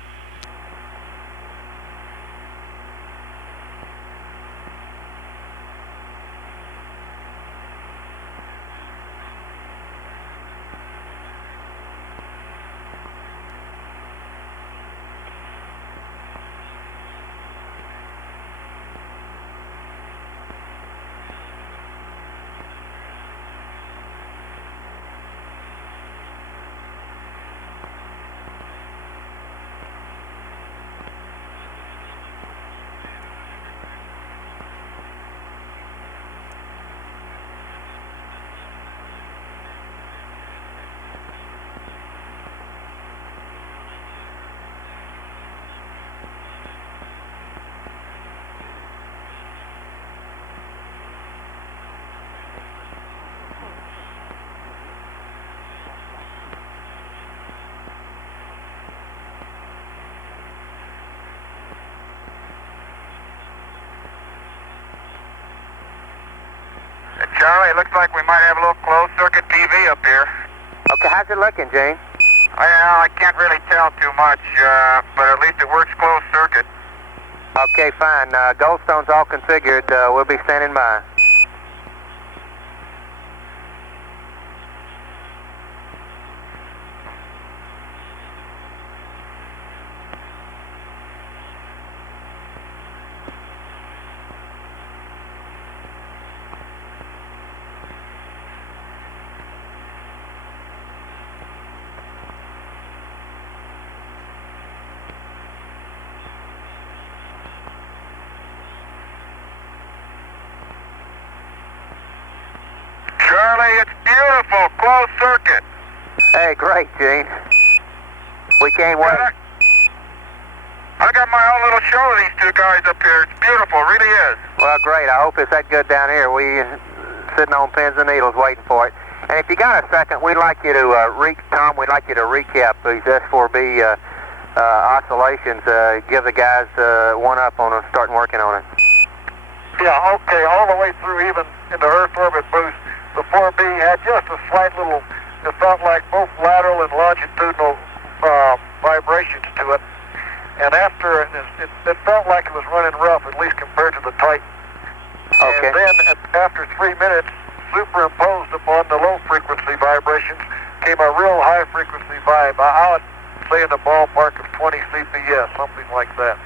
Charlie, it looks like we might have a little closed circuit TV up here. Okay, how's it looking, Gene? I can't really tell too much, but at least it works closed circuit. Okay, fine. Goldstone's all configured. We'll be standing by. Charlie, it's beautiful, closed circuit. Hey, great, Gene. We can't wait. I got my own little show of these two guys up here. It's beautiful, really is. Well, great. I hope it's that good down here. We sitting on pins and needles waiting for it. And if you got a second, we'd like you to, Tom, we'd like you to recap these S4B oscillations. Give the guys one up on starting working on it. Yeah, okay, all the way through, even in the Earth orbit boost, the 4B had just a slight little, it felt like both lateral and longitudinal vibrations to it. And after, it felt like it was running rough, at least compared to the Titan. Okay. And then after 3 minutes, superimposed upon the low frequency vibrations, came a real high frequency vibe. I would say in the ballpark of 20 CPS, something like that.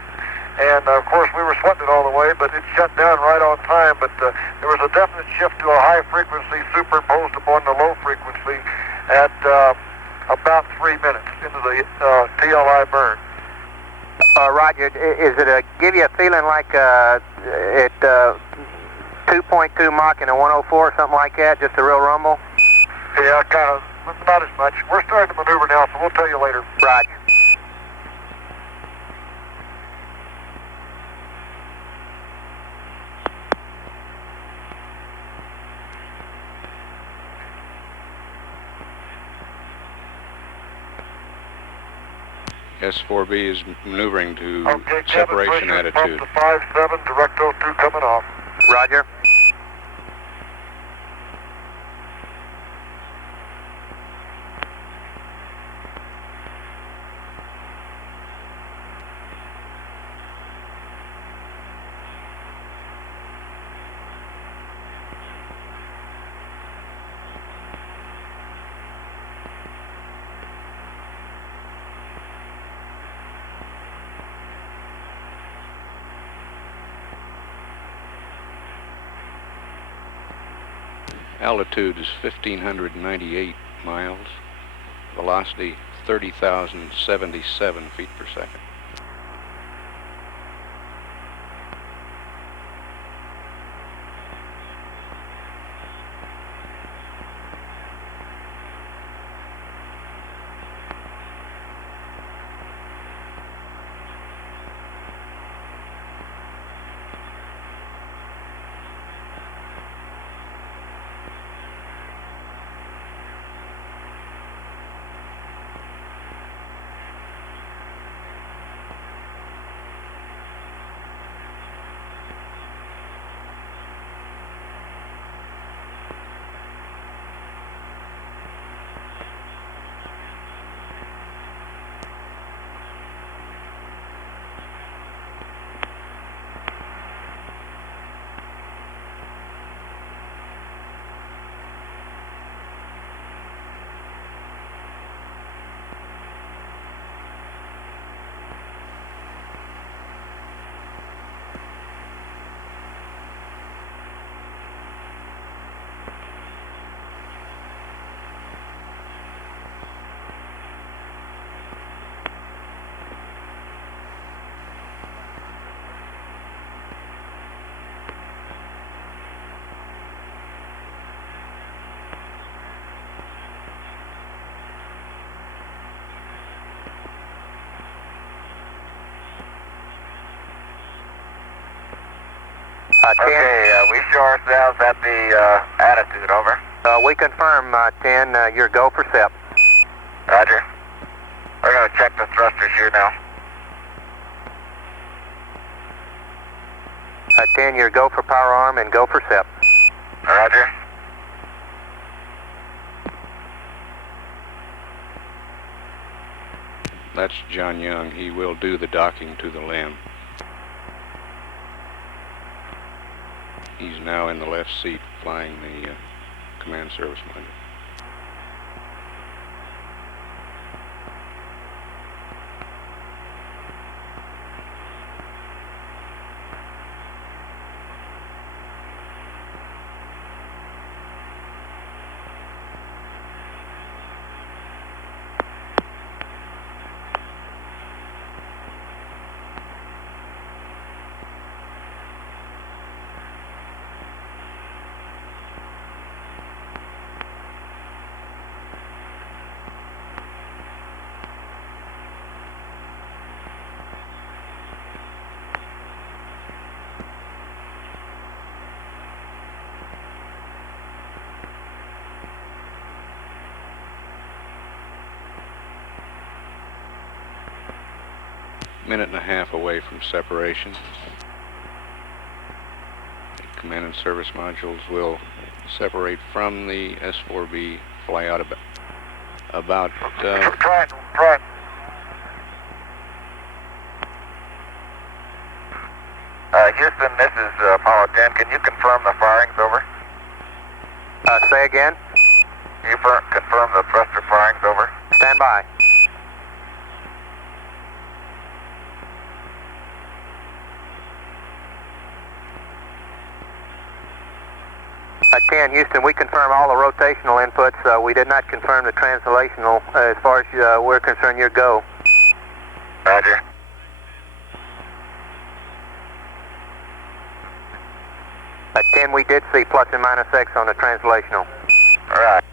And of course we were sweating it all the way, but it shut down right on time. But there was a definite shift to a high frequency superimposed upon the low frequency at about 3 minutes into the TLI burn. Roger, is it give you a feeling like it 2.2 Mach and a 104 or something like that, just a real rumble? Yeah, kind of, not as much. We're starting to maneuver now, so we'll tell you later. Roger. S4B is maneuvering to Okay, separation cabin pressure attitude. pump to 57, direct 02 coming off. Roger. Altitude is 1,598 miles. Velocity 30,077 feet per second. Okay, we show ourselves at the attitude, over. We confirm, 10, your go for SEP. Roger. We're going to check the thrusters here now. 10, your go for power arm and go for SEP. Roger. That's John Young. He will do the docking to the LEM. He's now in the left seat flying the command service module. Minute and a half away from separation. The command and service modules will separate from the S4B, fly out about Right. Houston, this is Apollo 10. Can you confirm the firings, over? Say again? Can you confirm the thruster firings, over? Stand by. 10, Houston, we confirm all the rotational inputs. We did not confirm the translational. As far as we're concerned, your go. Roger. At 10, we did see plus and minus X on the translational. All right.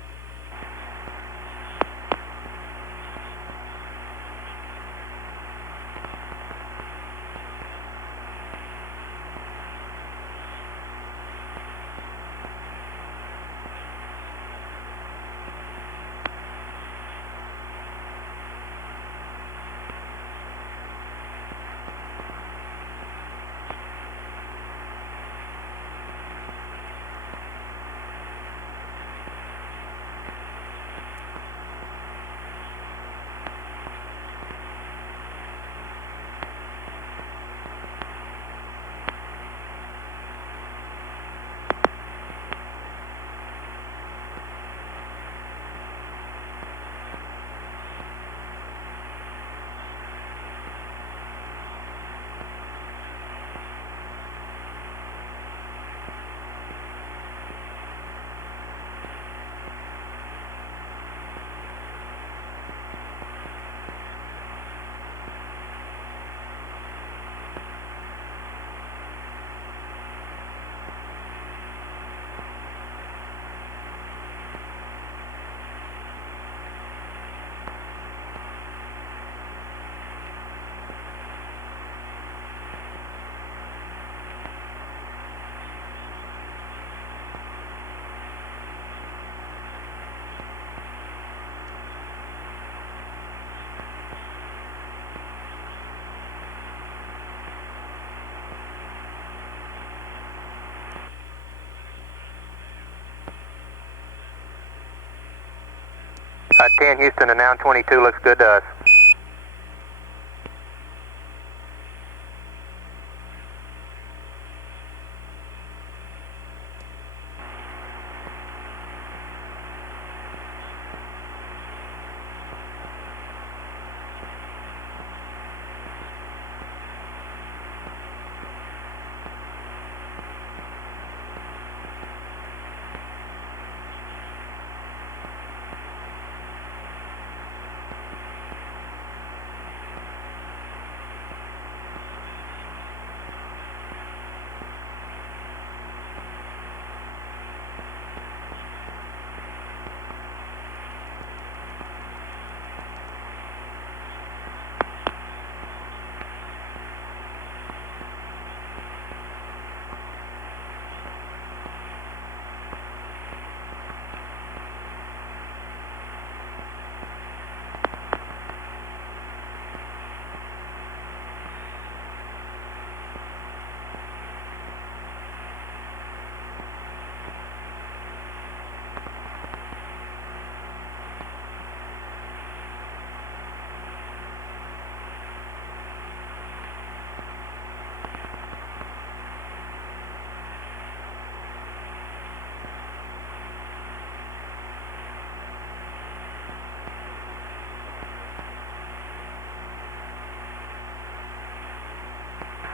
10 Houston to now 22 looks good to us.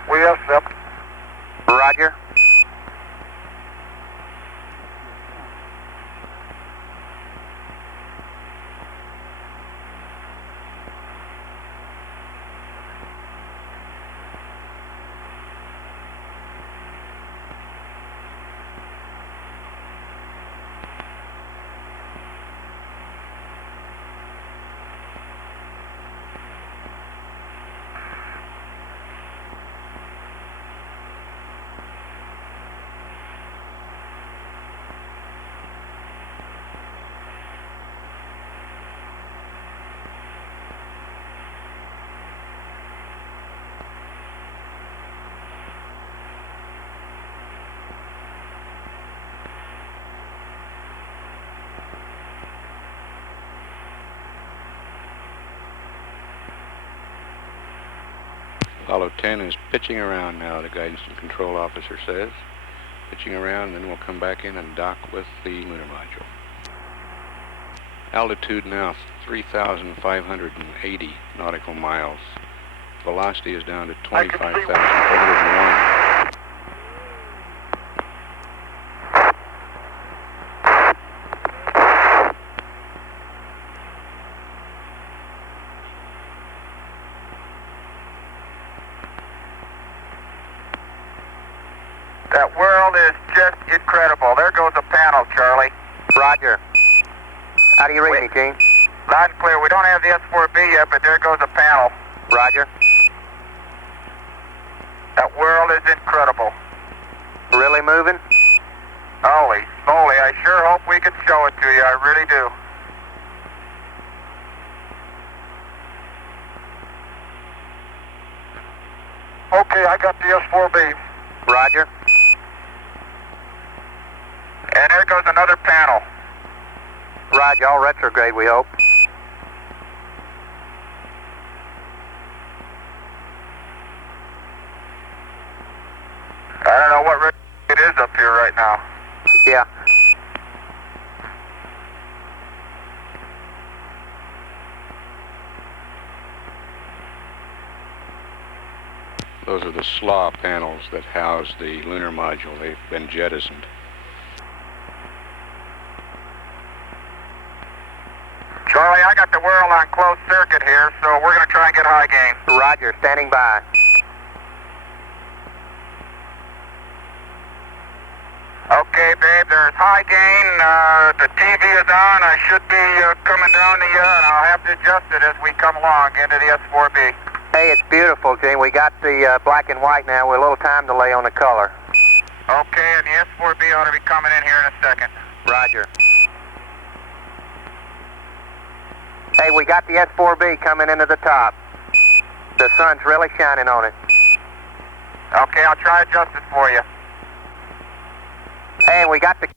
We accept. Roger. Apollo 10 is pitching around now, the guidance and control officer says. Pitching around, then we'll come back in and dock with the lunar module. Altitude now 3,580 nautical miles. Velocity is down to 25,401. That world is just incredible. There goes a panel, Charlie. Roger. How do you read me, Gene? Loud and clear. We don't have the S4B yet, but there goes a panel. Roger. That world is incredible. Really moving? Holy moly, I sure hope we can show it to you. I really do. Okay, I got the S4B. Roger. And there goes another panel. Roger, all retrograde, we hope. I don't know what it is up here right now. Yeah. Those are the slaw panels that house the lunar module. They've been jettisoned. Charlie, I got the world on closed circuit here, so we're going to try and get high gain. Roger, standing by. Okay, babe, there's high gain. The TV is on. I should be coming down to you, and I'll have to adjust it as we come along into the S4B. Hey, it's beautiful, Gene. We got the black and white now with a little time delay on the color. Okay, and the S4B ought to be coming in here in a second. Roger. Hey, we got the S4B coming into the top. The sun's really shining on it. Okay, I'll try to adjust it for you. Hey, we got the